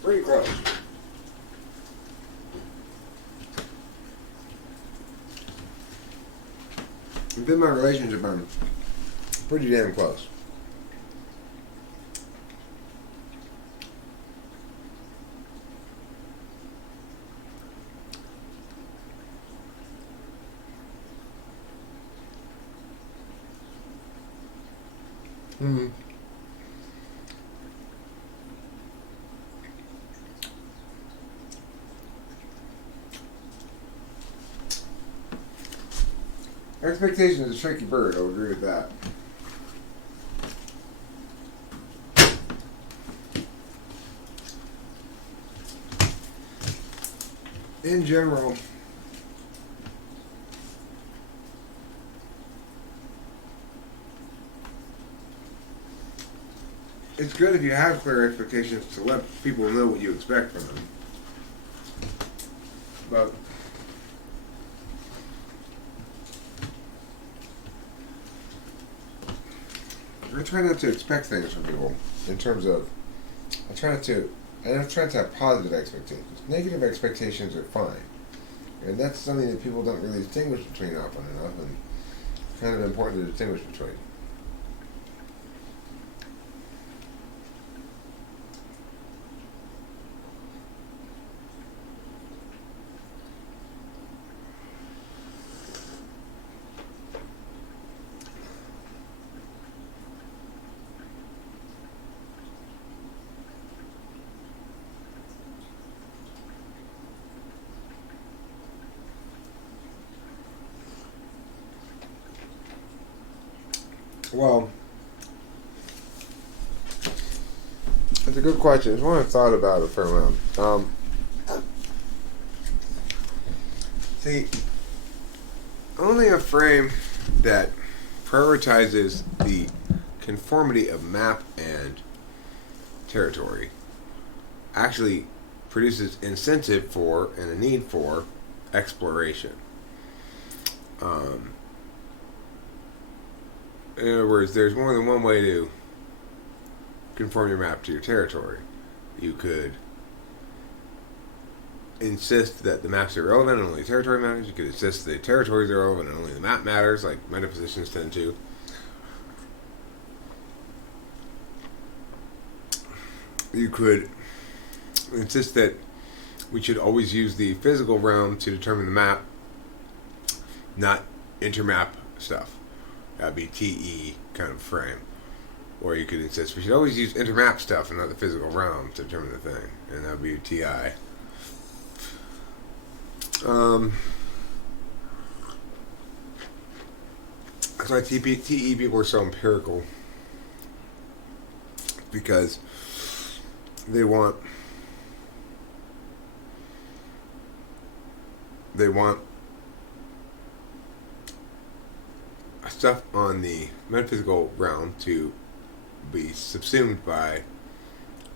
pretty close. Within my relationship, I'm pretty damn close. Mm-hmm. Expectation is a tricky bird, I'll agree with that. In general, it's good if you have clear expectations to let people know what you expect from them. But I try not to expect things from people in terms of, I try to have positive expectations. Negative expectations are fine. And that's something that people don't really distinguish between often enough, and kind of important to distinguish between. Well, it's a good question. It's one I've thought about a fair amount. See, only a frame that prioritizes the conformity of map and territory actually produces incentive for and a need for exploration. In other words, there's more than one way to conform your map to your territory. You could insist that the maps are relevant and only territory matters. You could insist that the territories are relevant and only the map matters, like metapositions tend to. You could insist that we should always use the physical realm to determine the map, not intermap stuff. That'd be TE kind of frame. Or you could insist we should always use intermap stuff and not the physical realm to determine the thing. And that'd be TI. That's why TE people are so empirical. Because they want stuff on the metaphysical realm to be subsumed by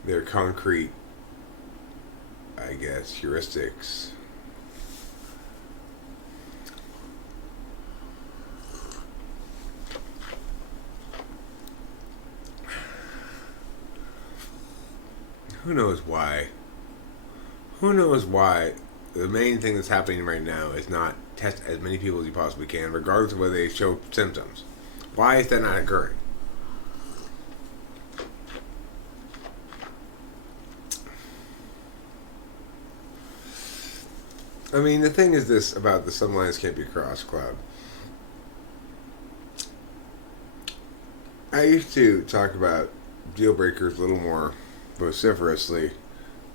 their concrete, I guess, heuristics. Who knows why? Who knows why the main thing that's happening right now is not test as many people as you possibly can, regardless of whether they show symptoms. Why is that not occurring? I mean, the thing is this about the some lines can't be crossed cloud. I used to talk about deal breakers a little more vociferously,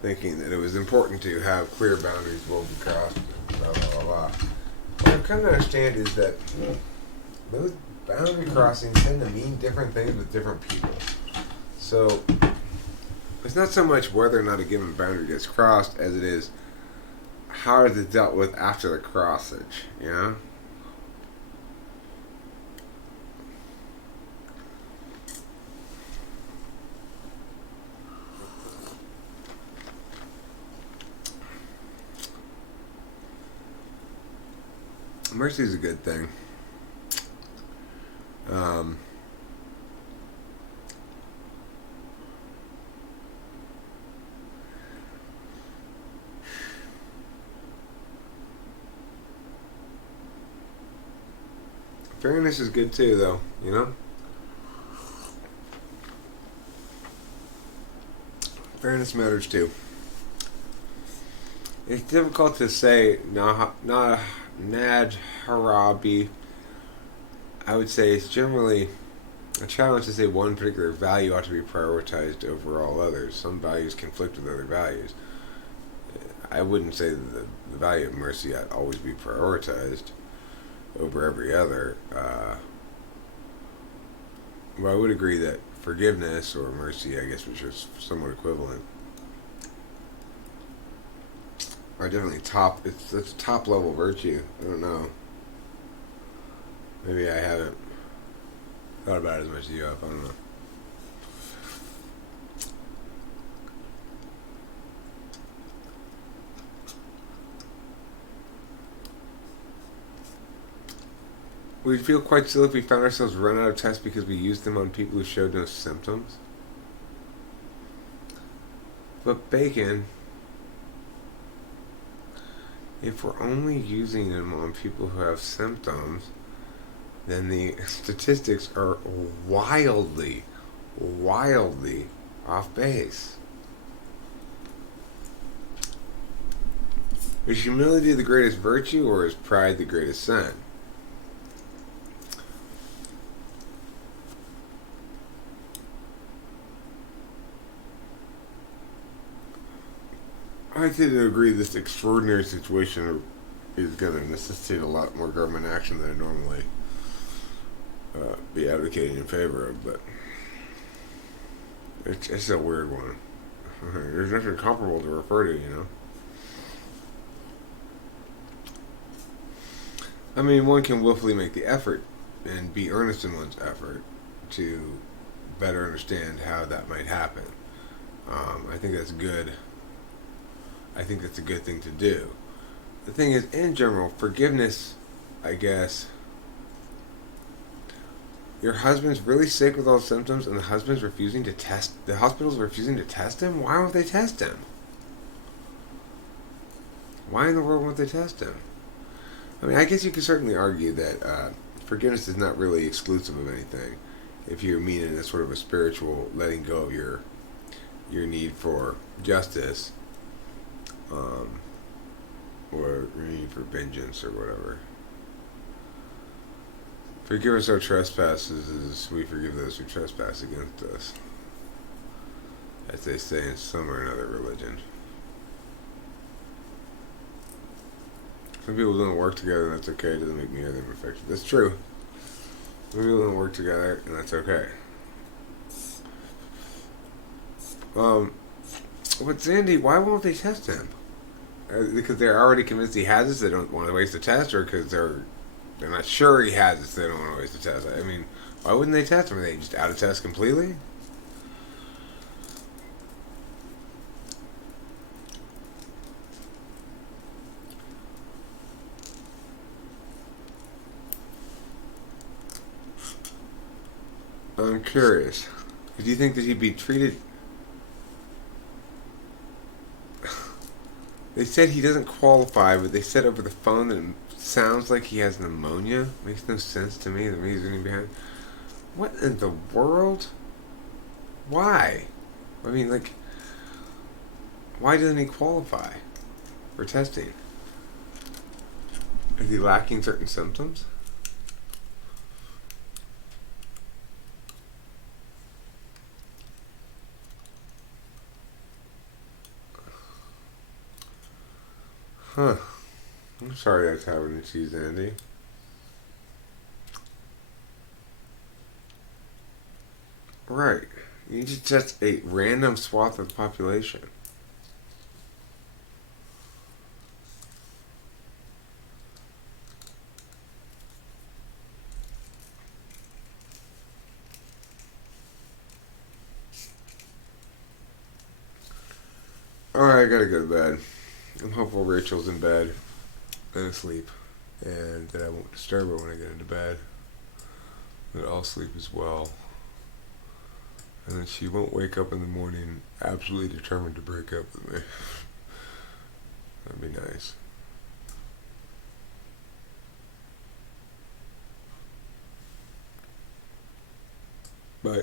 thinking that it was important to have clear boundaries both across and blah, blah, blah, blah. What I've come to understand is that those boundary crossings tend to mean different things with different people. So, It's not so much whether or not a given boundary gets crossed as it is how is it dealt with after the crossage, you know? Mercy is a good thing. Um, Fairness is good too, though, you know? Fairness matters too. It's difficult to say Nad Harabi. I would say it's generally a challenge to say one particular value ought to be prioritized over all others. Some values conflict with other values. I wouldn't say that the value of mercy ought always be prioritized over every other. But I would agree that forgiveness or mercy, I guess, which are somewhat equivalent, are definitely top. It's top level virtue. I don't know. Maybe I haven't thought about it as much as you have. I don't know. We'd feel quite silly if we found ourselves run out of tests because we used them on people who showed no symptoms. But Bacon, if we're only using them on people who have symptoms, then the statistics are wildly off base. Is humility the greatest virtue or is pride the greatest sin? I tend to agree this extraordinary situation is going to necessitate a lot more government action than I normally be advocating in favor of, but it's a weird one. There's nothing comparable to refer to, you know? I mean, one can willfully make the effort and be earnest in one's effort to better understand how that might happen. I think that's good. I think that's a good thing to do. The thing is, in general, forgiveness, I guess, your husband's really sick with all symptoms and the husband's refusing to test, the hospital's refusing to test him? Why won't they test him? Why in the world won't they test him? I mean, I guess you could certainly argue that forgiveness is not really exclusive of anything. If you mean it as sort of a spiritual letting go of your need for justice, or your need for vengeance or whatever. Forgive us our trespasses as we forgive those who trespass against us, as they say in some or another religion. Some people don't work together and that's okay. It doesn't make me or them perfect. That's true. Some people don't work together and that's okay. But Sandy, why won't they test him? Because they're already convinced he has it, so they don't want to waste the test, or because they're not sure he has it, so they don't want to waste the test. I mean, why wouldn't they test him? Are they just out of test completely? I'm curious. Do you think that he'd be treated? They said he doesn't qualify, but they said over the phone that it sounds like he has pneumonia. Makes no sense to me, the reasoning behind. What in the world? Why? I mean, like, why doesn't he qualify for testing? Is he lacking certain symptoms? Huh. I'm sorry that's happening to you, Andy. Right. You need to test a random swath of the population. Alright, I gotta go to bed. I'm hopeful Rachel's in bed and asleep, and that I won't disturb her when I get into bed. That I'll sleep as well. And then she won't wake up in the morning absolutely determined to break up with me. That'd be nice. Bye.